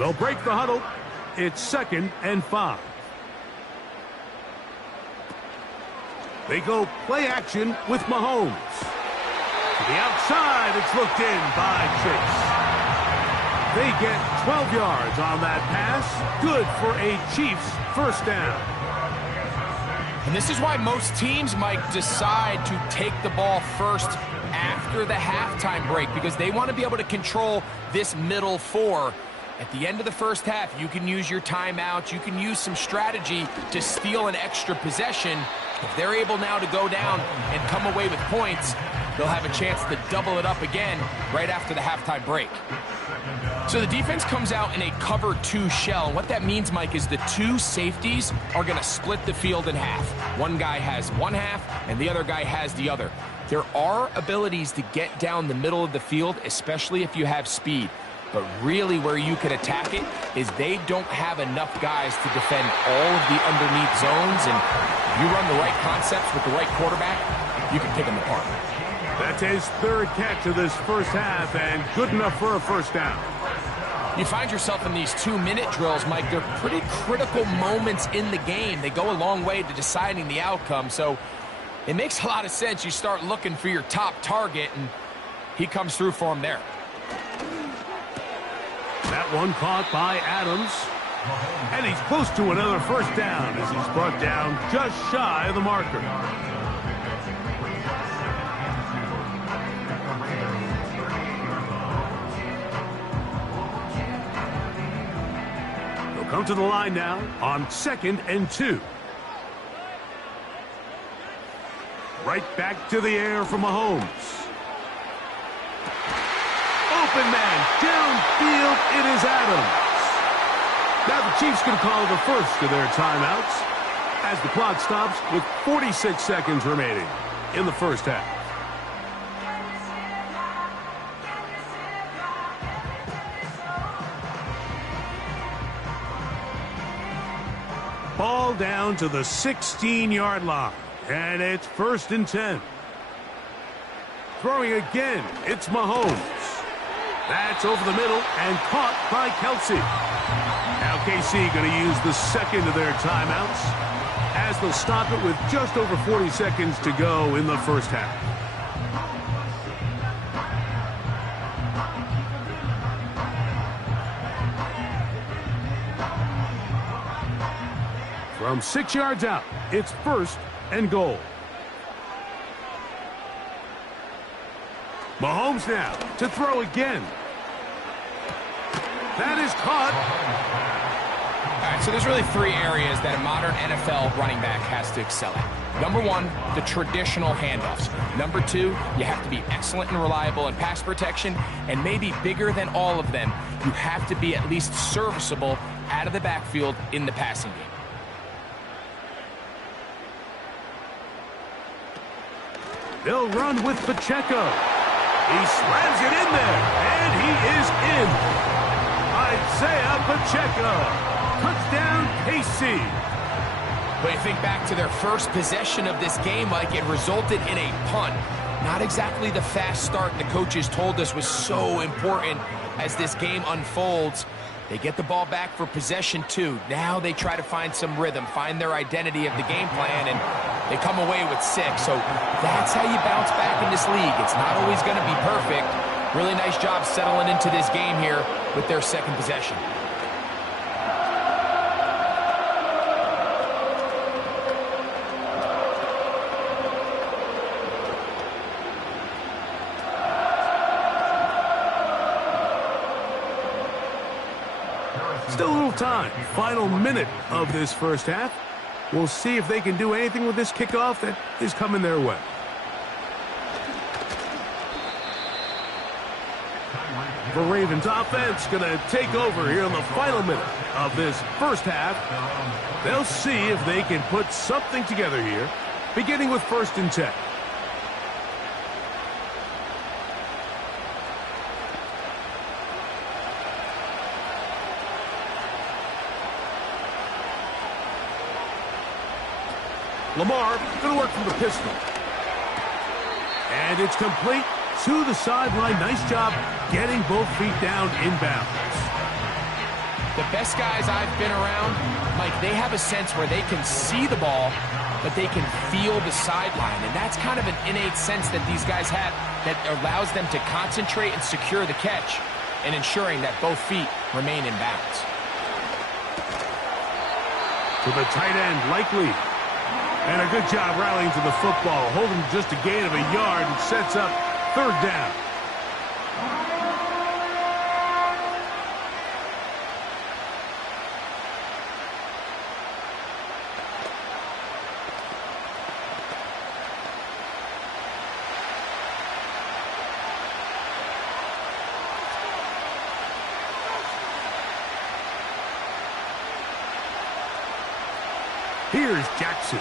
They'll break the huddle. It's 2nd and 5. They go play action with Mahomes. To the outside, it's looked in by Chase. They get 12 yards on that pass. Good for a Chiefs 1st down. And this is why most teams, Mike, decide to take the ball first after the halftime break, because they want to be able to control this middle 4. At the end of the first half, you can use your timeouts. You can use some strategy to steal an extra possession. If they're able now to go down and come away with points, they'll have a chance to double it up again right after the halftime break. So the defense comes out in a cover 2 shell. What that means, Mike, is the 2 safeties are going to split the field in half. One guy has one half, and the other guy has the other. There are abilities to get down the middle of the field, especially if you have speed. But really where you can attack it is they don't have enough guys to defend all of the underneath zones. And if you run the right concepts with the right quarterback, you can pick them apart. That's his 3rd catch of this first half, and good enough for a 1st down. You find yourself in these 2-minute drills, Mike. They're pretty critical moments in the game. They go a long way to deciding the outcome. So it makes a lot of sense. You start looking for your top target, and he comes through for him there. That one caught by Adams. And he's close to another 1st down as he's brought down just shy of the marker. They'll come to the line now on 2nd and 2. Right back to the air from Mahomes. Open man, downfield, it is Adams. Now the Chiefs can call the first of their timeouts as the clock stops with 46 seconds remaining in the first half. Ball down to the 16-yard line, and it's 1st and 10. Throwing again, it's Mahomes. That's over the middle and caught by Kelce. Now KC going to use the 2nd of their timeouts as they'll stop it with just over 40 seconds to go in the first half. From 6 yards out, it's 1st and goal. Mahomes now to throw again. That is caught. All right, so there's really 3 areas that a modern NFL running back has to excel at. Number 1, the traditional handoffs. Number 2, you have to be excellent and reliable in pass protection. And maybe bigger than all of them, you have to be at least serviceable out of the backfield in the passing game. They'll run with Pacheco. He slams it in there, and he is in. Isaiah Pacheco. Touchdown, KC. But you think back to their first possession of this game, Mike, it resulted in a punt. Not exactly the fast start the coaches told us was so important as this game unfolds. They get the ball back for possession 2. Now they try to find some rhythm, find their identity of the game plan, and they come away with 6. So that's how you bounce back in this league. It's not always going to be perfect. Really nice job settling into this game here with their 2nd possession. Still a little time. Final minute of this first half. We'll see if they can do anything with this kickoff that is coming their way. The Ravens offense going to take over here in the final minute of this first half. They'll see if they can put something together here, beginning with 1st and 10. Lamar going to work from the pistol. And it's complete to the sideline. Nice job getting both feet down inbounds. The best guys I've been around, Mike, they have a sense where they can see the ball, but they can feel the sideline. And that's kind of an innate sense that these guys have that allows them to concentrate and secure the catch and ensuring that both feet remain in bounds. To the tight end, Likely. And a good job rallying to the football, holding just a gain of a yard and sets up 3rd down. Here's Jackson.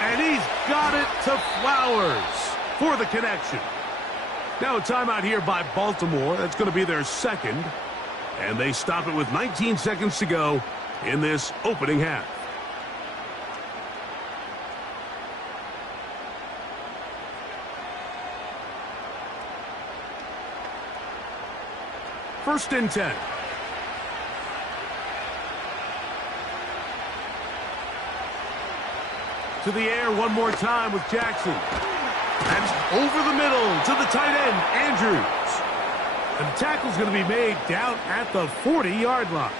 And he's got it to Flowers for the connection. Now a timeout here by Baltimore. That's going to be their 2nd. And they stop it with 19 seconds to go in this opening half. First and 10. To the air one more time with Jackson. And over the middle to the tight end, Andrews. And the tackle's going to be made down at the 40-yard line.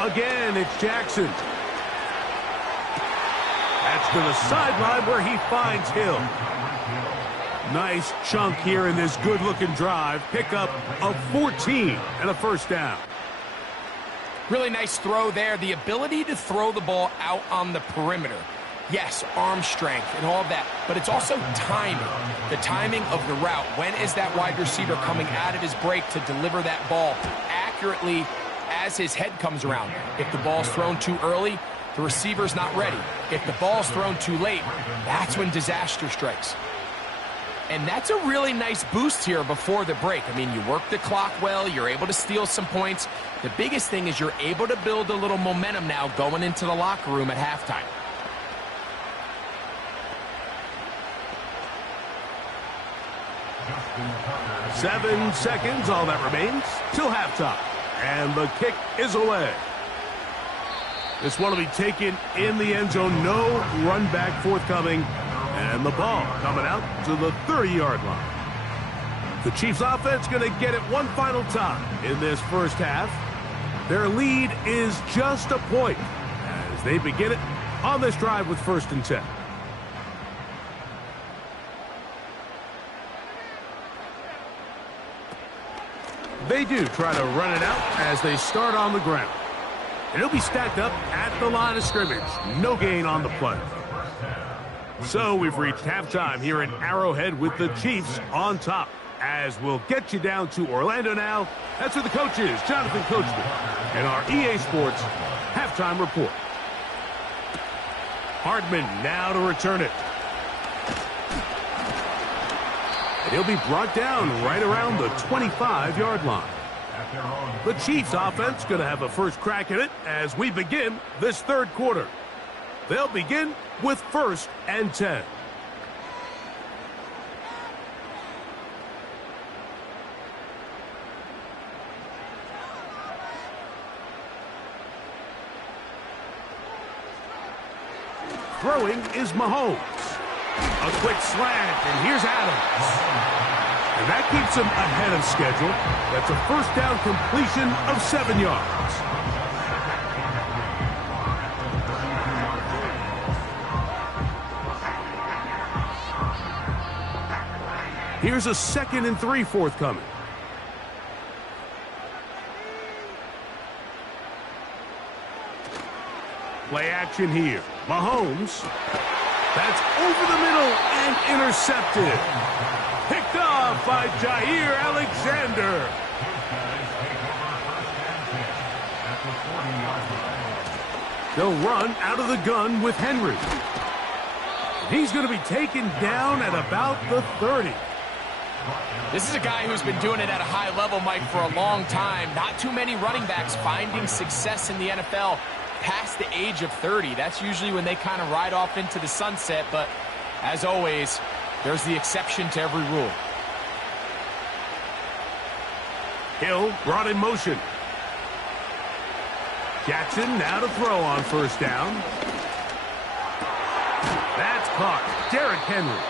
Again, it's Jackson. That's to the sideline where he finds Hill. Nice chunk here in this good-looking drive. Pickup of 14 and a 1st down. Really nice throw there. The ability to throw the ball out on the perimeter. Yes, arm strength and all of that, but it's also timing. The timing of the route. When is that wide receiver coming out of his break to deliver that ball accurately as his head comes around? If the ball's thrown too early, the receiver's not ready. If the ball's thrown too late, that's when disaster strikes. And that's a really nice boost here before the break. I mean, you work the clock well, you're able to steal some points. The biggest thing is you're able to build a little momentum now going into the locker room at halftime. Seven seconds, all that remains, till halftime. And the kick is away. This one will be taken in the end zone. No run back forthcoming. And the ball coming out to the 30-yard line. The Chiefs offense going to get it one final time in this first half. Their lead is just a point as they begin it on this drive with 1st and 10. They do try to run it out as they start on the ground. And it'll be stacked up at the line of scrimmage. No gain on the play. So we've reached halftime here in Arrowhead with the Chiefs on top. As we'll get you down to Orlando now. That's where the coach is, Jonathan Coachman, and our EA Sports halftime report. Hardman now to return it. And he'll be brought down right around the 25-yard line. The Chiefs offense going to have a first crack at it as we begin this third quarter. They'll begin with 1st and 10. Throwing is Mahomes. A quick slant, and here's Adams. And that keeps him ahead of schedule. That's a first down completion of 7 yards. Here's a 2nd and 3 forthcoming. Play action here. Mahomes. That's over the middle and intercepted. Picked off by Jair Alexander. They'll run out of the gun with Henry. He's going to be taken down at about the 30. This is a guy who's been doing it at a high level, Mike, for a long time. Not too many running backs finding success in the NFL past the age of 30. That's usually when they kind of ride off into the sunset, but as always, there's the exception to every rule. Hill brought in motion. Jackson now to throw on first down. That's caught. Derrick Henry.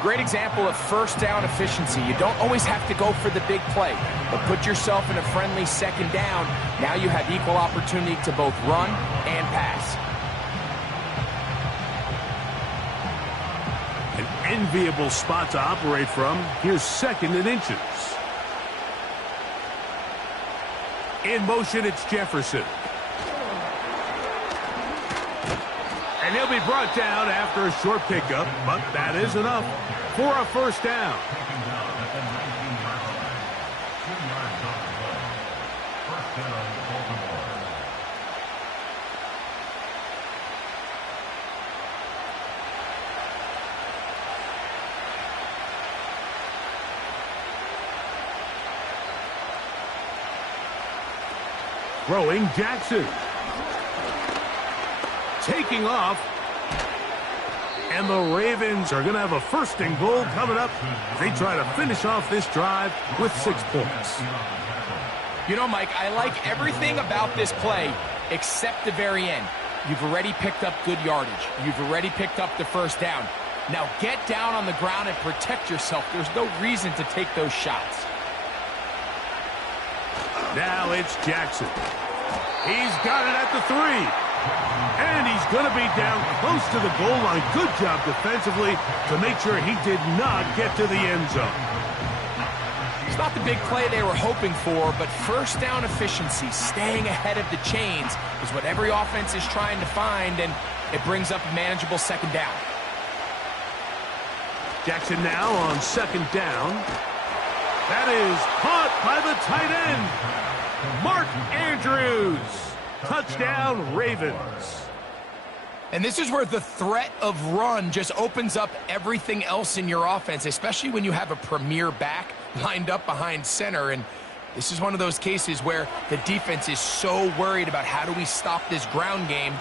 Great example of first down efficiency. You don't always have to go for the big play, but put yourself in a friendly second down. Now you have equal opportunity to both run and pass. An enviable spot to operate from. Here's 2nd and inches. In motion, it's Jefferson. And he'll be brought down after a short pickup, but that is enough for a first down. Throwing Jackson. Taking off. And the Ravens are going to have a 1st and goal coming up as they try to finish off this drive with 6 points. You know, Mike, I like everything about this play except the very end. You've already picked up good yardage. You've already picked up the first down. Now get down on the ground and protect yourself. There's no reason to take those shots. Now it's Jackson. He's got it at the 3. And he's going to be down close to the goal line. Good job defensively to make sure he did not get to the end zone. It's not the big play they were hoping for, but first down efficiency, staying ahead of the chains, is what every offense is trying to find, and it brings up a manageable 2nd down. Jackson now on 2nd down. That is caught by the tight end, Mark Andrews. Touchdown, Ravens. And this is where the threat of run just opens up everything else in your offense, especially when you have a premier back lined up behind center. And this is one of those cases where the defense is so worried about how do we stop this ground game.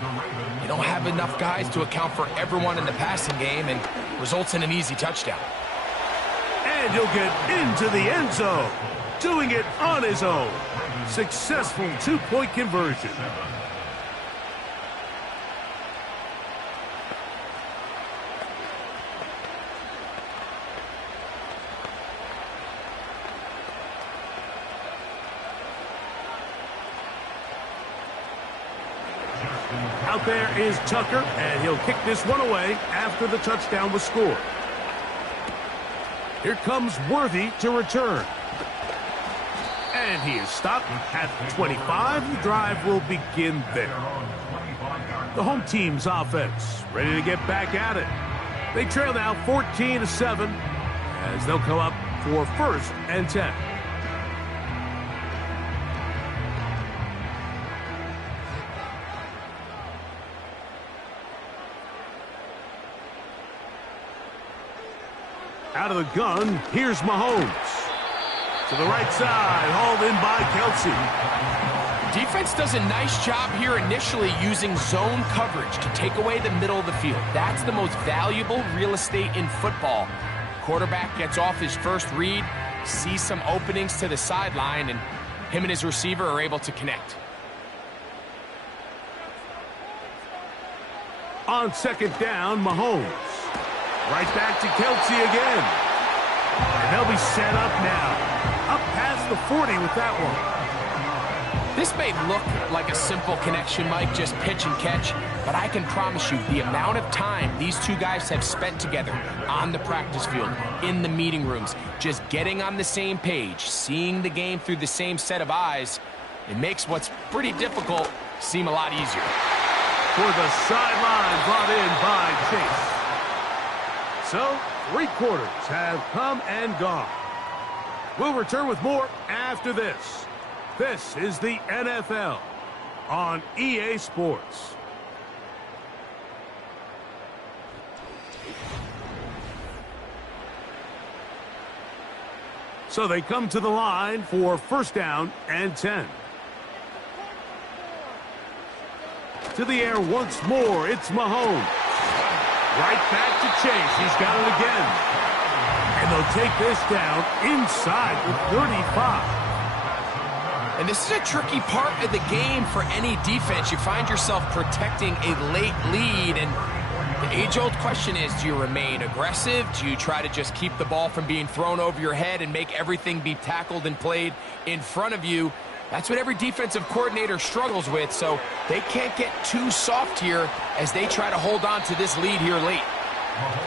You don't have enough guys to account for everyone in the passing game, and results in an easy touchdown. And he'll get into the end zone, doing it on his own. Successful 2-point conversion. Out there is Tucker, and he'll kick this one away after the touchdown was scored. Here comes Worthy to return. And he is stopped at 25. The drive will begin there. The home team's offense ready to get back at it. They trail now 14-7 as they'll come up for 1st and 10. Out of the gun, here's Mahomes. To the right side, hauled in by Kelce. Defense does a nice job here initially using zone coverage to take away the middle of the field. That's the most valuable real estate in football. Quarterback gets off his first read, sees some openings to the sideline, and him and his receiver are able to connect. On 2nd down, Mahomes. Right back to Kelce again. And they'll be set up now. Up past the 40 with that one. This may look like a simple connection, Mike, just pitch and catch, but I can promise you the amount of time these two guys have spent together on the practice field, in the meeting rooms, just getting on the same page, seeing the game through the same set of eyes, it makes what's pretty difficult seem a lot easier. For the sideline brought in by Chase. So, 3 quarters have come and gone. We'll return with more after this. This is the NFL on EA Sports. So they come to the line for first down and 10. To the air once more, it's Mahomes. Right back to Chase. He's got it again. And they'll take this down inside the 35. And this is a tricky part of the game for any defense. You find yourself protecting a late lead, and the age-old question is, do you remain aggressive? Do you try to just keep the ball from being thrown over your head and make everything be tackled and played in front of you? That's what every defensive coordinator struggles with, so they can't get too soft here as they try to hold on to this lead here late.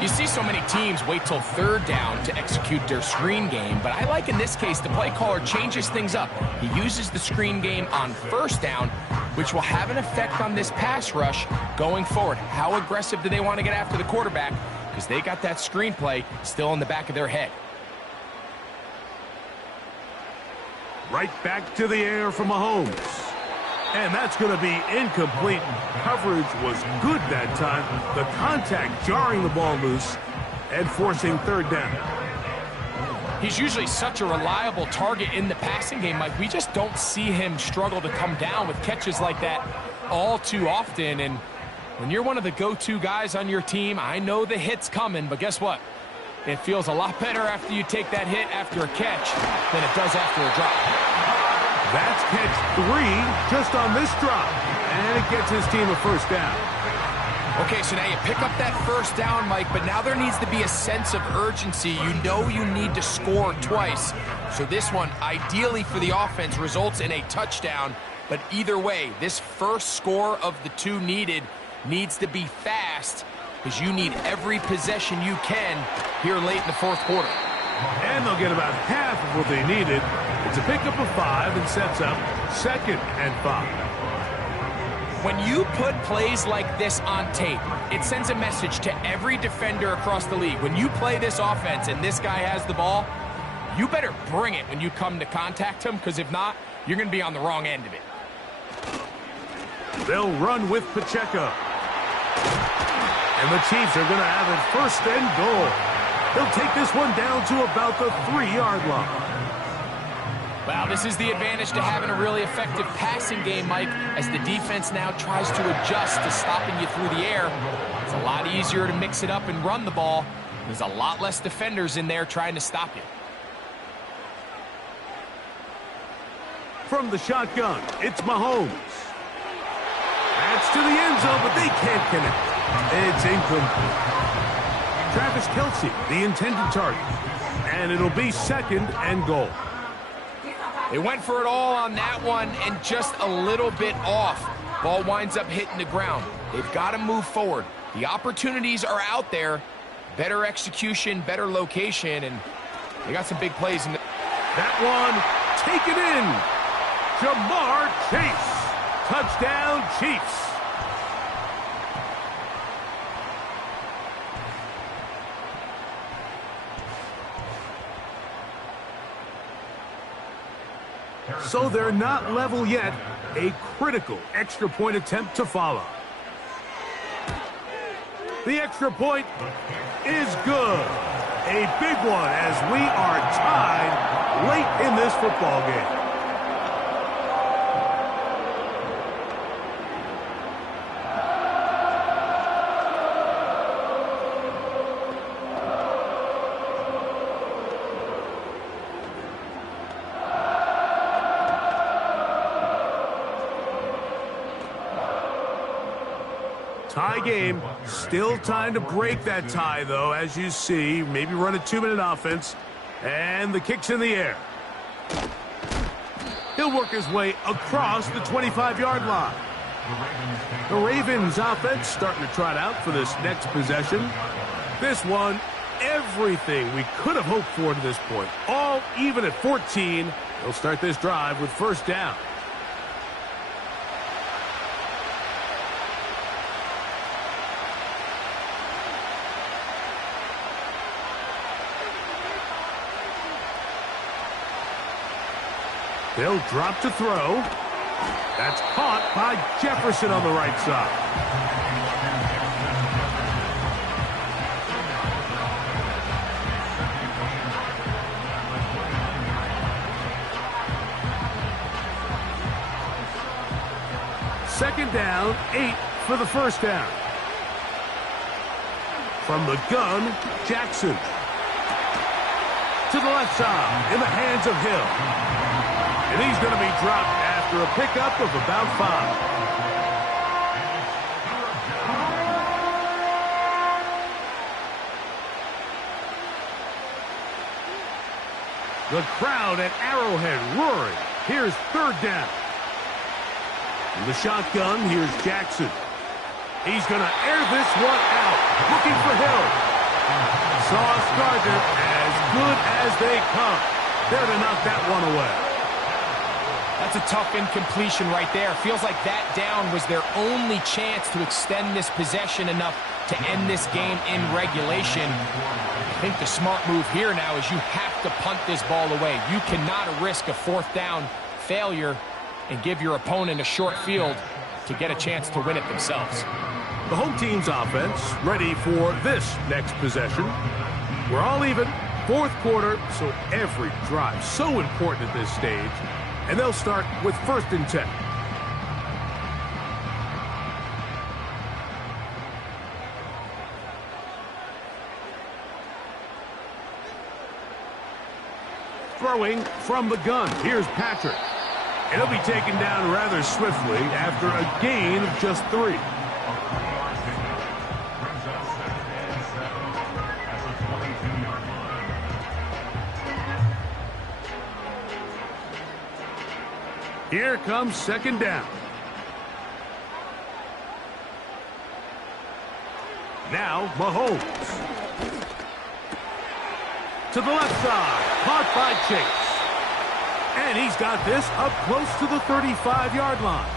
You see so many teams wait till third down to execute their screen game, but I like in this case the play caller changes things up. He uses the screen game on first down, which will have an effect on this pass rush going forward. How aggressive do they want to get after the quarterback? Because they got that screen play still in the back of their head. Right back to the air for Mahomes. And that's going to be incomplete. Coverage was good that time. The contact jarring the ball loose and forcing third down. He's usually such a reliable target in the passing game, Mike. We just don't see him struggle to come down with catches like that all too often. And when you're one of the go-to guys on your team, I know the hit's coming, but guess what? It feels a lot better after you take that hit after a catch than it does after a drop. That's catch 3 just on this drop. And it gets his team a first down. Okay, so now you pick up that first down, Mike, but now there needs to be a sense of urgency. You know you need to score twice. So this one, ideally for the offense, results in a touchdown. But either way, this first score of the 2 needed needs to be fast, because you need every possession you can here late in the fourth quarter. And they'll get about half of what they needed. It's a pickup of 5 and sets up 2nd and 5. When you put plays like this on tape, it sends a message to every defender across the league. When you play this offense and this guy has the ball, you better bring it when you come to contact him, because if not, you're going to be on the wrong end of it. They'll run with Pacheco. And the Chiefs are going to have it first and goal. They'll take this one down to about the 3-yard line. Well, this is the advantage to having a really effective passing game, Mike, as the defense now tries to adjust to stopping you through the air. It's a lot easier to mix it up and run the ball. There's a lot less defenders in there trying to stop you. From the shotgun, it's Mahomes. That's to the end zone, but they can't connect. It's incomplete. Travis Kelce, the intended target. And it'll be 2nd and goal. They went for it all on that one and just a little bit off. Ball winds up hitting the ground. They've got to move forward. The opportunities are out there. Better execution, better location, and they got some big plays in the... That one taken in. Jamar Chase. Touchdown, Chiefs. So they're not level yet. A critical extra point attempt to follow. The extra point is good. A big one as we are tied late in this football game. Tie game. Still time to break that tie, though, as you see. Maybe run a 2-minute offense And the kick's in the air. He'll work his way across the 25-yard line. The Ravens offense starting to trot out for this next possession. This one, everything we could have hoped for to this point. All even at 14. They'll start this drive with first down. They'll drop to throw. That's caught by Jefferson on the right side. Second down, 8 for the first down. From the gun, Jackson. To the left side, in the hands of Hill. And he's going to be dropped after a pickup of about 5. The crowd at Arrowhead roaring. Here's third down. In the shotgun, here's Jackson. He's going to air this one out. Looking for Hill. Sauce Gardner as good as they come. There to knock that one away. That's a tough incompletion right there. Feels like that down was their only chance to extend this possession enough to end this game in regulation. I think the smart move here now is you have to punt this ball away. You cannot risk a fourth down failure and give your opponent a short field to get a chance to win it themselves. The home team's offense ready for this next possession. We're all even, fourth quarter, so every drive so important at this stage. And they'll start with first and 10. Throwing from the gun. Here's Patrick. And he'll be taken down rather swiftly after a gain of just 3. Here comes second down. Now Mahomes. To the left side. Caught by Chase. And he's got this up close to the 35-yard line.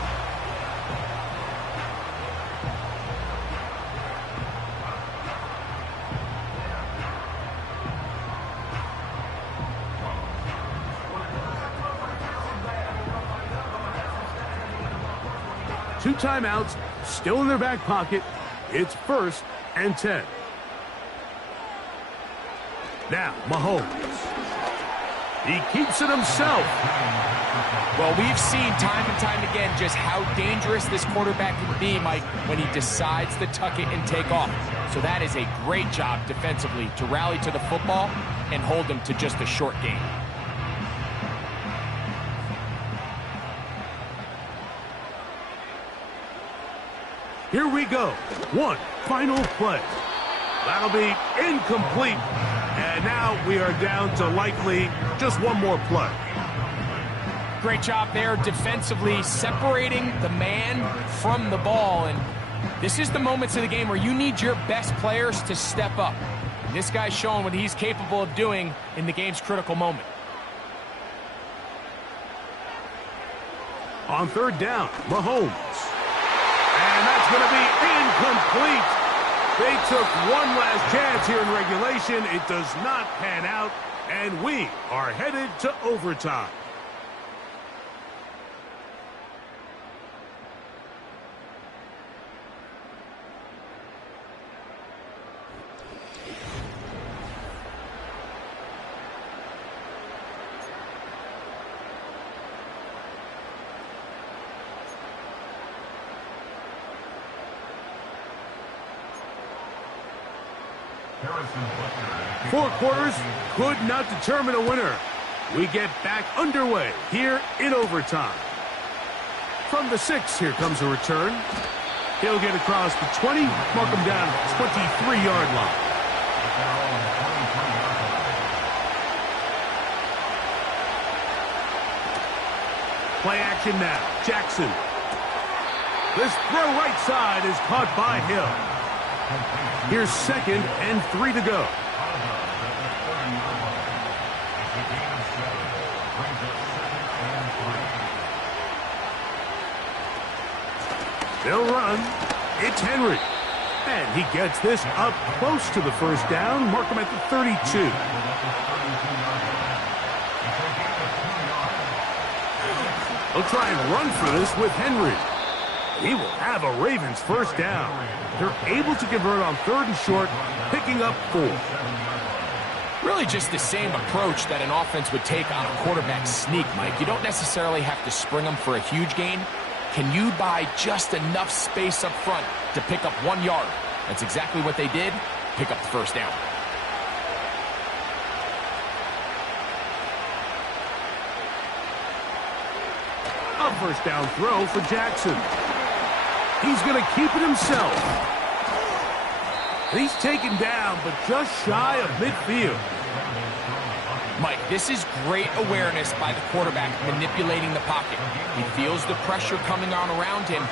Two timeouts still in their back pocket. It's first and 10. Now, Mahomes. He keeps it himself. Well, we've seen time and time again just how dangerous this quarterback can be, Mike, when he decides to tuck it and take off. So that is a great job defensively to rally to the football and hold him to just a short gain. Here we go. One final play. That'll be incomplete. And now we are down to likely just one more play. Great job there defensively, separating the man from the ball. And this is the moments of the game where you need your best players to step up. And this guy's showing what he's capable of doing in the game's critical moment. On third down, Mahomes. And that's going to be incomplete. They took one last chance here in regulation. It does not pan out, and we are headed to overtime. Four quarters could not determine a winner. We get back underway here in overtime. From the 6, here comes a return. He'll get across the 20, mark him down at the 23-yard line. Play action now. Jackson. This throw right side is caught by Hill. Here's 2nd and 3 to go. They'll run. It's Henry. And he gets this up close to the first down. Mark him at the 32. They'll try and run for this with Henry. He will have a Ravens first down. They're able to convert on 3rd and short, picking up 4. Really just the same approach that an offense would take on a quarterback sneak, Mike. You don't necessarily have to spring them for a huge gain. Can you buy just enough space up front to pick up 1 yard? That's exactly what they did. Pick up the first down. A first down throw for Jackson. He's going to keep it himself. He's taken down, but just shy of midfield. Mike, this is great awareness by the quarterback manipulating the pocket. He feels the pressure coming on around him,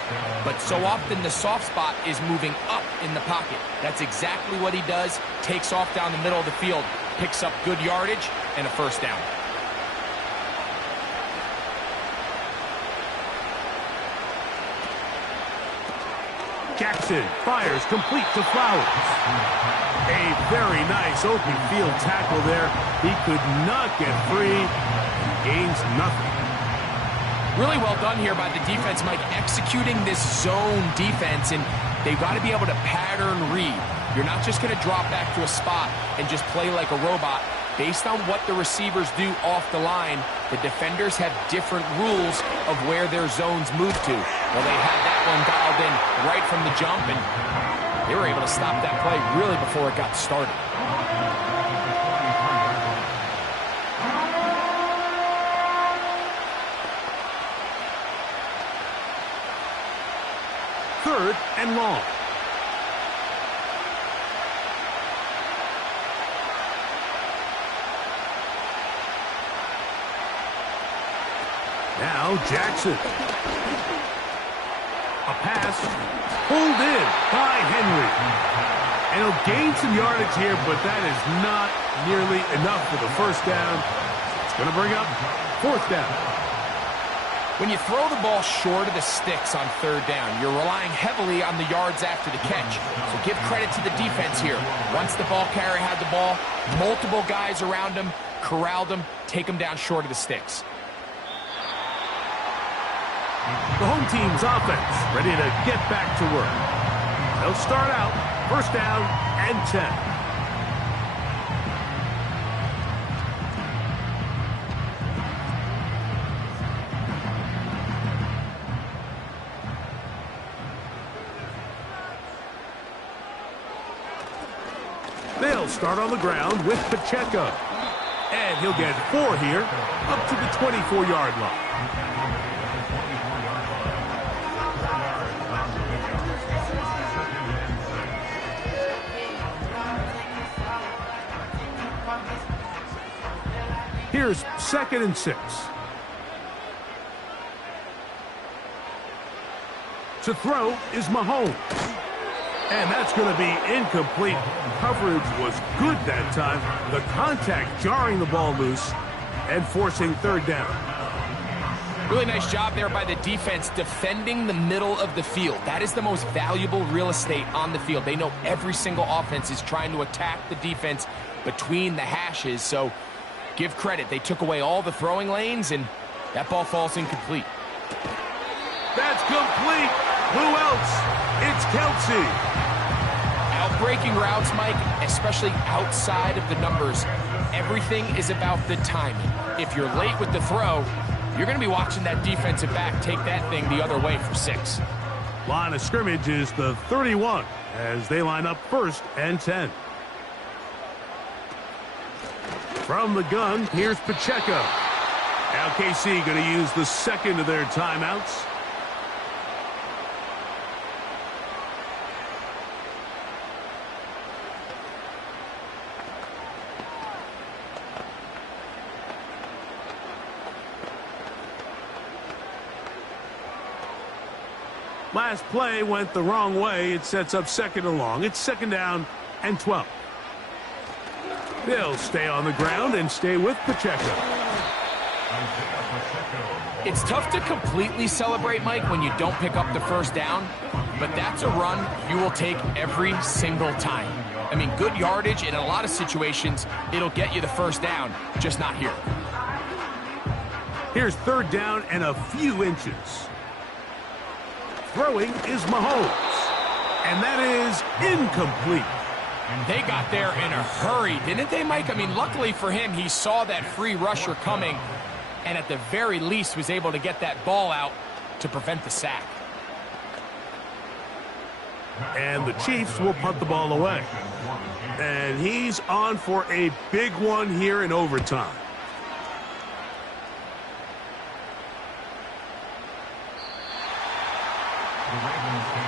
but so often the soft spot is moving up in the pocket. That's exactly what he does. Takes off down the middle of the field, picks up good yardage, and a first down. Jackson fires complete to Flowers. A very nice open field tackle there. He could not get free. Gains nothing. Really well done here by the defense, Mike, executing this zone defense, and they've got to be able to pattern read. You're not just going to drop back to a spot and just play like a robot. Based on what the receivers do off the line, the defenders have different rules of where their zones move to. Well, they had that one dialed in right from the jump, and they were able to stop that play really before it got started. Third and long. Now Jackson. A pass pulled in by Henry. And he'll gain some yardage here, but that is not nearly enough for the first down. It's going to bring up 4th down. When you throw the ball short of the sticks on 3rd down, you're relying heavily on the yards after the catch. So give credit to the defense here. Once the ball carrier had the ball, multiple guys around him, corralled him, take him down short of the sticks. The home team's offense ready to get back to work. They'll start out 1st down and 10. They'll start on the ground with Pacheco. And he'll get 4 here, up to the 24-yard line. Here's 2nd and 6. To throw is Mahomes. And that's going to be incomplete. Coverage was good that time. The contact jarring the ball loose and forcing 3rd down. Really nice job there by the defense defending the middle of the field. That is the most valuable real estate on the field. They know every single offense is trying to attack the defense between the hashes, so give credit. They took away all the throwing lanes, and that ball falls incomplete. That's complete. Who else? It's Kelce. Out-breaking routes, Mike, especially outside of the numbers, everything is about the timing. If you're late with the throw, you're going to be watching that defensive back take that thing the other way for 6. Line of scrimmage is the 31 as they line up 1st and 10. From the gun, here's Pacheco. Now KC going to use the 2nd of their timeouts. Last play went the wrong way. It sets up 2nd and long. It's 2nd down and 12. They'll stay on the ground and stay with Pacheco. It's tough to completely celebrate, Mike, when you don't pick up the first down, but that's a run you will take every single time. I mean, good yardage, and in a lot of situations, it'll get you the first down, just not here. Here's 3rd down and a few inches. Throwing is Mahomes, and that is incomplete. They got there in a hurry, didn't they, Mike? I mean, luckily for him, he saw that free rusher coming, and at the very least was able to get that ball out to prevent the sack. And the Chiefs will punt the ball away. And he's on for a big one here in overtime.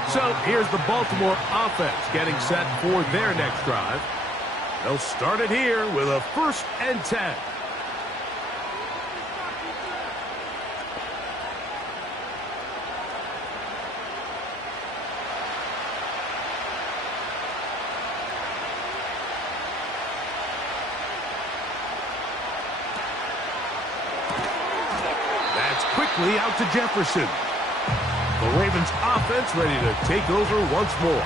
So here's the Baltimore offense getting set for their next drive. They'll start it here with a 1st and 10. That's quickly out to Jefferson. The Ravens offense ready to take over once more.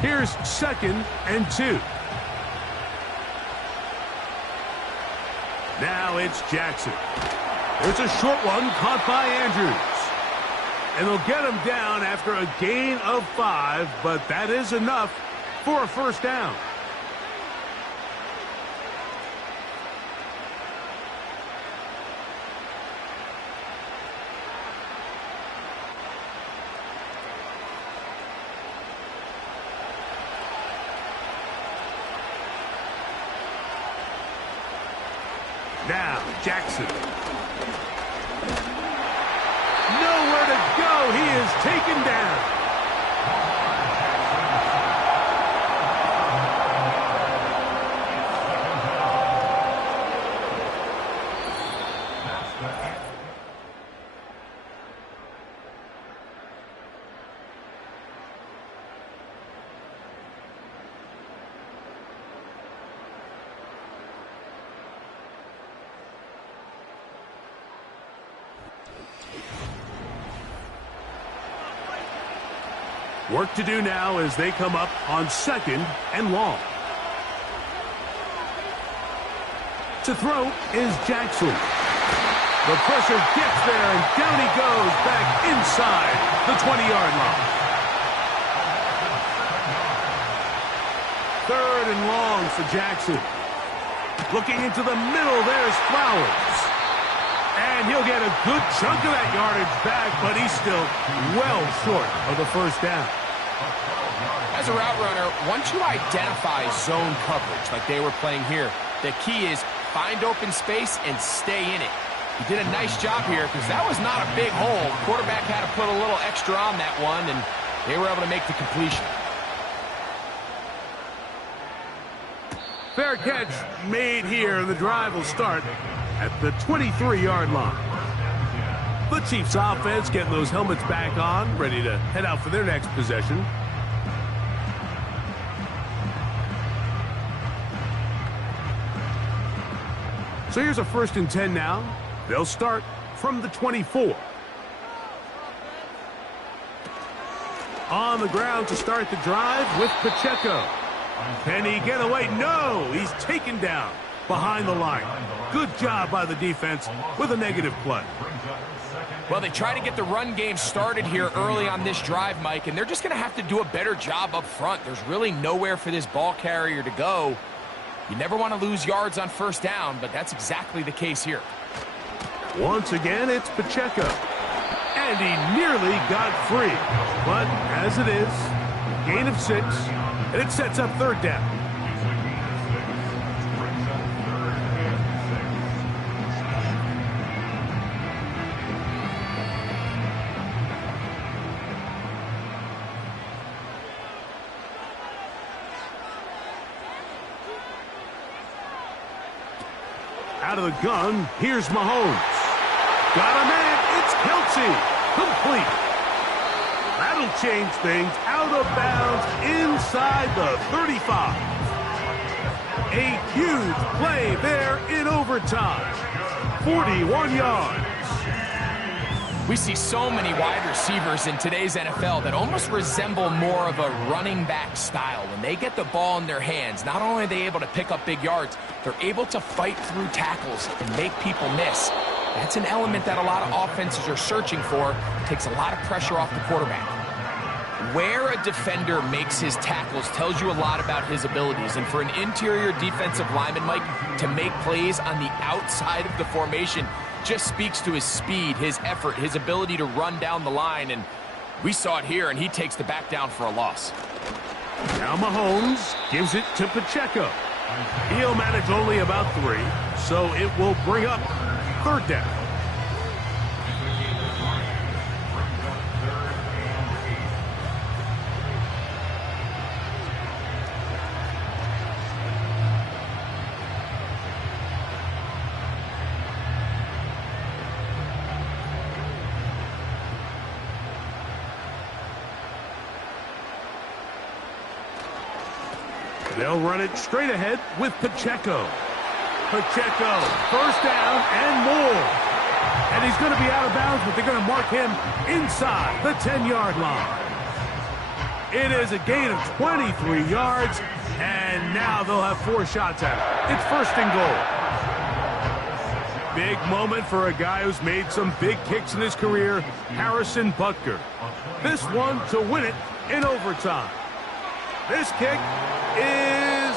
Here's 2nd and 2. Now it's Jackson. There's a short one caught by Andrews. And they'll get him down after a gain of 5, but that is enough for a 1st down. Now, Jackson. Nowhere to go. He is taken down. Work to do now as they come up on 2nd and long. To throw is Jackson. The pressure gets there, and down he goes back inside the 20-yard line. 3rd and long for Jackson. Looking into the middle, there's Flowers. And he'll get a good chunk of that yardage back, but he's still well short of the 1st down. As a route runner, once you identify zone coverage like they were playing here, the key is find open space and stay in it. He did a nice job here because that was not a big hole. Quarterback had to put a little extra on that one, and they were able to make the completion. Fair catch made here. The drive will start at the 23-yard line. The Chiefs offense getting those helmets back on, ready to head out for their next possession. So here's a 1st and 10 now. They'll start from the 24. On the ground to start the drive with Pacheco. Can he get away? No, he's taken down behind the line. Good job by the defense with a negative play. Well, they try to get the run game started here early on this drive, Mike, and they're just going to have to do a better job up front. There's really nowhere for this ball carrier to go. You never want to lose yards on 1st down, but that's exactly the case here. Once again, it's Pacheco. And he nearly got free. But as it is, gain of 6, and it sets up 3rd down. Out of the gun, here's Mahomes. Got a man, it's Kelce. Complete. That'll change things. Out of bounds inside the 35. A huge play there in overtime. 41 yards. We see so many wide receivers in today's NFL that almost resemble more of a running back style. When they get the ball in their hands, not only are they able to pick up big yards, they're able to fight through tackles and make people miss. That's an element that a lot of offenses are searching for. Takes a lot of pressure off the quarterback. Where a defender makes his tackles tells you a lot about his abilities. And for an interior defensive lineman, Mike, to make plays on the outside of the formation just speaks to his speed, his effort, his ability to run down the line. And we saw it here, and he takes the back down for a loss. Now Mahomes gives it to Pacheco. He'll manage only about 3, so it will bring up 3rd down. They'll run it straight ahead with Pacheco. Pacheco, 1st down and more. And he's going to be out of bounds, but they're going to mark him inside the 10-yard line. It is a gain of 23 yards, and now they'll have 4 shots at it. It's 1st and goal. Big moment for a guy who's made some big kicks in his career, Harrison Butker. This one to win it in overtime. This kick is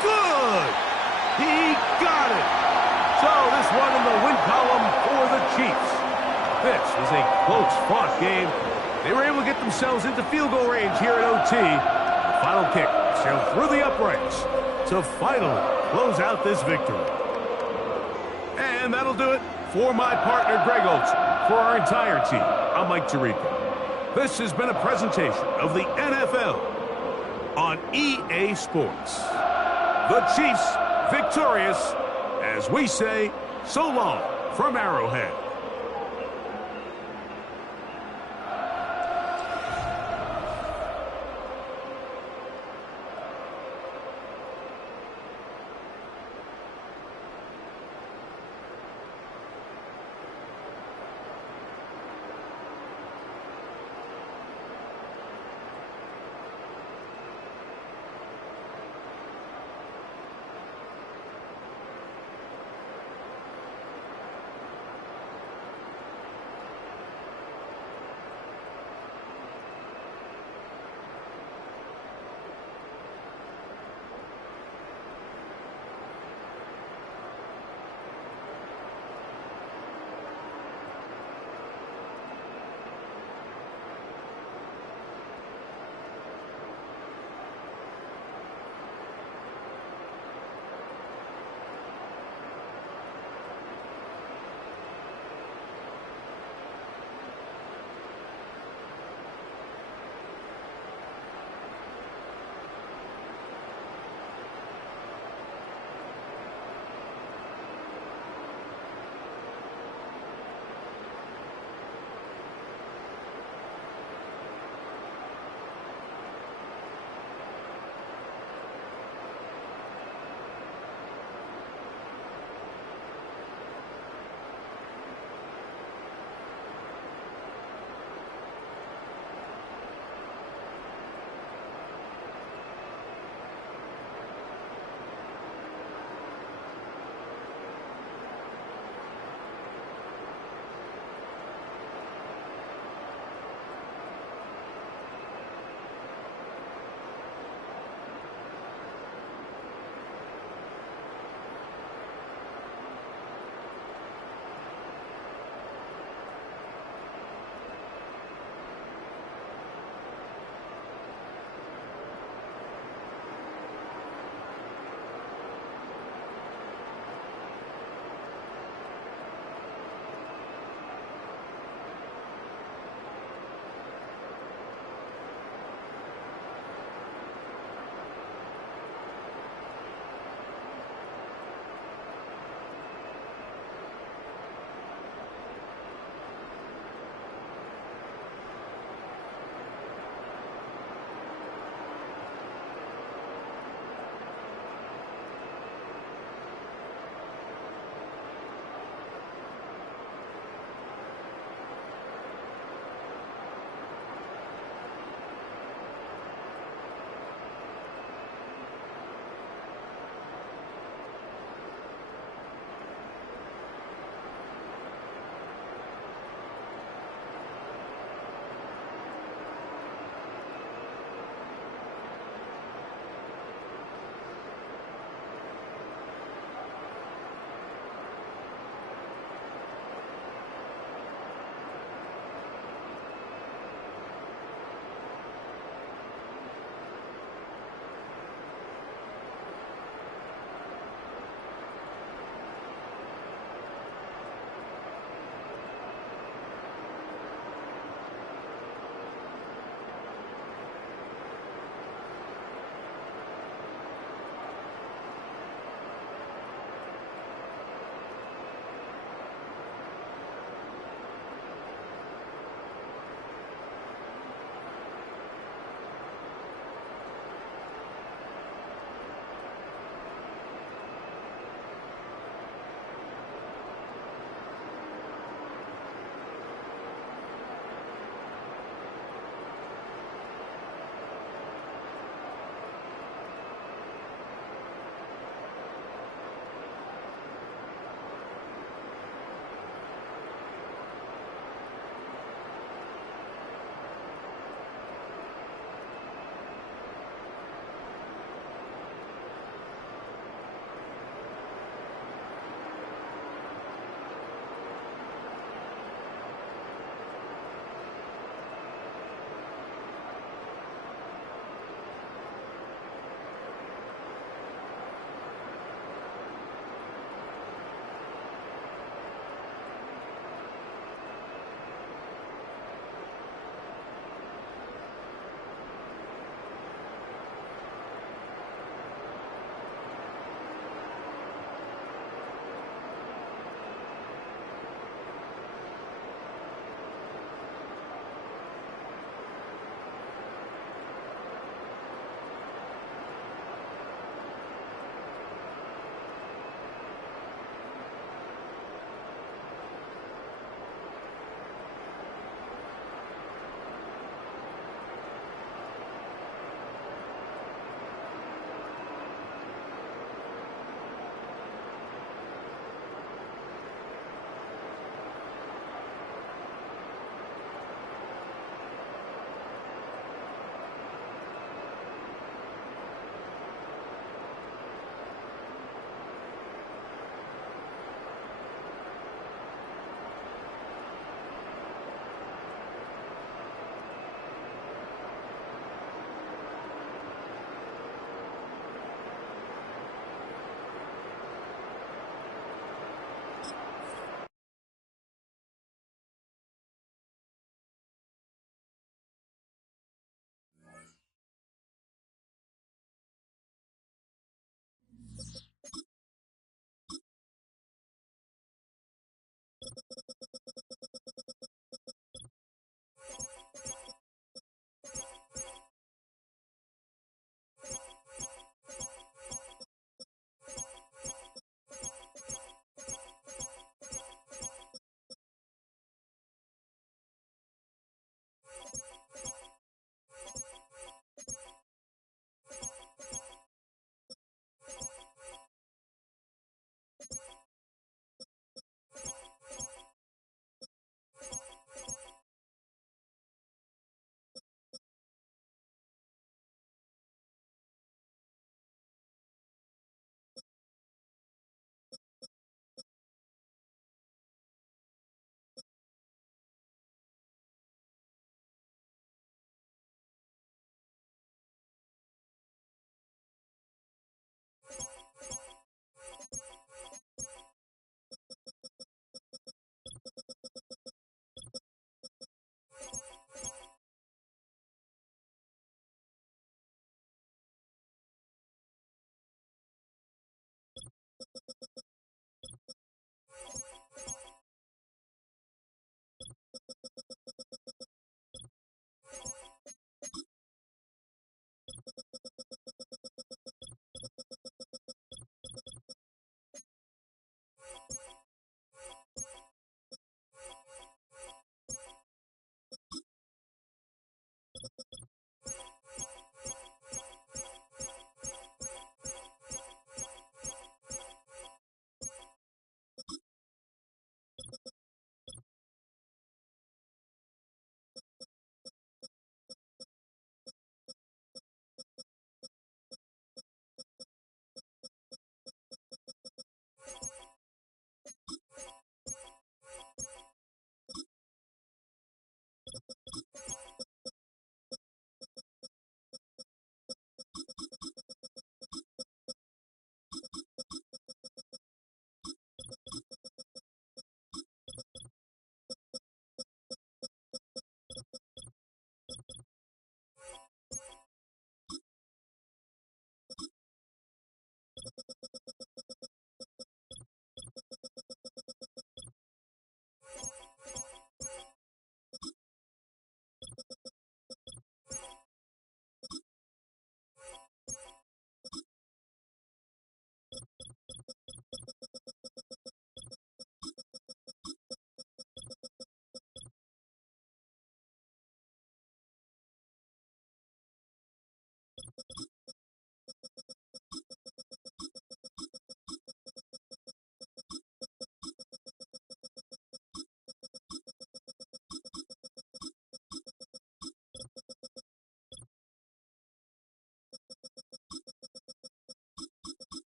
good. He got it. So this one in the win column for the Chiefs. This was a close-fought game. They were able to get themselves into field goal range here at OT. Final kick sailed through the uprights to finally close out this victory. And that'll do it for my partner, Greg Olson. For our entire team, I'm Mike Tirico. This has been a presentation of the NFL on EA Sports. The Chiefs victorious, as we say, so long from Arrowhead.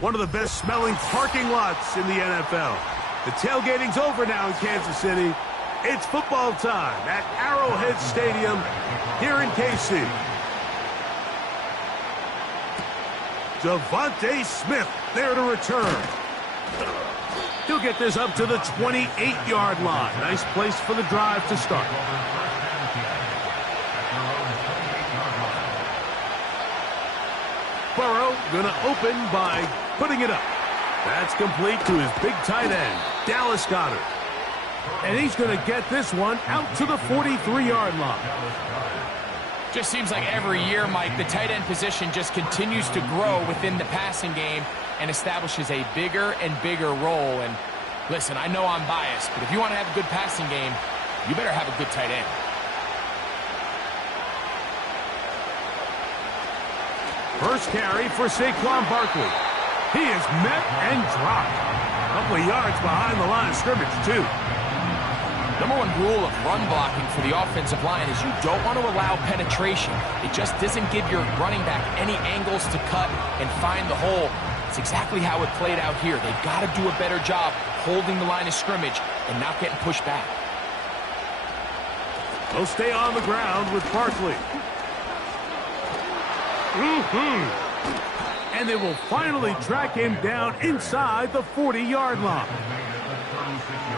One of the best smelling parking lots in the NFL. The tailgating's over now in Kansas City. It's football time at Arrowhead Stadium here in KC. Devontae Smith there to return. He'll get this up to the 28-yard line. Nice place for the drive to start. Burrow gonna open by putting it up. That's complete to his big tight end, Dallas Goedert. And he's gonna get this one out to the 43-yard line. Just seems like every year, Mike, the tight end position just continues to grow within the passing game and establishes a bigger and bigger role. And listen, I know I'm biased, but if you want to have a good passing game, you better have a good tight end. First carry for Saquon Barkley. He is met and dropped. A couple of yards behind the line of scrimmage, too. Number one rule of run blocking for the offensive line is you don't want to allow penetration. It just doesn't give your running back any angles to cut and find the hole. It's exactly how it played out here. They've got to do a better job holding the line of scrimmage and not getting pushed back. They'll stay on the ground with Barkley. And they will finally track him down inside the 40-yard line.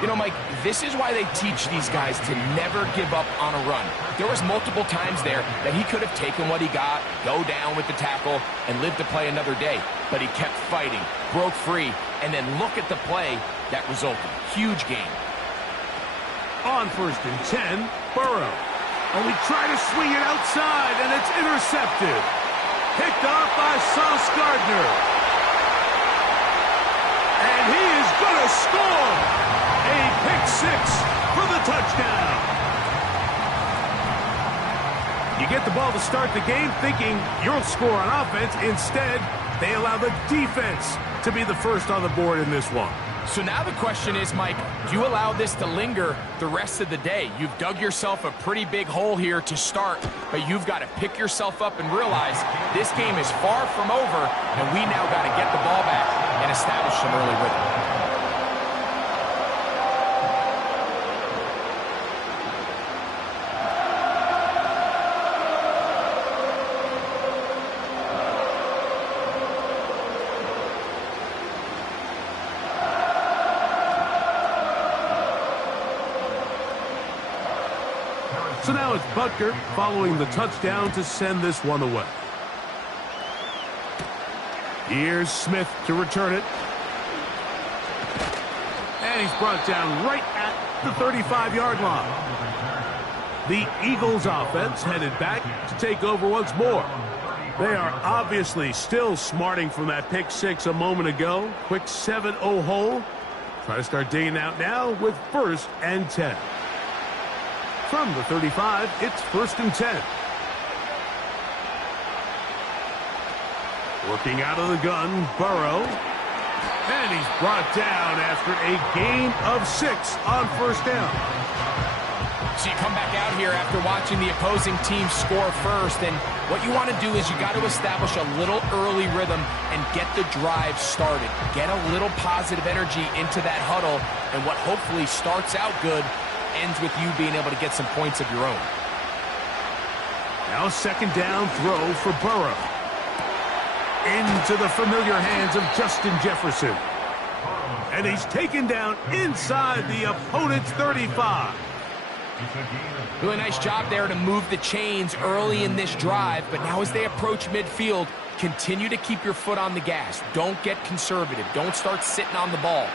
You know, Mike, this is why they teach these guys to never give up on a run. There was multiple times there that he could have taken what he got, go down with the tackle, and live to play another day. But he kept fighting, broke free, and then look at the play that resulted. Huge game. On 1st and 10, Burrow. And we try to swing it outside, and it's intercepted. Picked off by Sauce Gardner. And he is going to score. A pick six for the touchdown. You get the ball to start the game thinking you'll score on offense. Instead, they allow the defense to be the first on the board in this one. So now the question is, Mike, do you allow this to linger the rest of the day? You've dug yourself a pretty big hole here to start, but you've got to pick yourself up and realize this game is far from over, and we now got to get the ball back and establish some early rhythm. So now it's Butker following the touchdown to send this one away. Here's Smith to return it. And he's brought down right at the 35-yard line. The Eagles offense headed back to take over once more. They are obviously still smarting from that pick six a moment ago. Quick 7-0 hole. Try to start digging out now with 1st and 10. From the 35, it's 1st and 10. Working out of the gun, Burrow. And he's brought down after a gain of 6 on 1st down. So you come back out here after watching the opposing team score first, and what you want to do is you got to establish a little early rhythm and get the drive started. Get a little positive energy into that huddle, and what hopefully starts out good ends with you being able to get some points of your own. Now 2nd down throw for Burrow. Into the familiar hands of Justin Jefferson. And he's taken down inside the opponent's 35. Really nice job there to move the chains early in this drive, but now as they approach midfield, continue to keep your foot on the gas. Don't get conservative. Don't start sitting on the ball.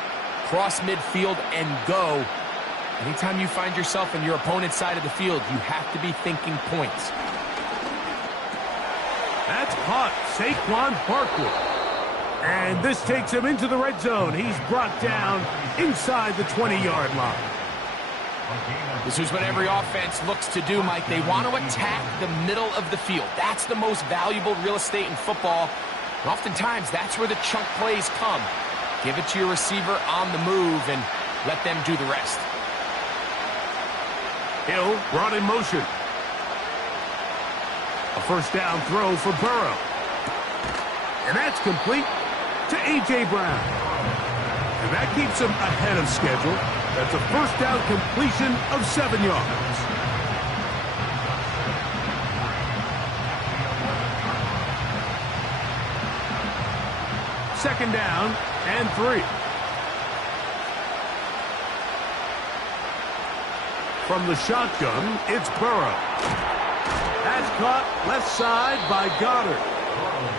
Cross midfield and go. Anytime you find yourself on your opponent's side of the field, you have to be thinking points. That's caught Saquon Barkley. And this takes him into the red zone. He's brought down inside the 20-yard line. This is what every offense looks to do, Mike. They want to attack the middle of the field. That's the most valuable real estate in football. And oftentimes, that's where the chunk plays come. Give it to your receiver on the move and let them do the rest. Hill brought in motion. A first down throw for Burrow. And that's complete to A.J. Brown. And that keeps him ahead of schedule. That's a first down completion of 7 yards. Second down and 3. From the shotgun, it's Burrow. That's caught left side by Goddard.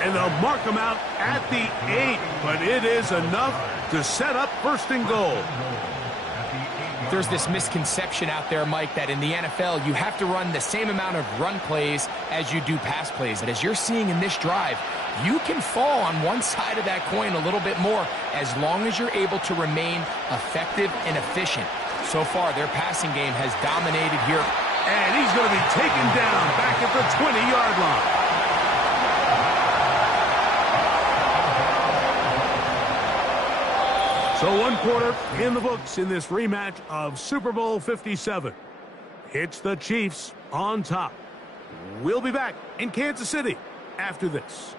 And they'll mark him out at the 8, but it is enough to set up first and goal. There's this misconception out there, Mike, that in the NFL, you have to run the same amount of run plays as you do pass plays. And as you're seeing in this drive, you can fall on one side of that coin a little bit more as long as you're able to remain effective and efficient. So far, their passing game has dominated here. And he's going to be taken down back at the 20-yard line. So 1 quarter in the books in this rematch of Super Bowl 57. It's the Chiefs on top. We'll be back in Kansas City after this.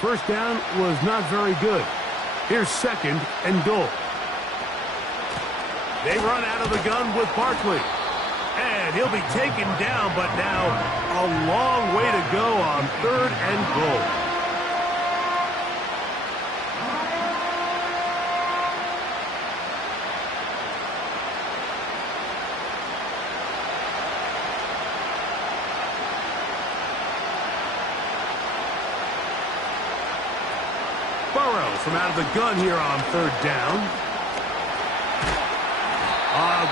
First down was not very good. Here's second and goal. They run out of the gun with Barkley. And he'll be taken down, but now a long way to go on third and goal. Burrow from out of the gun here on third down.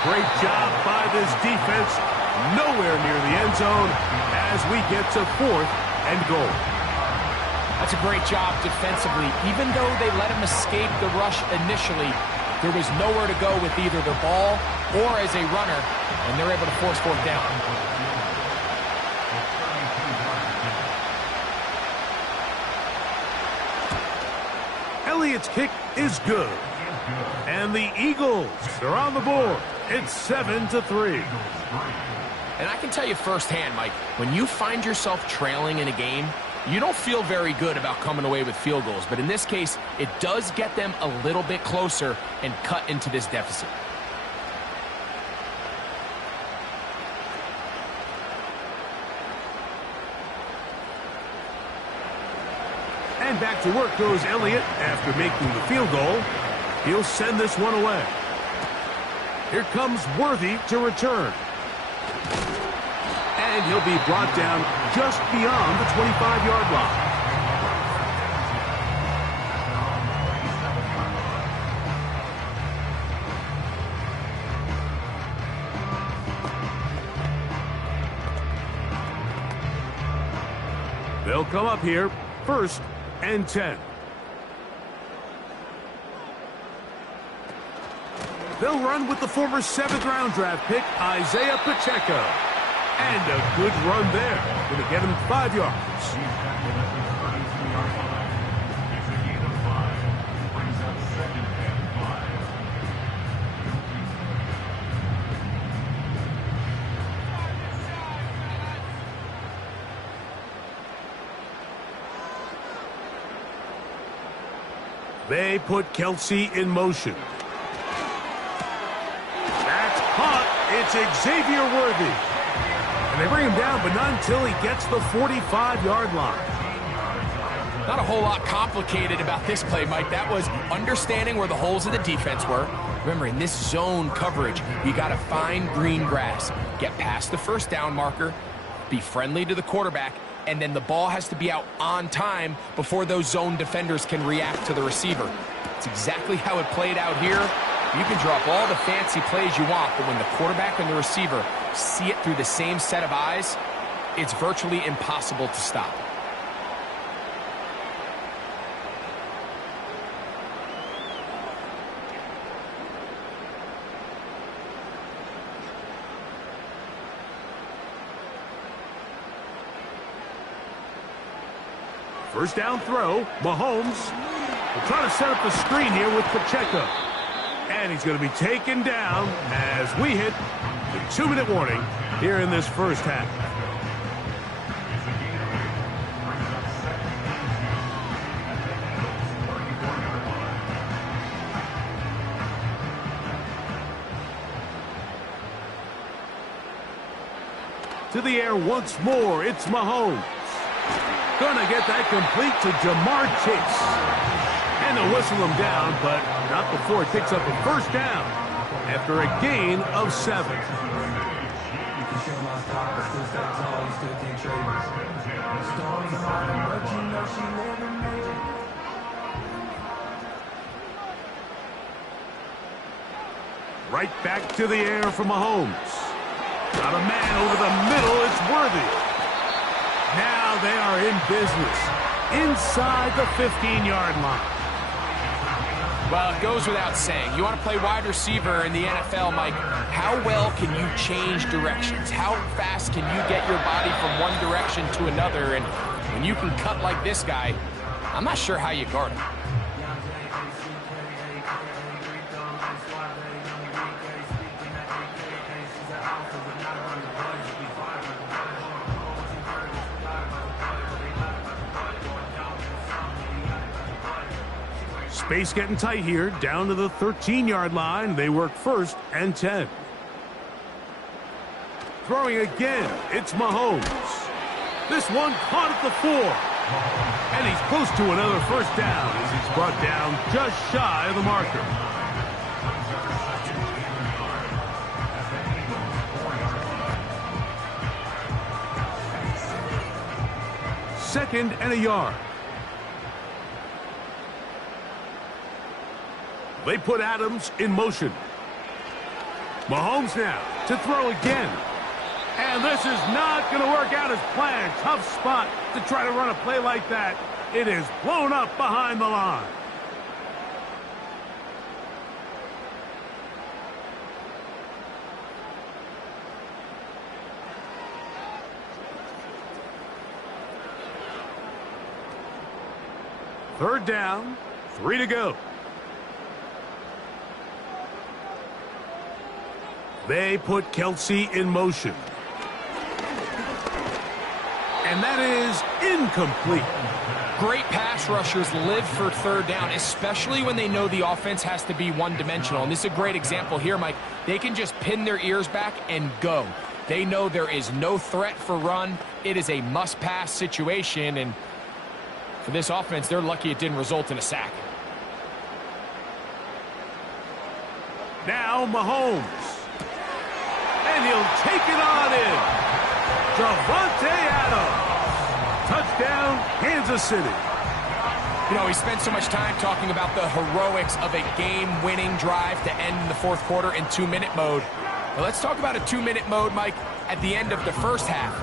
Great job by this defense. Nowhere near the end zone as we get to fourth and goal. That's a great job defensively. Even though they let him escape the rush initially, there was nowhere to go with either the ball or as a runner, and they're able to force fourth down. Elliott's kick is good. And the Eagles are on the board. It's 7-3. And I can tell you firsthand, Mike, when you find yourself trailing in a game, you don't feel very good about coming away with field goals. But in this case, it does get them a little bit closer and cut into this deficit. And back to work goes Elliott after making the field goal. He'll send this one away. Here comes Worthy to return. And he'll be brought down just beyond the 25-yard line. They'll come up here, first and 10. They'll run with the former 7th-round draft pick, Isaiah Pacheco. And a good run there. Going to get him 5 yards. They put Kelsey in motion. That's caught. It's Xavier Worthy. And they bring him down, but not until he gets the 45-yard line. Not a whole lot complicated about this play, Mike. That was understanding where the holes of the defense were. Remember, in this zone coverage, you got to find green grass. Get past the first down marker, be friendly to the quarterback, and then the ball has to be out on time before those zone defenders can react to the receiver. It's exactly how it played out here. You can drop all the fancy plays you want, but when the quarterback and the receiver see it through the same set of eyes, it's virtually impossible to stop. First down throw. Mahomes will try to set up the screen here with Pacheco. And he's going to be taken down as we hit the 2-minute warning here in this first half. To the air once more, it's Mahomes. Gonna get that complete to Jamar Chase. And they'll whistle him down, but not before he picks up a first down after a gain of 7. Right back to the air for Mahomes. Got a man over the middle. It's Worthy. Now they are in business inside the 15-yard line. Well, it goes without saying. You want to play wide receiver in the NFL, Mike, how well can you change directions? How fast can you get your body from one direction to another? And when you can cut like this guy, I'm not sure how you guard him. Space getting tight here, down to the 13-yard line. They work 1st and 10. Throwing again, it's Mahomes. This one caught at the 4. And he's close to another first down as he's brought down just shy of the marker. Second and a yard. They put Adams in motion. Mahomes now to throw again. And this is not going to work out as planned. Tough spot to try to run a play like that. It is blown up behind the line. Third down, 3 to go. They put Kelsey in motion. And that is incomplete. Great pass rushers live for third down, especially when they know the offense has to be one-dimensional. And this is a great example here, Mike. They can just pin their ears back and go. They know there is no threat for run. It is a must-pass situation. And for this offense, they're lucky it didn't result in a sack. Now Mahomes. And he'll take it on in. Davante Adams. Touchdown, Kansas City. You know, we spent so much time talking about the heroics of a game-winning drive to end the fourth quarter in 2-minute mode. Now let's talk about a 2-minute mode, Mike, at the end of the first half.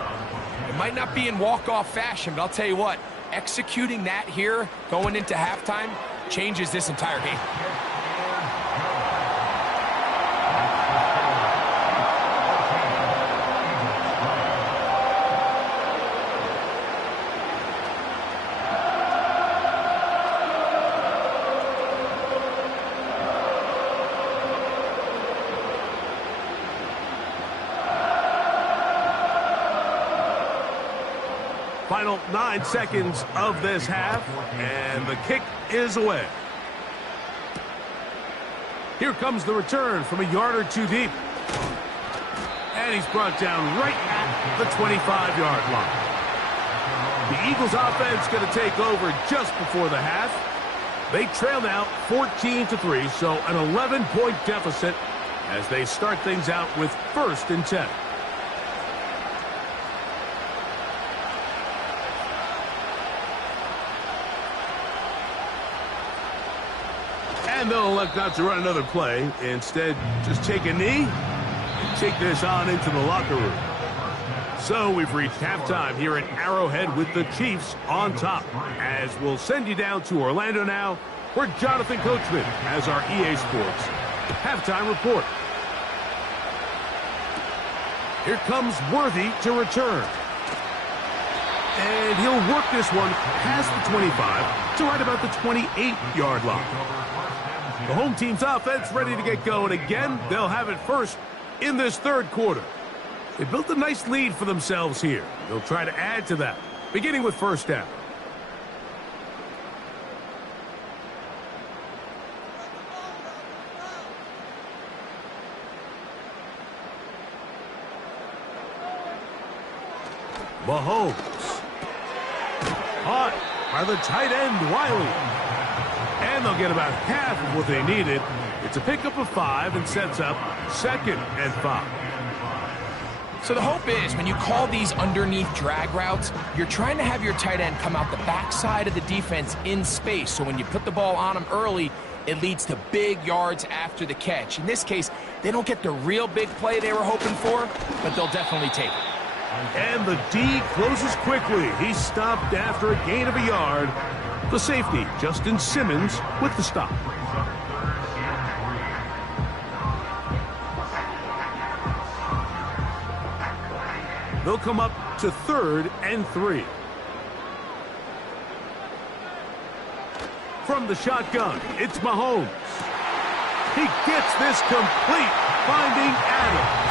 It might not be in walk-off fashion, but I'll tell you what, executing that here going into halftime changes this entire game. Final 9 seconds of this half, and the kick is away. Here comes the return from a yard or two deep. And he's brought down right at the 25-yard line. The Eagles offense going to take over just before the half. They trail now 14-3, so an 11-point deficit as they start things out with 1st and 10. And they'll elect not to run another play. Instead, just take a knee and take this on into the locker room. So we've reached halftime here at Arrowhead with the Chiefs on top. As we'll send you down to Orlando now, where Jonathan Coachman has our EA Sports halftime report. Here comes Worthy to return. And he'll work this one past the 25 to right about the 28-yard line. The home team's offense ready to get going again. They'll have it first in this third quarter. They built a nice lead for themselves here. They'll try to add to that, beginning with first down. Mahomes. Caught by the tight end, Wiley. And they'll get about half of what they needed. It's a pickup of 5 and sets up 2nd and 5. So the hope is when you call these underneath drag routes, you're trying to have your tight end come out the backside of the defense in space. So when you put the ball on him early, it leads to big yards after the catch. In this case, they don't get the real big play they were hoping for, but they'll definitely take it. And the D closes quickly. He's stopped after a gain of a yard. The safety, Justin Simmons, with the stop. They'll come up to 3rd and 3. From the shotgun, it's Mahomes. He gets this complete, finding Adams.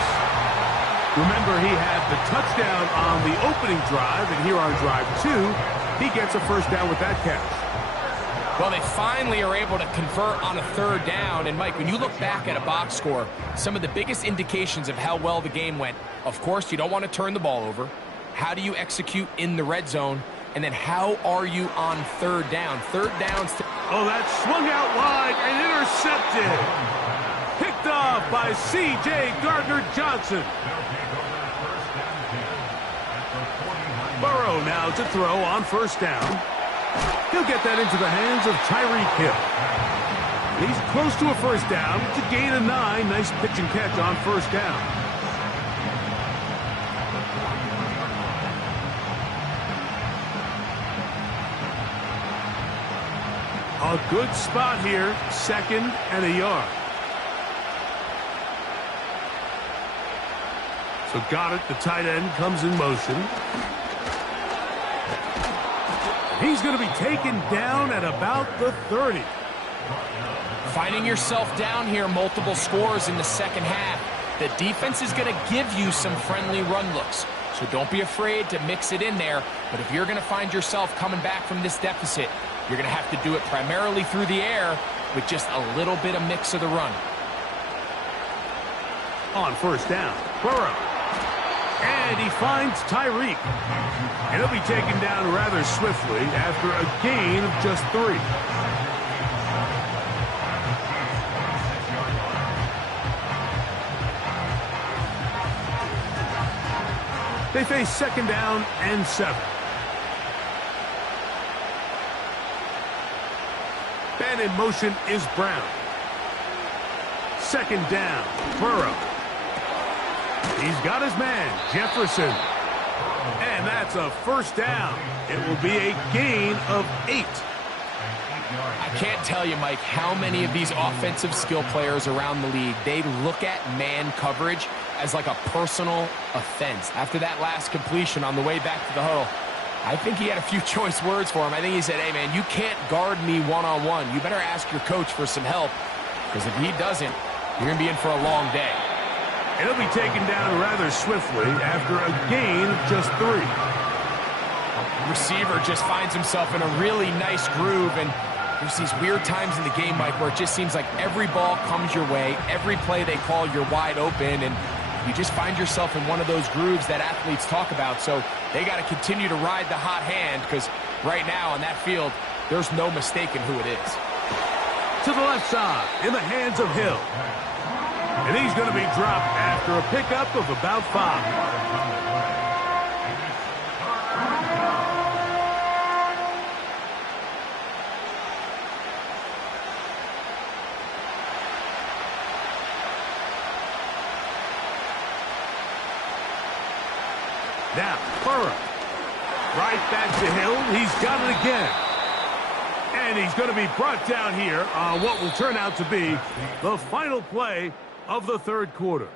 Remember, he had the touchdown on the opening drive, and here on drive 2, he gets a first down with that catch. Well, they finally are able to convert on a 3rd down. And, Mike, when you look back at a box score, some of the biggest indications of how well the game went, of course, you don't want to turn the ball over. How do you execute in the red zone? And then how are you on 3rd down? 3rd downs. Oh, that swung out wide and intercepted. Picked off by C.J. Gardner-Johnson. Burrow now to throw on first down. He'll get that into the hands of Tyreek Hill. He's close to a first down to gain a 9. Nice pitch and catch on first down. A good spot here, 2nd and a yard. So got it, the tight end comes in motion. He's going to be taken down at about the 30. Finding yourself down here, multiple scores in the second half. The defense is going to give you some friendly run looks. So don't be afraid to mix it in there. But if you're going to find yourself coming back from this deficit, you're going to have to do it primarily through the air with just a little bit of mix of the run. On first down, Burrow. And he finds Tyreek. And he'll be taken down rather swiftly after a gain of just 3. They face 2nd down and 7. And in motion is Brown. 2nd down, Burrow. He's got his man, Jefferson. And that's a first down. It will be a gain of 8. I can't tell you, Mike, how many of these offensive skill players around the league, they look at man coverage as like a personal offense. After that last completion on the way back to the huddle, I think he had a few choice words for him. I think he said, hey, man, you can't guard me one-on-one. You better ask your coach for some help, because if he doesn't, you're going to be in for a long day. And he'll be taken down rather swiftly after a gain of just 3. Receiver just finds himself in a really nice groove, and there's these weird times in the game, Mike, where it just seems like every ball comes your way, every play they call, you're wide open, and you just find yourself in one of those grooves that athletes talk about. So they got to continue to ride the hot hand, because right now on that field, there's no mistaking who it is. To the left side, in the hands of Hill. And he's going to be dropped after a pickup of about 5. Now, Burrow. Right back to Hill. He's got it again. And he's going to be brought down here on what will turn out to be the final play of the third quarter.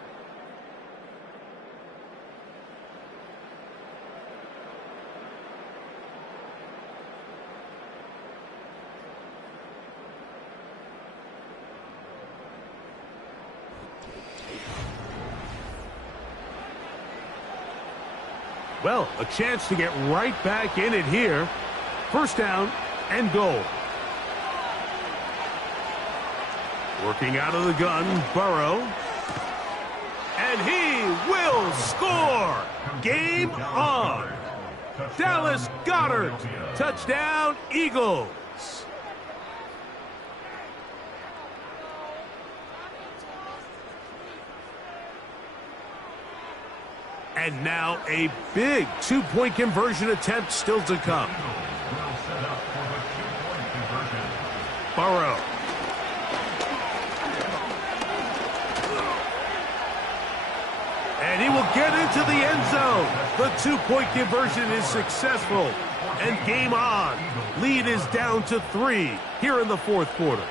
Well, a chance to get right back in it here. First down and goal. Working out of the gun, Burrow. And he will score. Game on. Dallas Goedert. Touchdown, Eagles. And now a big two-point conversion attempt still to come. Burrow. And he will get into the end zone. The two-point conversion is successful. And game on. Lead is down to 3 here in the fourth quarter.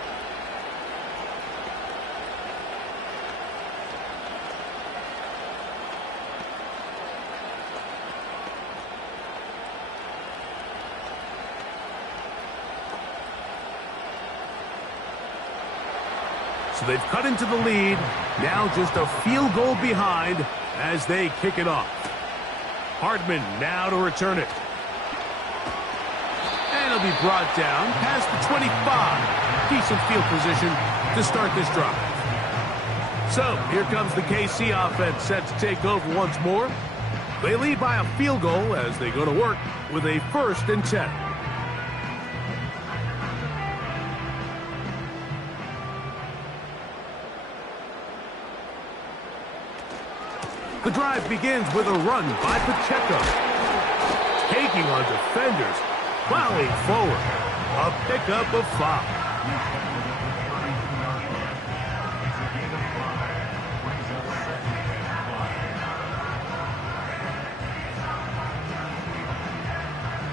So they've cut into the lead. Now just a field goal behind as they kick it off. Hardman now to return it. And it'll be brought down past the 25. Decent field position to start this drive. So here comes the KC offense set to take over once more. They lead by a field goal as they go to work with a 1st and 10. The drive begins with a run by Pacheco. Taking on defenders, plowing forward. A pickup of 5.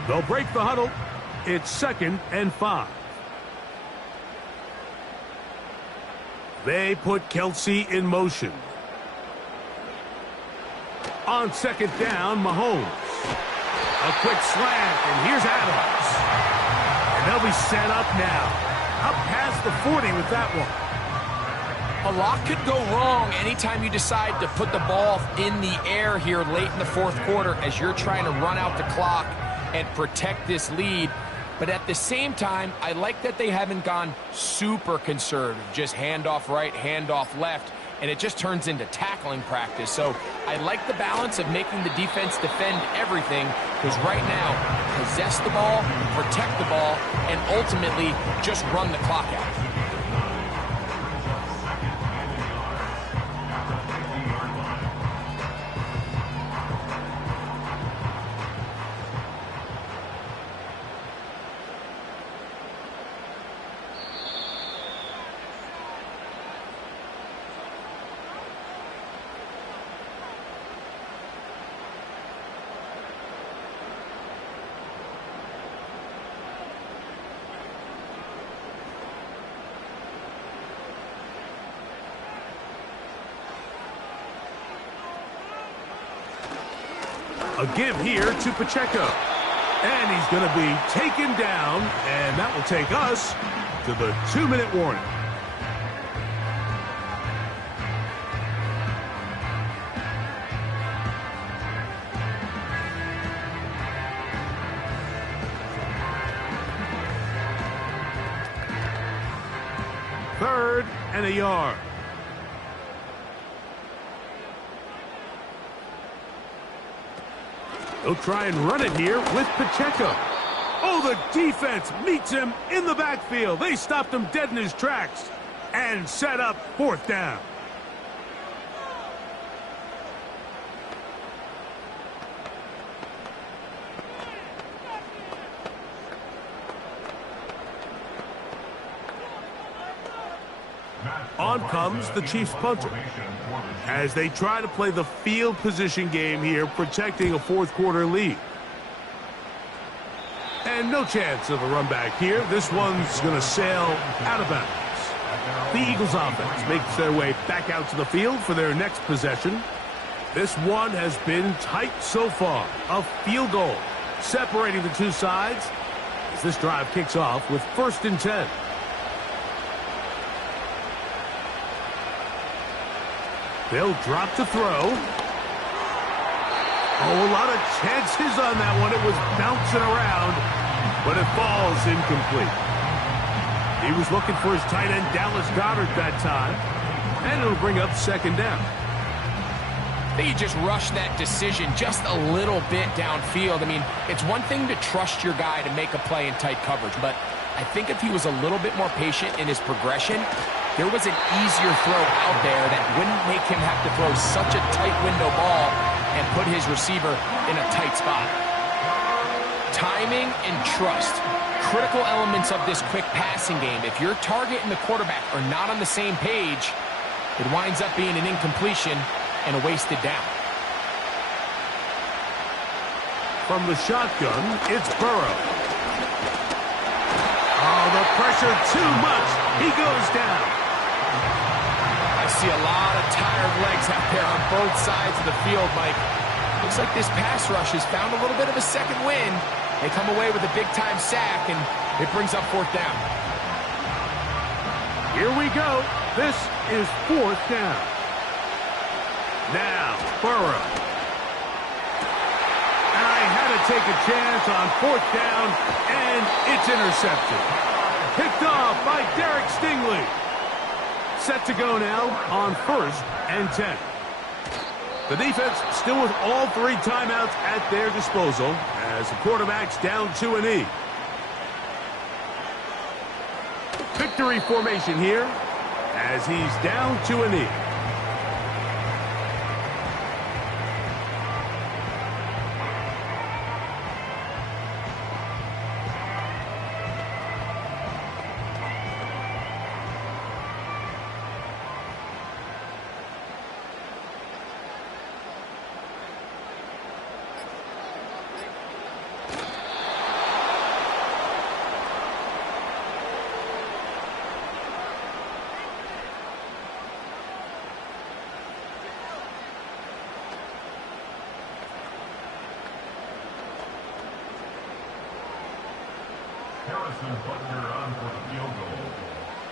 They'll break the huddle. It's 2nd and 5. They put Kelce in motion. On 2nd down, Mahomes. A quick slant, and here's Adams. And they'll be set up now. Up past the 40 with that one. A lot could go wrong anytime you decide to put the ball in the air here late in the fourth quarter as you're trying to run out the clock and protect this lead. But at the same time, I like that they haven't gone super conservative. Just handoff right, handoff left. And it just turns into tackling practice. So I like the balance of making the defense defend everything, because right now, possess the ball, protect the ball, and ultimately just run the clock out. A give here to Pacheco. And he's going to be taken down, and that will take us to the 2-minute warning. Third and a yard. They'll try and run it here with Pacheco. Oh, the defense meets him in the backfield. They stopped him dead in his tracks and set up 4th down. On comes the Chiefs punter as they try to play the field position game here, protecting a fourth quarter lead. And no chance of a run back here. This one's going to sail out of bounds. The Eagles offense makes their way back out to the field for their next possession. This one has been tight so far. A field goal separating the two sides as this drive kicks off with 1st and 10. They'll drop to throw. Oh, a lot of chances on that one. It was bouncing around, but it falls incomplete. He was looking for his tight end, Dallas Goedert, that time, and it'll bring up second down. I think he just rushed that decision just a little bit downfield. I mean, it's one thing to trust your guy to make a play in tight coverage, but I think if he was a little bit more patient in his progression, there was an easier throw out there that wouldn't make him have to throw such a tight window ball and put his receiver in a tight spot. Timing and trust, critical elements of this quick passing game. If your target and the quarterback are not on the same page, it winds up being an incompletion and a wasted down. From the shotgun, it's Burrow. Oh, the pressure too much. He goes down. I see a lot of tired legs out there on both sides of the field, Mike. Looks like this pass rush has found a little bit of a second wind. They come away with a big-time sack, and it brings up fourth down. Here we go. This is fourth down. Now, Burrow. And I had to take a chance on fourth down, and it's intercepted. Picked off by Derek Stingley. Set to go now on 1st and 10. The defense still with all 3 timeouts at their disposal as the quarterback's down to a knee. Victory formation here as he's down to a knee. Harrison Butker on for the field goal.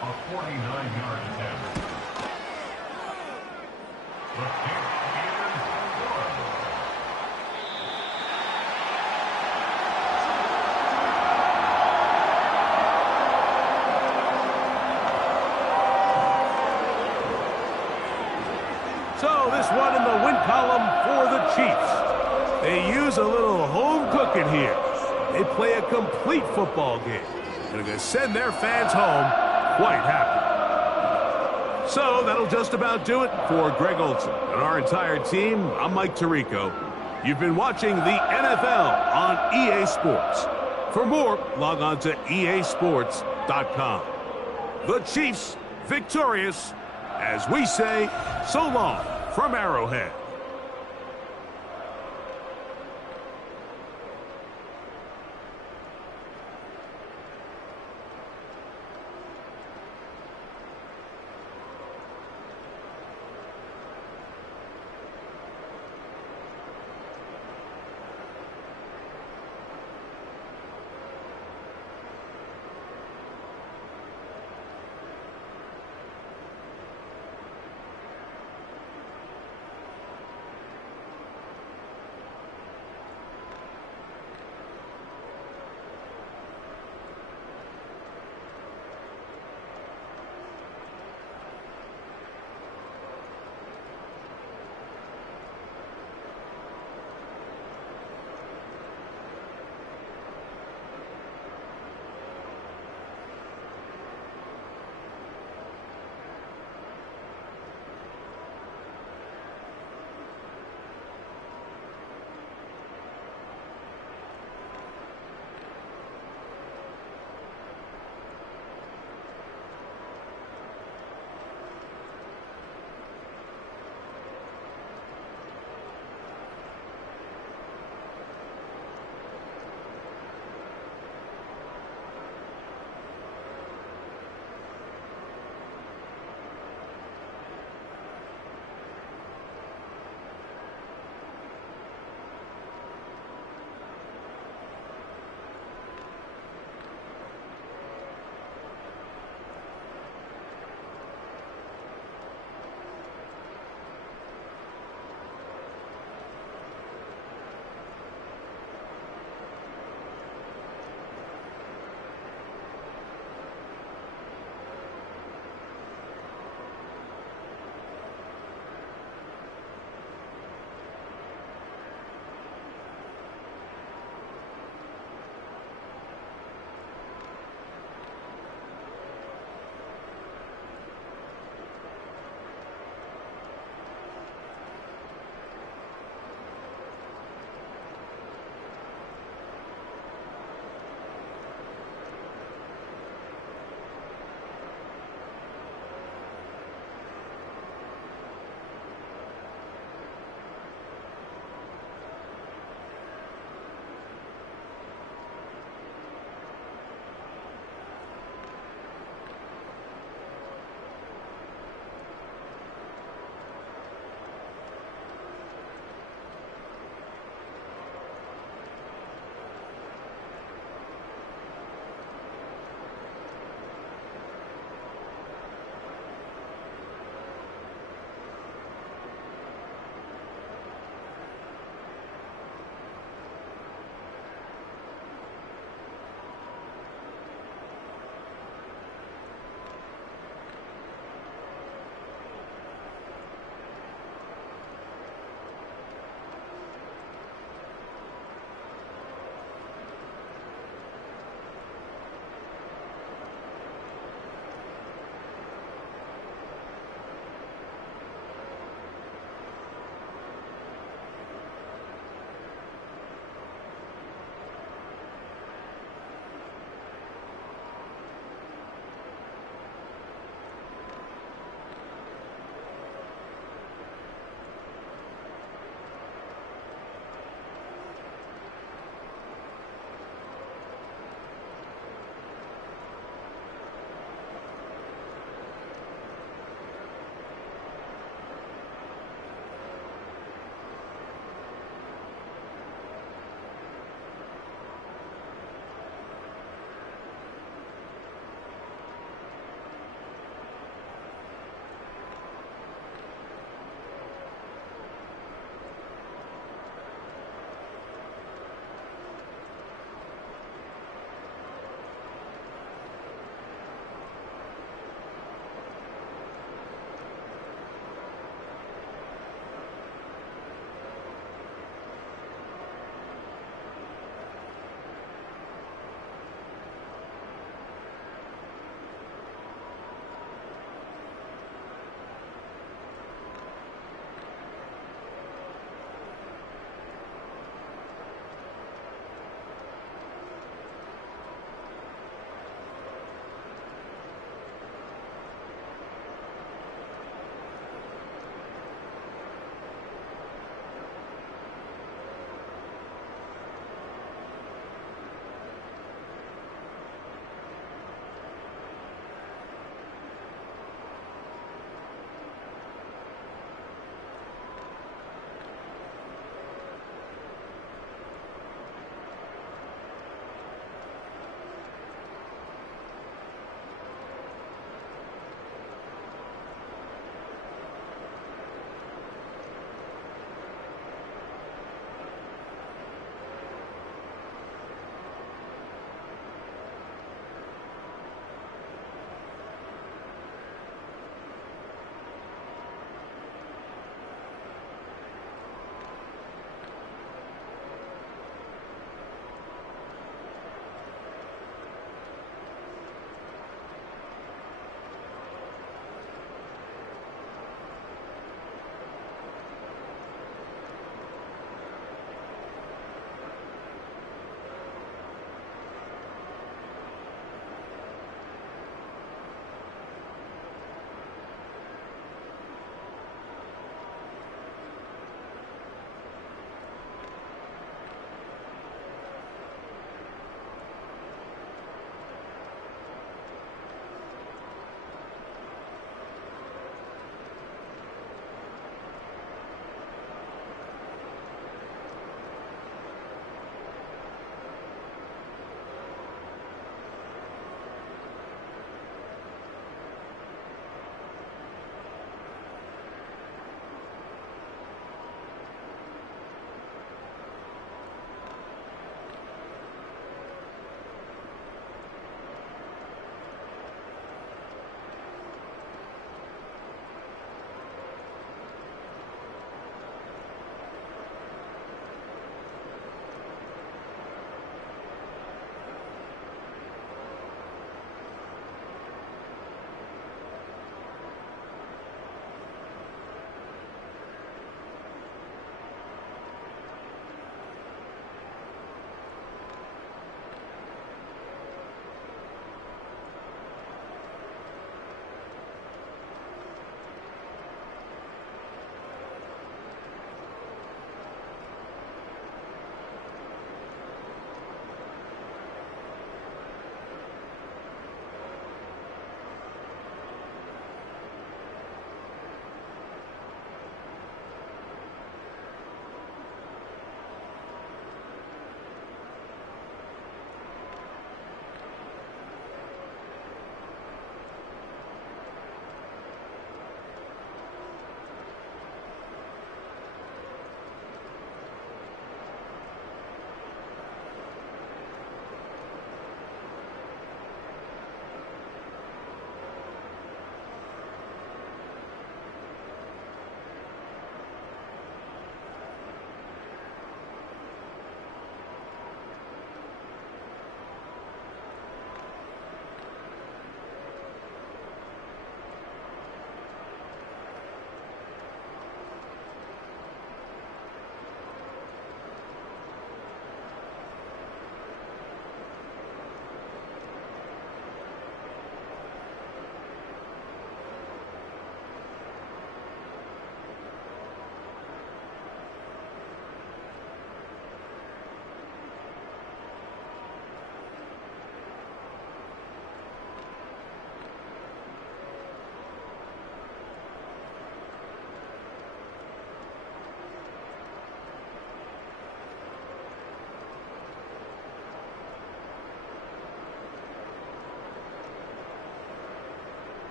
A 49-yard attempt. The kick is good. So this one in the win column for the Chiefs. They use a little home cooking here. They play a complete football game. And they're going to send their fans home quite happy. So that'll just about do it for Greg Olsen and our entire team. I'm Mike Tirico. You've been watching the NFL on EA Sports. For more, log on to easports.com. The Chiefs victorious, as we say, so long from Arrowhead.